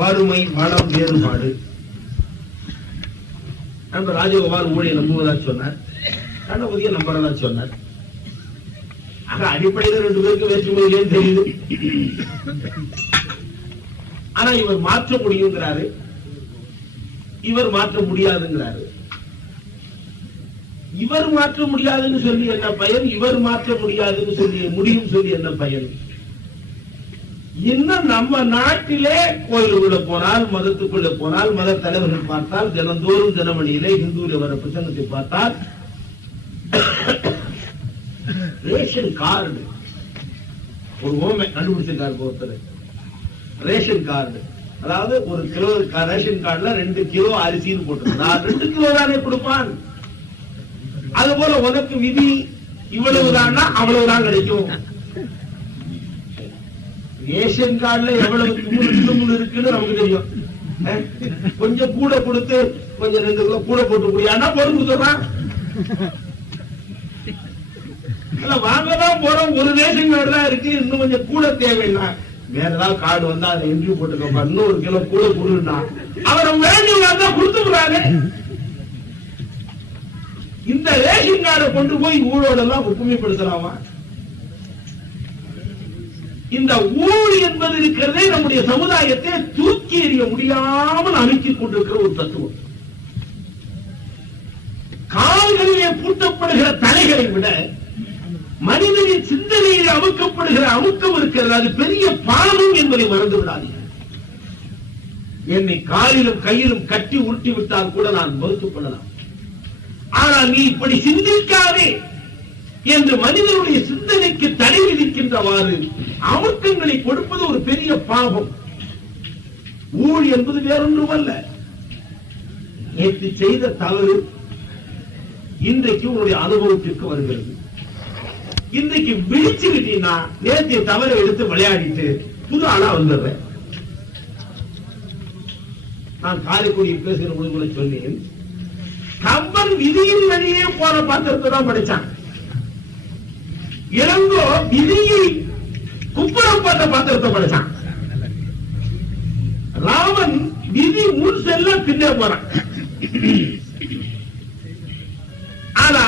வறுமை, வளம் வேறுபாடு. ராஜகோபால் ஊழியை நம்புவதா சொன்னார், கணபதியை நம்புறதா சொன்னார். ஆக அடிப்படையில் 2 பேருக்கு வேற்றுமை இல்லைன்னு தெரியுது. ஆனா இவர் மாற்ற முடியுங்கிறாரு, இவர் மாற்ற முடியாதுங்கிறாரு. இவர் மாற்ற முடியாதுன்னு சொல்லி என்ன பயன், இவர் மாற்ற முடியாதுன்னு சொல்லி முடியும் சொல்லி என்ன பயன்? இன்னும் நம்ம நாட்டிலே கோயிலுக்குள்ள போனால், மதத்துக்குள்ள போனால், மத தலைவர்கள் பார்த்தால், தினந்தோறும் தினமணியிலே இந்துவில வர பிரசங்கத்தை பார்த்தால் ரேஷன் கார்டு ஒரு ஓமை கண்டுபிடிச்சிருக்காரு ஒருத்தர். ரேஷன் கார்டு அதாவது 1 கிலோ ரேஷன் கார்டுல 2 கிலோ அரிசின்னு போட்டிருந்தா 2 கிலோ தானே கொடுப்பான். அது போல உனக்கு விதி இவ்வளவுதான், அவ்வளவுதான் கிடைக்கும். ரேஷன் கார்டுல எவ்வளவு தும்முள் இருக்குன்னு நமக்கு தெரியும். கொஞ்சம் கூட கொடுத்து கொஞ்சம் 2 கிலோ கூட போட்டு முடியாதுன்னா போட்டு கொடுத்துறான். வாங்கதான் போறோம், ஒரு ரேஷன் கார்டு தான் இருக்கு, இன்னும் கொஞ்சம் கூட தேவைன்னா வேற ஏதாவது கார்டு வந்தா அதை என்ட்ரி போட்டுக்கோப்பா, இன்னும் 1 கிலோ கூட கொடுன்னா அவரை வேண்டியதான் கொடுத்துக்கிறாங்க. இந்த ரேஷன் கார்டை கொண்டு போய் ஊழோட எல்லாம் ஒப்புமைப்படுத்தலாமா? இந்த ஊழ் என்பது இருக்கிறதே நம்முடைய சமுதாயத்தை தூக்கி எறிய முடியாமல் அமைக்கிக் கொண்டிருக்கிற ஒரு தத்துவம். கால்களிலே பூட்டப்படுகிற தலைகளை விட மனிதனின் சிந்தனையில் அமுக்கப்படுகிற அமுக்கம் இருக்கிறது, அது பெரிய பாவம் என்பதை மறந்து விடாதீர்கள். என்னை காலிலும் கையிலும் கட்டி உருட்டி விட்டால் கூட நான் மறுத்துக் கொள்ளலாம். ஆனால் நீ இப்படி சிந்திக்காதே என்று மனிதனுடைய சிந்தனைக்கு தடை விதிக்கின்றவாறு அமுக்கங்களை கொடுப்பது ஒரு பெரிய பாவம். ஊழ் என்பது வேறொன்றுமல்ல. நேற்று செய்த தவறு இன்றைக்கு உன்னுடைய அனுபவத்திற்கு வருகிறது. இன்றைக்கு விழிச்சு விட்டீங்கன்னா நேற்று தவறை எடுத்து விளையாடிட்டு புது ஆளா வந்துடுறேன். நான் காரைக்குடியில் பேசுகிற பொழுது சொன்னேன், கம்பன் விதியின் வழியே போன பாத்திரத்தை தான் படிச்சான். இளங்கோ விதியை குப்புறம் போட்ட பாத்திரத்தை படிச்சான். ராமன் விதி முன் செல்ல பின்னே போறான். ஆனா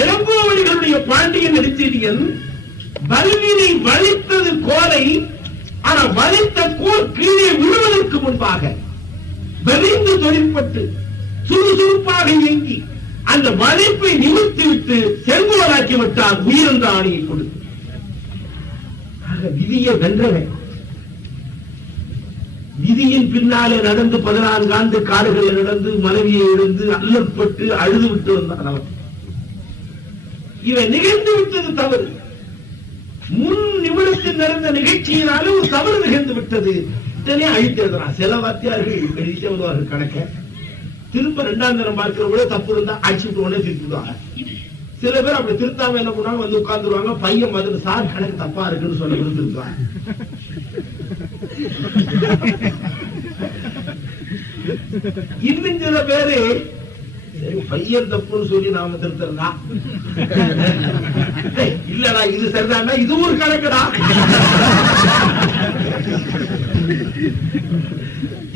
இளங்கோவடிகளுடைய பாண்டியன் நெடுஞ்செழியன் வல்வினை வலித்தது கோலை, ஆனா வலித்த கோல் கீழே விழுவதற்கு முன்பாக வெறிந்து தொழிற்பட்டு சுறுசுறுப்பாக இயங்கி அந்த வலிப்பை நிமிர்த்திவிட்டு செங்கோலாக்கி விட்டார் உயிரென்ற ஆணையை கொடுத்து. விதியை வென்றவன் விதியின் பின்னாலே நடந்து 14 ஆண்டு காடுகளில் நடந்து மனைவியை இழந்து அல்லற்பட்டு அழுது விட்டு வந்தான். அவன் இவன் நிகழ்ந்து விட்டது தவறு. முன் நிமிடத்தில் நடந்த நிகழ்ச்சியினாலும் ஒரு தவறு நிகழ்ந்து விட்டது. இத்தனை அழித்து எழுதுறான். சில வாத்தியார்கள் எழுதி வருவார்கள் கணக்க, திரும்ப 2ஆம் தரம் பார்க்கிற கூட தப்பு இருந்தா அடிச்சுட்டு உடனே திருப்பிடுவாங்க. சில பேர் அப்படி திருத்தாம என்ன பண்ணுவாங்க, வந்து உட்கார்ந்துருவாங்க, பையன் மாதிரி சார் கணக்கு தப்பா இருக்குன்னு சொல்லி கொடுத்துருக்காங்க. இன்னும் சில பேரு பையன் தப்புன்னு சொல்லி நாம திருத்தா இல்லடா இது சரிதானா, இது ஒரு கணக்குடா,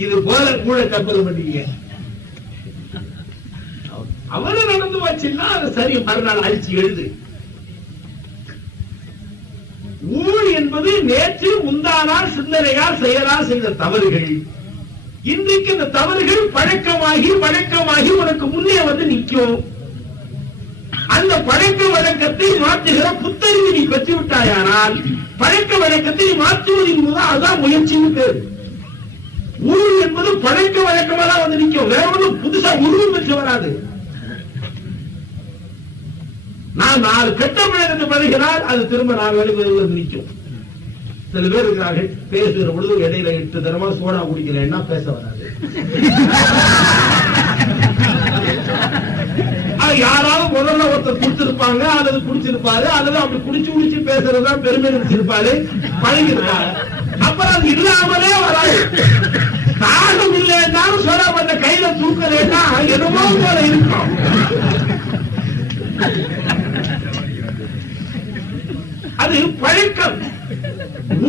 இது போல கூட தப்பு பண்ணீங்க. அவரு நடந்து வச்சுன்னா அது சரி, மறுநாள் அழிச்சு எழுது. ஊழ் என்பது நேற்று முந்தானால் சிந்தனையால் செயலால் செய்த தவறுகள். இன்றைக்கு இந்த தவறுகள் பழக்கமாகி வழக்கமாகி உனக்கு முன்னே வந்து நிற்கும். அந்த பழக்க வழக்கத்தை மாற்றுகிற புத்தறிவு நீ பெற்றுவிட்டாயானால் பழக்க வழக்கத்தை மாற்றுவதன் மூலம் அதுதான் முயற்சின்னு பேரு. ஊழ் என்பது பழக்க வழக்கமா தான் வந்து நிற்கும், வேற ஒன்றும் புதுசா உருவம் பெற்று வராது. நான் 4 கெட்ட பழக்கத்தை பழகினால் அது திரும்ப 4 வேலைக்கு நிற்கும். சில பேர் இருக்கிறார்கள், பேசுகிற பொழுது இடையில 8 தடவை சோடா குடிக்கிறேன்னா பேச வராது. யாராவது முதல்ல ஒருத்தர் குடிச்சிருப்பாங்க, அல்லது குடிச்சிருப்பாரு, அல்லது அப்படி குடிச்சு பேசுறதுதான் பெருமை நினைச்சிருப்பாரு, பழகிருப்பாரு. அப்புறம் அது இல்லாமலே வராது. தாகம் இல்லைன்னாலும் சோடா பண்ண கையில தூக்கலைன்னா என்னமோ போல இருக்கும். அது பழக்கம்.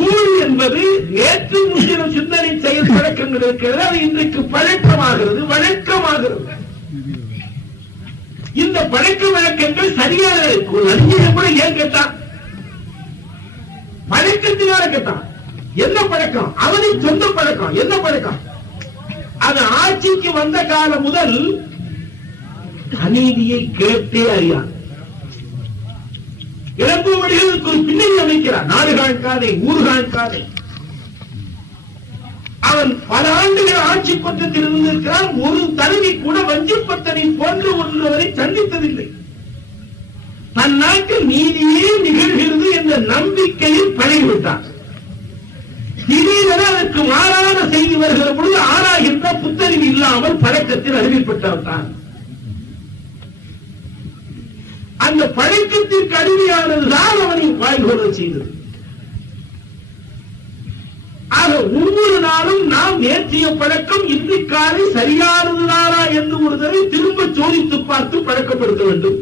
ஊழ் என்பது நேற்று முன்தினம் சிந்தனை செயல் பழக்கங்கள் இருக்கிறது, அது இன்றைக்கு பழக்கமாகிறது, வழக்கமாகிறது. இந்த பழக்க வழக்கங்கள் சரியான அறிஞரை கூட ஏன் கேட்டா பழக்கத்தினால கேட்டான். என்ன பழக்கம்? அவனின் சொந்த பழக்கம். என்ன பழக்கம்? அது ஆட்சிக்கு வந்த காலம் முதல் அநீதியை கேட்டே அறியான். இளங்கோவடிகளுக்கு ஒரு பின்னணி அமைக்கிறார். நாடு காண்காதே, ஊர் காண்காதே. அவன் பல ஆண்டுகள் ஆட்சி பட்டத்தில் இருந்திருக்கிறான். ஒரு தடவை கூட வஞ்சிப்பத்தனை போன்ற ஒருவரை சந்தித்ததில்லை. தன் நாட்டில் நீதியே நிகழ்கிறது என்ற நம்பிக்கையில் பழகிவிட்டான். திடீரென அதற்கு மாறான செய்தி வருகிற பொழுது ஆராய்கின்ற புத்தறிவு இல்லாமல் பழக்கத்தில் அறிவிக்கப்பட்டான். அந்த பழக்கத்திற்கு அடிமையானதுதான் அவனை வாய்கொள்ள செய்தது. ஆக ஒவ்வொரு நாளும் நாம் நேற்றிய பழக்கம் இன்றைக்காலை சரியானதுதானா என்று ஒரு தடவை திரும்ப சோதித்து பார்த்து பழக்கப்படுத்த வேண்டும்.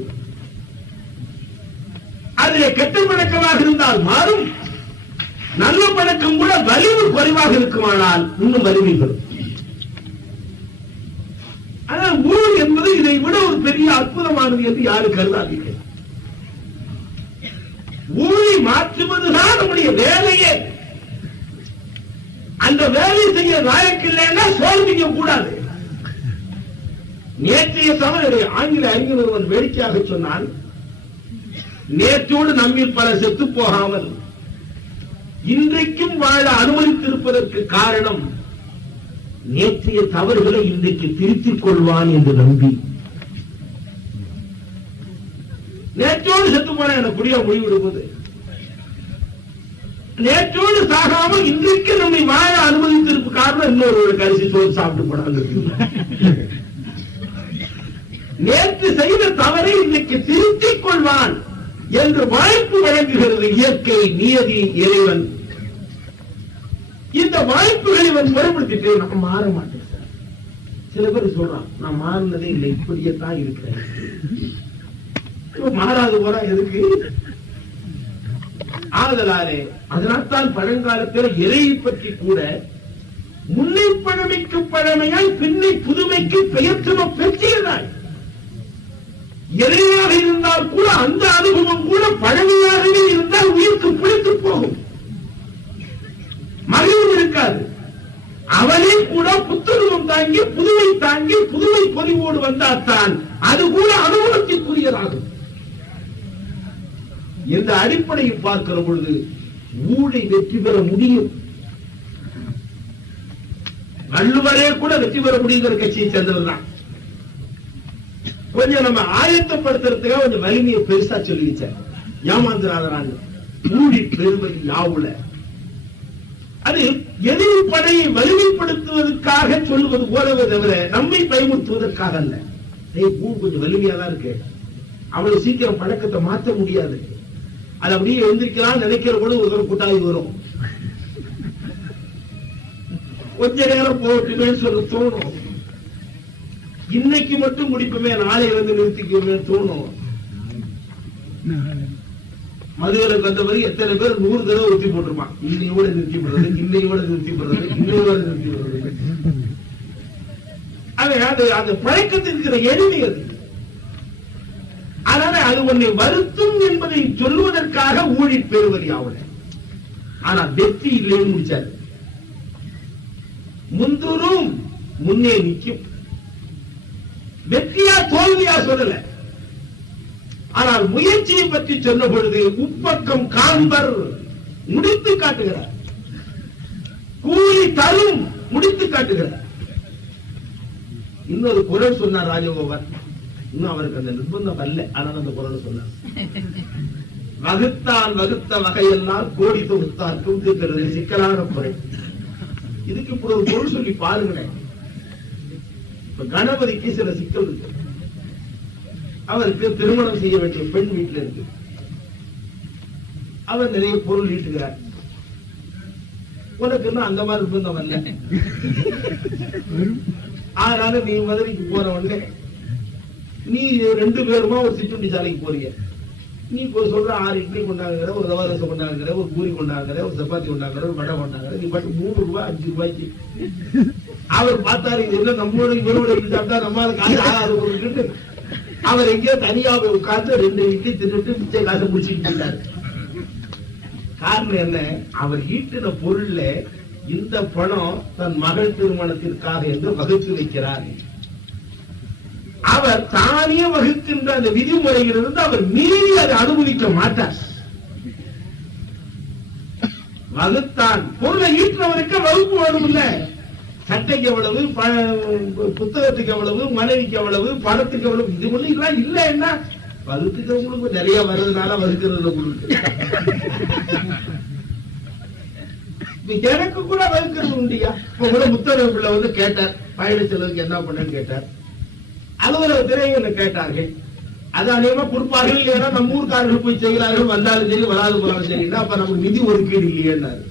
அதிலே கெட்ட பழக்கமாக இருந்தால் மாறும். நல்ல பழக்கம் கூட வலிவு குறைவாக இருக்குமானால் இன்னும் வலிமை பெறும். ஆனால் ஊழல் என்பது இதை விட ஒரு பெரிய அற்புதமானது என்று யாரும் கருதாதீர்கள். ஊழலை மாற்றுவதுதான் நம்முடைய வேலையே. அந்த வேலை செய்ய நாயக்கு இல்லைன்னா சோர்விக்க கூடாது. நேற்றைய தவறு ஆங்கில அறிஞர் ஒருவன் வேடிக்கையாக சொன்னான், நேற்றோடு நம்மில் பல செத்து போகாமல் இன்றைக்கும் வாழ அனுமதித்திருப்பதற்கு காரணம் நேற்றைய தவறுகளை இன்றைக்கு திருத்திக் கொள்வான் என்று நம்பி. நேற்றோடு செத்து போன எனக்கு புரிய முடிவெடுப்பது, நேற்றோடு சாகாமல் இன்றைக்கு நம்மை வாழ அனுமதித்திருப்பு காரணம் இன்னொரு கரிசி சோறு சாப்பிட்டு போனாங்க. நேற்று செய்த தவறை இன்றைக்கு திருத்திக் கொள்வான் என்று வாய்ப்பு வழங்குகிறது இயற்கை, நியதி, இறைவன். இந்த வாய்ப்புகளை இவன் முறைப்படுத்திட்டு நான் மாற மாட்டேன் சார். சில பேர் சொல்றான், நான் மாறினதே இல்லை, இப்படியே தான் இருக்கிறேன். மாறாது போறா எதுக்கு? ஆதலாலே அதனால்தான் பழங்காலத்தில் இறையை பற்றி கூட முன்னை பழமைக்கு பழமையாய் பின்னை புதுமைக்கு பெயர்த்தும பெற்றியதாய். இறையாக இருந்தால் கூட அந்த அனுபவம் கூட பழமையாகவே இருந்தால் உயிருக்கு பிடித்து போகும், மகிழ்வு இருக்காது. அவனே கூட புத்தகம் தாங்கி புதுமை தாங்கி புதுமை பொறிவோடு வந்தால்தான் அது கூட அனுபவத்திற்குரியதாகும். இந்த அடிப்படையை பார்க்கிற பொழுது ஊழை வெற்றி பெற முடியும். வள்ளுவரே கூட வெற்றி பெற முடியுங்கிற கட்சியை சேர்ந்தவர் தான். கொஞ்சம் நம்ம ஆயத்தப்படுத்துறதுக்காக கொஞ்சம் வலிமையை பெருசா சொல்லி வச்சார். ஏமாந்துராதராங்க ஊழி பெருமை யாவுல. அது எதிரி படையை வலிமைப்படுத்துவதற்காக சொல்லுவது போலவே தவிர நம்மை பயமுறுத்துவதற்காக அல்ல. கொஞ்சம் வலிமையா தான் இருக்கு, அவ்வளவு சீக்கிரம் பழக்கத்தை மாற்ற முடியாது. அது அப்படியே எழுந்திருக்கலாம் நினைக்கிற கூட ஒரு தடவை கூட்டாளி வரும். கொஞ்ச நேரம் போட்டுமே சொல்ல தோணும். இன்னைக்கு மட்டும் முடிப்புமே, நாளை வந்து நிறுத்திக்குமே தோணும். மதுவிலக்கு வந்தவரை எத்தனை பேர் 100 தடவை ஊத்தி போட்டிருப்பான். இன்னையோட நிறுத்தி போடுறது, இன்னையோட நிறுத்தி போடுறது, இன்னையோட நிறுத்தி போடுறது. அது அந்த பழக்கத்திற்கு எளிமை அது. அதனால அது உன்னை வருத்தும் என்பதை சொல்லுவதற்காக ஊழில் பெறுவது ஆவல. ஆனா வெற்றி இல்லைன்னு முடிச்சாரு. முந்தூரும் முன்னே நிற்கும். வெற்றியா தோல்வியா சொல்லல. ஆனால் முயற்சியை பற்றி சொன்ன பொழுது உப்பக்கம் காண்பர் முடித்து காட்டுகிறார், கூலி தரும் முடித்து காட்டுகிறார். இன்னொரு குரல் சொன்னார் ராஜகோபால். இன்னும் அவருக்கு அந்த நிர்பந்தம் வரல, ஆனால் அந்த குரல் சொன்னார். வகுத்தான் வகுத்த வகையெல்லாம் கோடி தொகுத்தார்க்கும் தீர்க்கிறது சிக்கலான குறை. இதுக்கு இப்படி ஒரு பொருள் சொல்லி பாருங்களேன். இப்ப கணபதிக்கு சில சிக்கல் இருக்கு. அவருக்கு திருமணம் செய்ய வேண்டிய பெண் வீட்டில் இருக்கு. அவர் நிறைய பொருள் ஈட்டுகிறார். உனக்கு அந்த மாதிரி நிர்பந்தம் வரல. அதனால நீ மதுரைக்கு போற உடனே நீ 2 பேருமா ஒரு சிற்றுண்டி சாலைக்கு போறீங்க. நீ சொல்ற 6 இட்லி கொண்டாங்கிற, ஒரு ரவா ரசம் கொண்டாங்கிற, ஒரு பூரி கொண்டாங்கிற, ஒரு சப்பாத்தி கொண்டாங்கிற, ஒரு வடை கொண்டாங்கிற. நீ பாட்டு 3 ரூபாய் 5 ரூபாய்க்கு. அவர் பார்த்தாரு, இது என்ன நம்மளோட இவரோட சாப்பிட்டா நம்மளால காசு ஆகாது. அவர் எங்கேயோ தனியா உட்கார்ந்து 2 இட்லி தின்னுட்டு மிச்ச காசை முடிச்சுட்டு போயிட்டாரு. காரணம் என்ன? அவர் ஈட்டின பொருள்ல இந்த பணம் தன் மகள் திருமணத்திற்காக என்று வகுத்து வைக்கிறார். அவர் தானே வகுக்கின்ற அந்த விதிமுறையிலிருந்து அவர் மீறி அதை அனுபவிக்க மாட்டார். வகுத்தான் பொருளை ஈற்றவருக்கு வகுப்பு வரும் இல்ல. சட்டைக்கு எவ்வளவு, புத்தகத்துக்கு எவ்வளவு, மனைவிக்கு எவ்வளவு, பணத்துக்கு எவ்வளவு, இது ஒண்ணு இல்ல. என்ன வகுத்துக்கிறவங்களுக்கு நிறைய வர்றதுனால வகுக்கிறது உங்களுக்கு. எனக்கு கூட வகுக்கிறது உண்டியா? இப்ப கூட முத்தரவு பிள்ளை வந்து கேட்டார், பயண செலவுக்கு என்ன பண்ணன்னு கேட்டார். அலுவலகத்திலே கேட்டார்கள். அது அநேகமா கொடுப்பார்கள். இல்லையா நம்ம ஊர்க்காரர்கள் போய் செய்கிறார்கள், வந்தாலும் சரி வராது போனாலும் சரி. அப்ப நமக்கு நிதி ஒதுக்கீடு இல்லையேன்னாரு.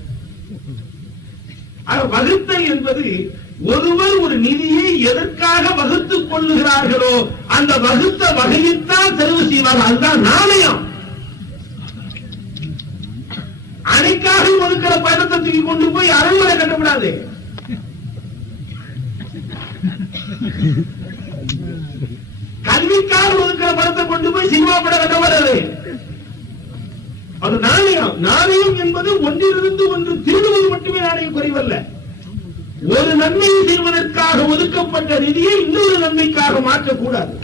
வகுத்தல் என்பது ஒருவர் ஒரு நிதியை எதற்காக வகுத்துக் கொள்ளுகிறார்களோ அந்த வகுத்த வகையைத்தான் செலவு செய்வார்கள். அதுதான் நாணயம். அணைக்காக ஒதுக்கிற பணத்தை தூக்கி கொண்டு போய் அரண்மனை கட்டக்கூடாது. கல்விக்காக ஒதுக்கிற பணத்தை கொண்டு போய் சினிமா படம் கட்டக்கூடாது. அது நாணயம். நாணயம் என்பது ஒன்றிலிருந்து ஒன்று திருடுவது மட்டுமே நாணயம் குறைவல்ல. ஒரு நன்மையை செய்வதற்காக ஒதுக்கப்பட்ட நிதியை இன்னொரு நன்மைக்காக மாற்றக்கூடாது.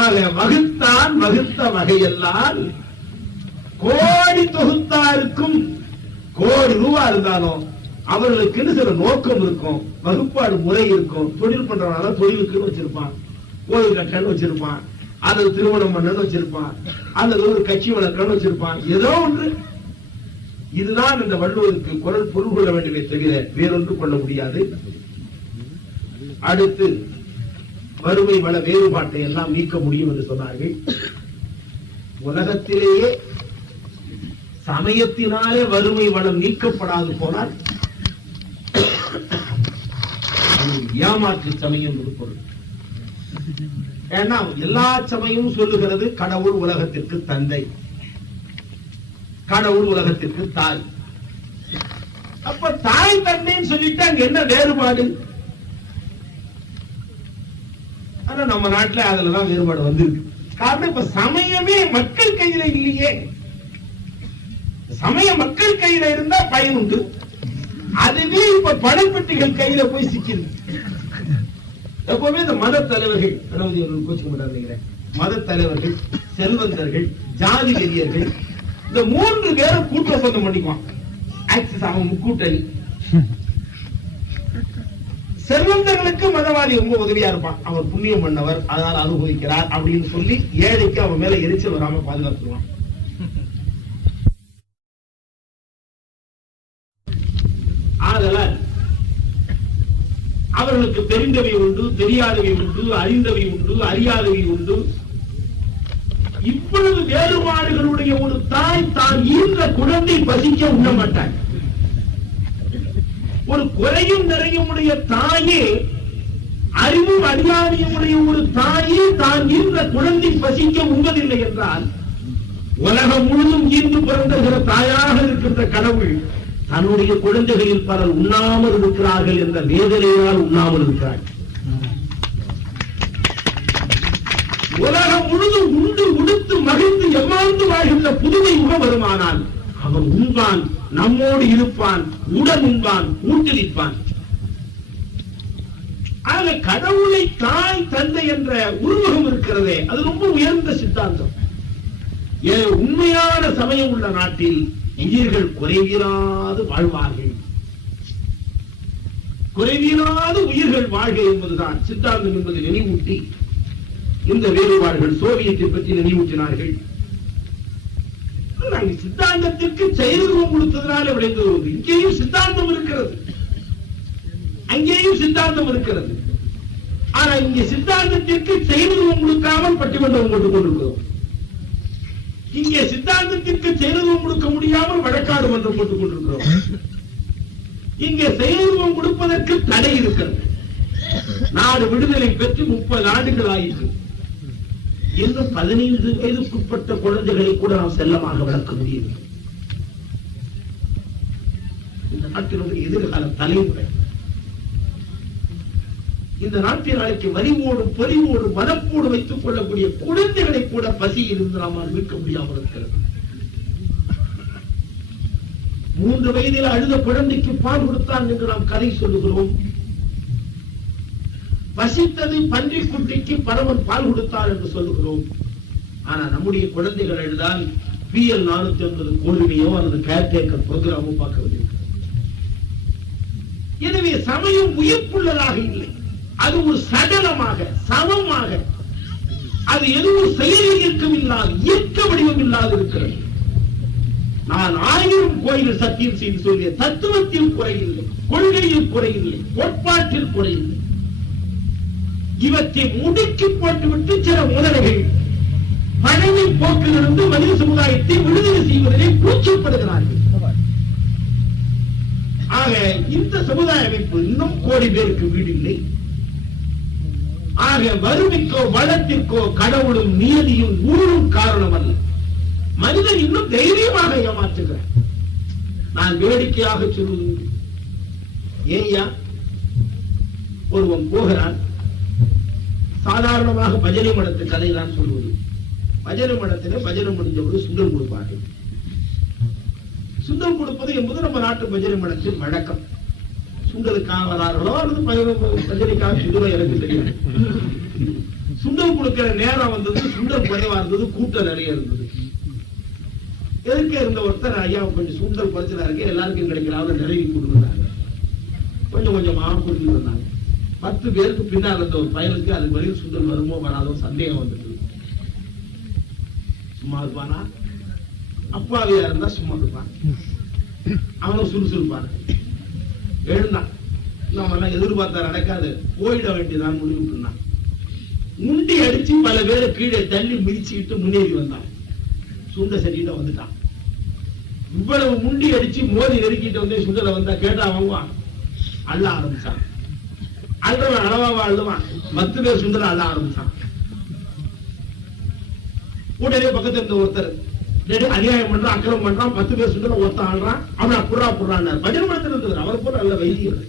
ஆக வகுத்தான் வகுத்த வகையெல்லாம் கோடி தொகுத்தாருக்கும் கோடி ரூபாய் இருந்தாலும் அவர்களுக்கு சில நோக்கம் இருக்கும், வகுப்பாடு முறை இருக்கும். தொழில் பண்றவனால தொழிலுக்குன்னு வச்சிருப்பான், கோயில் கட்டன்னு வச்சிருப்பான், அல்லது திருமணம் பண்ணன்னு வச்சிருப்பான், அல்லது ஒரு கட்சி வளர்க்கன்னு வச்சிருப்பான், ஏதோ ஒன்று. இதுதான் இந்த வள்ளுவருக்கு குரல் பொருள் கொள்ள வேண்டுமே தவிர வேறொன்று கொள்ள முடியாது. அடுத்து வறுமை வள வேறுபாட்டை எல்லாம் நீக்க முடியும் என்று சொன்னார்கள். உலகத்திலேயே சமயத்தினாலே வறுமை வளம் நீக்கப்படாது போனால் ஏமாற்று சமயம் என்று பொருள். ஏன்னா எல்லா சமயமும் சொல்லுகிறது கடவுள் உலகத்திற்கு தந்தை, கடவுள் உலகத்திற்கு தாய். அப்ப தாய் தந்தைன்னு சொல்லிட்டு அங்க என்ன வேறுபாடு? ஆனா நம்ம நாட்டுல அதுலதான் வேறுபாடு வந்திருக்கு. காரணம் இப்ப சமயமே மக்கள் கையில இல்லையே. சமயம் மக்கள் கையில இருந்தா பயன் உண்டு. அதுவே இப்ப பணப்பெட்டிகள் கையில போய் சிக்கிது. எப்பவுமே இந்த மத தலைவர்கள், கோச்சிக்க மாட்டாங்க, மத தலைவர்கள், செல்வந்தர்கள், ஜாதி வெறியர்கள், இந்த 3 பேரும் கூட்டு ஒப்பந்தம் பண்ணிக்குவான். ஆக்சிஸ் அவன் முக்கூட்டணி. செல்வந்தர்களுக்கு மதவாதி ரொம்ப உதவியா இருப்பான், அவர் புண்ணியம் பண்ணவர், அதனால அனுபவிக்கிறார் அப்படின்னு சொல்லி ஏழைக்கு அவன் மேல எரிச்சல் வராம பாதுகாத்துருவான். ஆதலால் அவர்களுக்கு தெரிந்தவை உண்டு, தெரியாதவை உண்டு, அறிந்தவை உண்டு, அறியாதவை உண்டு. இவ்வளவு வேறுபாடுகளுடைய ஒரு தாய் தான் ஈன்ற குழந்தை பசிக்க உண்ண மாட்டார். ஒரு குறையும் நிறையும் உடைய தாயே, அறிவும் அறியாமையும் உடைய ஒரு தாயே தான் ஈன்ற குழந்தை பசிக்க உண்பதில்லை என்றால் உலகம் முழுதும் ஈர்ந்து பிறந்த தாயாக இருக்கின்ற கடவுள் தன்னுடைய குழந்தைகளில் பலர் உண்ணாமல் இருக்கிறார்கள் என்ற வேதனையால் உண்ணாமல் இருக்கிறார்கள். உலகம் முழுதும் உண்டு உடுத்து மகிழ்ந்து எவ்வாறு வாழ்கின்ற புதுமை முகம் வருமானால் அவன் உண்பான், நம்மோடு இருப்பான், உடன் உண்பான், ஊட்டிருப்பான். ஆக கடவுளை தாய் தந்தை என்ற உருவகம் இருக்கிறதே, அது ரொம்ப உயர்ந்த சித்தாந்தம். உண்மையான சமயம் உள்ள நாட்டில் உயிர்கள் குறைவிராது வாழ்வார்கள். குறைவிராது உயிர்கள் வாழ்க என்பதுதான் சித்தாந்தம் என்பதை நினைவூட்டி இந்த வேறுபாடுகள் சோவியத்தை பற்றி நினைவூட்டினார்கள். நாங்கள் சித்தாந்தத்திற்கு செயல்வம் கொடுத்ததனால விளைந்தது. இங்கேயும் சித்தாந்தம் இருக்கிறது, அங்கேயும் சித்தாந்தம் இருக்கிறது. ஆனா இங்கே சித்தாந்தத்திற்கு செயல்வம் கொடுக்காமல் பட்டிமன்றம் போட்டுக் கொண்டிருக்கிறோம். இங்கே சித்தாந்தத்திற்கு செயல்வம் கொடுக்க முடியாமல் வழக்காடு மன்றம் போட்டுக் கொண்டிருக்கிறோம். இங்கே செயல்வம் கொடுப்பதற்கு தடை இருக்கிறது. நாடு விடுதலை பெற்று 30 ஆண்டுகள் ஆயிற்று. இன்னும் 15 வயதுக்குட்பட்ட குழந்தைகளை கூட நாம் செல்லமாக வளர்க்க முடியும். இந்த நாட்டினுடைய எதிர்கால தலைமுறை, இந்த நாட்டில் நாளைக்கு வரிவோடு பொலிவோடு மனப்போடு வைத்துக் கொள்ளக்கூடிய குழந்தைகளை கூட பசியில் இருந்து நாம் மீட்க முடியாமல் இருக்கிறது. 3 வயதில் அழுத குழந்தைக்கு பால் கொடுத்தான் என்று நாம் கதை சொல்லுகிறோம். பசித்தது பன்றிக்குட்டிக்கு பரவன் பால் கொடுத்தார் என்று சொல்லுகிறோம். ஆனா நம்முடைய குழந்தைகள் எழுதால் PL 450 கோரிமையோ அல்லது கேர்டேக்கர் புரோகிராமோ பார்க்க வேண்டியிருக்கிறது. எனவே சமயம் உயிர்ப்புள்ளதாக இல்லை, அது ஒரு சடலமாக சமமாக, அது எதுவும் செயல் இயக்கம் இல்லாது இயக்க வடிவம் இல்லாது இருக்கிறது. நான் 1000 கோயில் சத்தியம் செய்து சொல்லிய தத்துவத்தில் குறையில்லை, கொள்கையில் குறையில்லை, கோட்பாட்டில் குறையில்லை. இவற்றை முடுக்கி போட்டுவிட்டு சில முதலைகள் பழமை போக்கிலிருந்து மனித சமுதாயத்தை விடுதலை செய்வதிலே கூச்சப்படுகிறார்கள். ஆக இந்த சமுதாய அமைப்பு இன்னும் கோடி பேருக்கு வீடு இல்லை. ஆக வறுமைக்கோ வளத்திற்கோ கடவுளும் நீதியும் ஊரும் காரணம் அல்ல. மனிதன் இன்னும் தைரியமாக ஏமாற்றுகிறார். நான் வேடிக்கையாக சொல்வது, ஏய்யா ஒருவன் போகிறான், சாதாரணமாக பஜனை மடத்து கதை தான் சொல்வது. பஜனை மடத்திலே பஜனை முடிஞ்சவர்கள் சுண்டல் கொடுப்பார்கள். சுண்டல் கொடுப்பது என்பது நம்ம நாட்டு பஜனை மடத்தின் வழக்கம். சுண்டலுக்காக வரார்களோ அல்லது பஜனைக்காக சுண்டலை எனக்கு தெரியும். சுண்டல் கொடுக்கிற நேரம் வந்தது, சுண்டல் குறைவா இருந்தது, கூட்டம் நிறைய இருந்தது. எதுக்க இருந்த ஒருத்தர், ஐயா கொஞ்சம் சுண்டல் குறைச்சலா இருக்கு, எல்லாருக்கும் கிடைக்கிறாங்க, நிறைய கொடுக்குறாங்க. கொஞ்சம் கொஞ்சமா கொடுத்துட்டு வந்தாங்க. 10 பேருக்கு பின்னால் இருந்த ஒரு பயனுக்கு அது வரையில் சுண்டல் வருமோ வராதோ சந்தேகம் வந்துட்டு. சும்மா இருப்பானா? அப்பாவியா இருந்தா சும்மா இருப்பான், அவனும் சுறுசுறுப்பான. எழுந்தான், நம்ம எல்லாம் எதிர்பார்த்தா நடக்காது, போயிட வேண்டியதான் முடிவு பண்ணான். முண்டி அடிச்சு பல பேரை கீழே தள்ளி மிதிச்சுக்கிட்டு முன்னேறி வந்தான். சுண்ட சரியில வந்துட்டான். இவ்வளவு முண்டி அடிச்சு மோதி நெருக்கிட்டு வந்து சுண்டல வந்தா கேட்டா வாங்குவான். அள்ள ஆரம்பிச்சான். அழுவன் அளவாவா அழுவான். 10 பேர் சுண்டல அள்ள ஆரம்பிச்சான். உடனே பக்கத்துல இருந்த ஒருத்தர் அநியாயம் பண்றான், அக்கிரமம் பண்றான், 10 பேர் சுண்டல ஒருத்தன் ஆடுறான், அவன் புறா புறான் பஜனை மடத்தில் இருந்தது. அவர் போல நல்ல வைத்தியர்.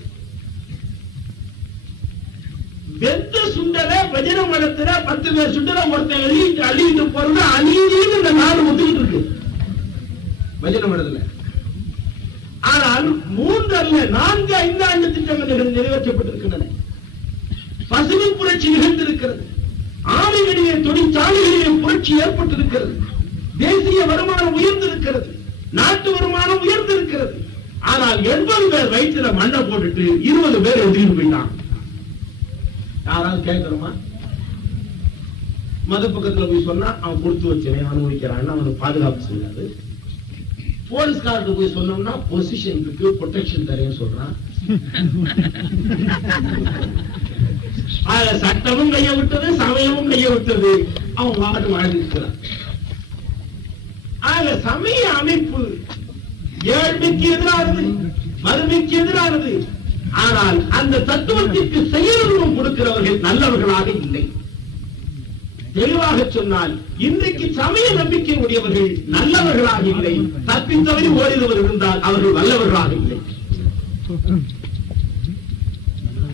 வெந்த சுண்டல பஜனை மடத்துல 10 பேர் சுண்டல ஒருத்தன் அழிட்டு போறது அநீதின்னு இந்த நாடு ஒத்துக்கிட்டு இருக்கு பஜனை மடத்துல. ஆனால் 3 அல்ல 4, 5 ஆண்டு திட்டங்கள் நிறைவேற்றப்பட்டிருக்கின்றன. பசுமை புரட்சி நிகழ்ந்திருக்கிறது. ஆலைகளிலே தொழிற்சாலைகளிலே புரட்சி ஏற்பட்டிருக்கிறது. தேசிய வருமானம் உயர்ந்திருக்கிறது. நாட்டு வருமானம் உயர்ந்திருக்கிறது. ஆனால் 80 பேர் வயிற்றுல மண்ணை போட்டுட்டு 20 பேர் எதிர்த்து போயிட்டான். யாராவது கேட்கிறோமா? மத பக்கத்துல போய் சொன்னா அவன் கொடுத்து வச்சவன் அனுபவிக்கிறான்னு அவனுக்கு பாதுகாப்பு செய்யாது. போலீஸ்காரருக்கு போய் சொன்னோம்னா பொசிஷன் இருக்கு, ப்ரொடெக்ஷன் தரேன்னு சொல்றான். சட்டமும் கைய விட்டது, சமயமும் கைய விட்டது. அவன் வாட்டு வாழ்ந்திருக்கிறான். ஆக சமய அமைப்பு ஏழ்மைக்கு எதிரானது, வறுமைக்கு எதிரானது. ஆனால் அந்த தத்துவத்திற்கு செயலுருவம் கொடுக்கிறவர்கள் நல்லவர்களாக இல்லை. தெளிவாக சொன்னால் இன்றைக்கு சமய நம்பிக்கை உடையவர்கள் நல்லவர்களாக இல்லை. தப்பித்தவரை ஓடினவர் இருந்தால் அவர்கள் நல்லவர்களாக இல்லை.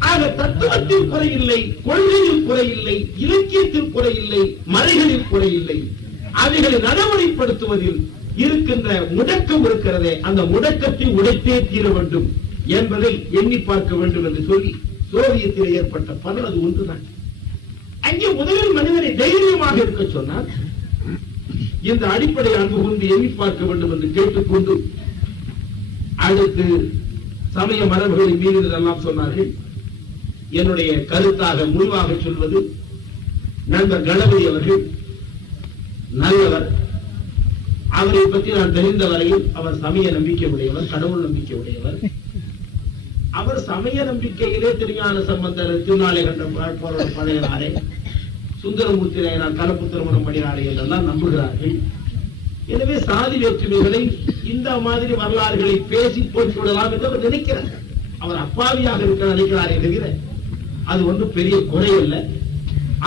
ஆக தத்துவத்தில் குறையில்லை, கொள்கையில் குறையில்லை, இலக்கியத்தில் குறையில்லை, மறைகளில் குறையில்லை. அவைகளை நடைமுறைப்படுத்துவதில் இருக்கின்ற முடக்கம் இருக்கிறதே, அந்த முடக்கத்தை உடைத்தே தீர வேண்டும் என்பதை எண்ணி பார்க்க வேண்டும் என்று சொல்லி சோவியத்தில் ஏற்பட்ட பலன் அது ஒன்றுதான். அங்கே முதலில் மனிதனை தைரியமாக இருக்க சொன்னார். இந்த அடிப்படை அன்பு கொண்டு எண்ணி பார்க்க வேண்டும் என்று கேட்டுக்கொண்டு அடுத்து சமய மரபுகளை மீறுதல் எல்லாம் சொன்னார்கள். என்னுடைய கருத்தாக முடிவாக சொல்வது, நண்பர் கணபதி அவர்கள் நல்லவர். அவரை பற்றி நான் தெரிந்த வரையில் அவர் சமய நம்பிக்கை உடையவர், கடவுள் நம்பிக்கை உடையவர். அவர் சமய நம்பிக்கையிலே திருஞான சம்பந்தர், திருநாளை கண்ட பழையனாரே, சுந்தரமூர்த்தி நாயனார் கலப்பு திருமணம் பண்ணினாரே என்றெல்லாம் நம்புகிறார்கள். எனவே சாதி வேற்றுமைகளை இந்த மாதிரி வரலாறுகளை பேசி போய்விடலாம் என்று அவர் நினைக்கிறார். அவர் அப்பாவியாக இருக்க நினைக்கிறாரே தவிர அது ஒன்றும் பெரிய குறை அல்ல.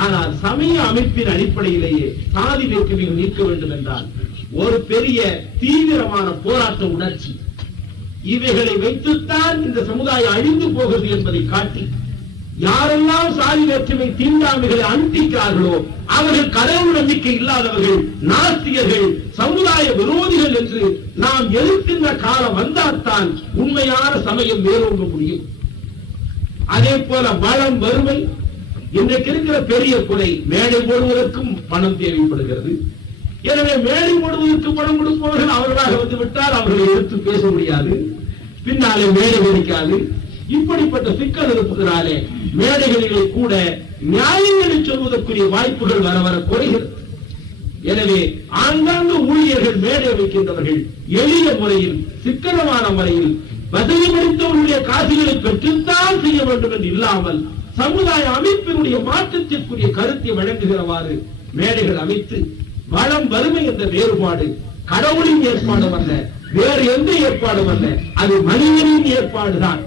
ஆனால் சமய அமைப்பின் அடிப்படையிலேயே சாதி வேற்றுமைகள் நீக்க வேண்டும் என்றால் ஒரு பெரிய தீவிரமான போராட்ட உணர்ச்சி, இவைகளை வைத்துத்தான் இந்த சமுதாயம் அழிந்து போகிறது என்பதை காட்டி யாரெல்லாம் சாதி வேற்றுமை தீண்டாமைகளை அனுப்பிக்கிறார்களோ அவர்கள் கடவுள் நம்பிக்கை இல்லாதவர்கள், நாஸ்திகர்கள், சமுதாய விரோதிகள் என்று நாம் எதிர்க்கின்ற காலம் வந்தால்தான் உண்மையான சமயம் வேரோங்க முடியும். அதே போல வளம், வறுமை இன்றைக்கு இருக்கிற பெரிய குறை. மேடை போடுவதற்கும் பணம் தேவைப்படுகிறது. எனவே மேடை போடுவதற்கு பணம் கொடுப்பவர்கள் அவர்களாக வந்து விட்டால் அவர்களை எடுத்து பேச முடியாது, பின்னாலே மேடை ஒழிக்காது. இப்படிப்பட்ட சிக்கல் இருப்பதனாலே மேடைகளிலே கூட நியாயங்களை சொல்வதற்குரிய வாய்ப்புகள் வர வர குறைகிறது. எனவே ஆங்காங்கு ஊழியர்கள் மேடை வைக்கின்றவர்கள் எளிய முறையில், சிக்கனமான முறையில், வசதி படைத்தவர்களுடைய காசுகளை பெற்றுத்தான் செய்ய வேண்டும் என்று இல்லாமல் சமுதாய அமைப்பினுடைய மாற்றத்திற்குரிய கருத்தை வழங்குகிறவாறு மேடைகள் அமைத்து, வளம் வறுமை என்ற வேறுபாடு கடவுளின் ஏற்பாடும் அல்ல, வேறு எந்த ஏற்பாடும் அல்ல, அது மனிதனின் ஏற்பாடுதான்.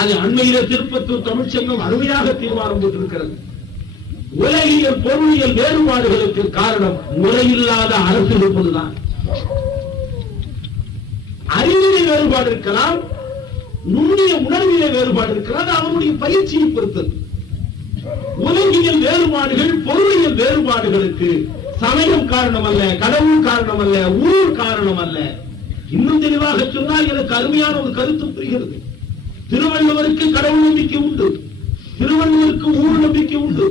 அது அண்மையில திருப்பத்தூர் தமிழ்ச்சங்கம் அருமையாக தீர்மானம் போட்டிருக்கிறது. உலகியல் பொருளியல் வேறுபாடுகளுக்கு காரணம் முறையில்லாத அரசு இருப்பதுதான். அறிவியல வேறுபாடு இருக்கலாம், நுண்ணிய உணர்வியல வேறுபாடு இருக்கலாம், அவனுடைய பயிற்சியை பொறுத்தது. உலகியல் வேறுபாடுகள், பொருளியல் வேறுபாடுகளுக்கு சமயம் காரணம் அல்ல, கடவுள் காரணம் அல்ல, ஊர் காரணம் அல்ல. இன்னும் தெளிவாக சொன்னால் எனக்கு அருமையான ஒரு கருத்து புரிகிறது. திருவள்ளுவருக்கு கடவுள் நம்பிக்கை உண்டு, திருவள்ளுவருக்கு ஊர் நம்பிக்கை உண்டு,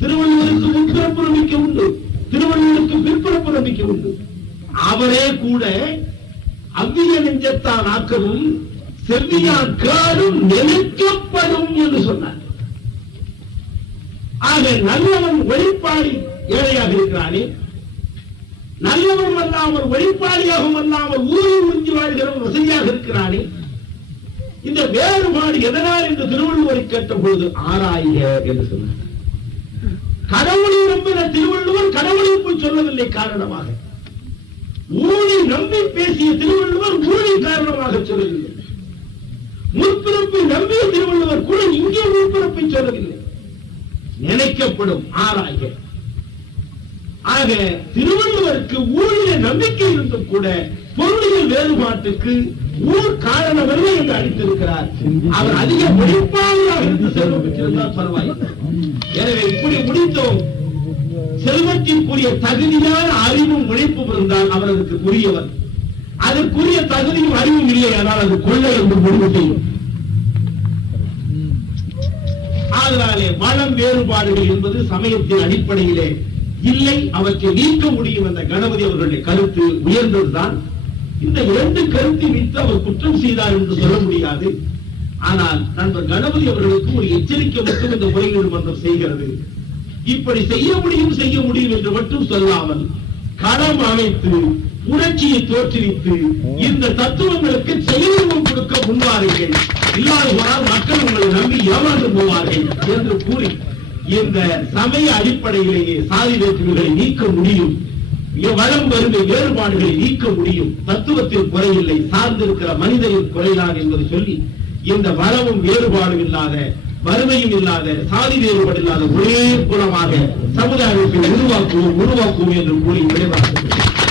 திருவள்ளுவருக்கு முற்பிறப்பு நம்பிக்கை உண்டு, திருவள்ளுவருக்கு பிற்பிறப்பு நம்பிக்கை உண்டு. அவரே கூட அவ்விய நெஞ்சத்தான் ஆக்கவும் செவ்வியான் கேடும் நினைக்கப்படும் என்று சொன்னார். ஆக நல்லவன் வெளிப்பாடி ஏழையாக இருக்கிறானே, நல்லவன் அல்லாமல் வெளிப்பாடியாகவும் அல்லாமல் ஊரில் உறிஞ்சி வாழ்கிறவன் வசதியாக இருக்கிறானே, இந்த வேறுபாடு எதனால் என்று திருவள்ளுவரை கேட்ட பொழுது ஆராய என்று சொன்னார். கடவுளை நம்பின திருவள்ளுவர் கடவுளை போய் சொல்லவில்லை காரணமாக, ஊழி நம்பி பேசிய திருவள்ளுவர் ஊழி காரணமாக சொல்லவில்லை. முற்பிறப்பை நம்பிய திருவள்ளுவர் கூட இங்கே முற்பிறப்பை சொல்லவில்லை. நினைக்கப்படும் ஆராய. ஆக திருவள்ளுவருக்கு ஊழிய நம்பிக்கை இருந்தும் கூட பொருளியல் வேறுபாட்டுக்கு ஊர் காரணமல்ல என்று அளித்திருக்கிறார். அவர் அதிக முடிப்பாளராக இருந்து செல்வம் பெற்றிருந்தால் பரவாயில்லை. எனவே இப்படி முடித்தோம். செல்வத்திற்குரிய தகுதியான அறிவும் உழைப்பும் இருந்தால் அவர் அதற்கு உரியவர். அதற்குரிய தகுதியும் அறிவும் இல்லை, ஆனால் அது கொள்ளை என்று முடிவு செய்யும். அதனாலே வளம் வேறுபாடுகள் என்பது சமயத்தின் அடிப்படையிலே இல்லை, அவற்றை நீக்க முடியும் என்ற கணபதி அவர்களுடைய கருத்து உயர்ந்ததுதான். இந்த இரண்டு கருத்தை வைத்து அவர் குற்றம் செய்தார் என்று சொல்ல முடியாது. ஆனால் நண்பர் கணபதி அவர்களுக்கு ஒரு எச்சரிக்கை மட்டும் இந்த முறையீடு மன்றம் செய்கிறது. இப்படி செய்ய முடியும் என்று மட்டும் சொல்லாமல் களம் அமைத்து புரட்சியை தோற்றுவித்து இந்த தத்துவங்களுக்கு செயல்முறை கொடுக்க முன்வாருங்கள். இல்லாத போனால் மக்கள் உங்களை நம்பி ஏமாந்து போவார்கள் என்று கூறி இந்த சமய அடிப்படையிலேயே சாதி வேற்றுமைகளை நீக்க முடியும், வளம் வறுமை வேறுபாடுகளை நீக்க முடியும், தத்துவத்தில் குறையில்லை, சார்ந்திருக்கிற மனிதனின் குறைதான் என்பதை சொல்லி இந்த வளமும் வேறுபாடும் இல்லாத, வறுமையும் இல்லாத, சாதி வேறுபாடு இல்லாத ஒரே குலமாக சமுதாயத்தை உருவாக்குவோம் என்று கூறி விடைபெறுகிறேன்.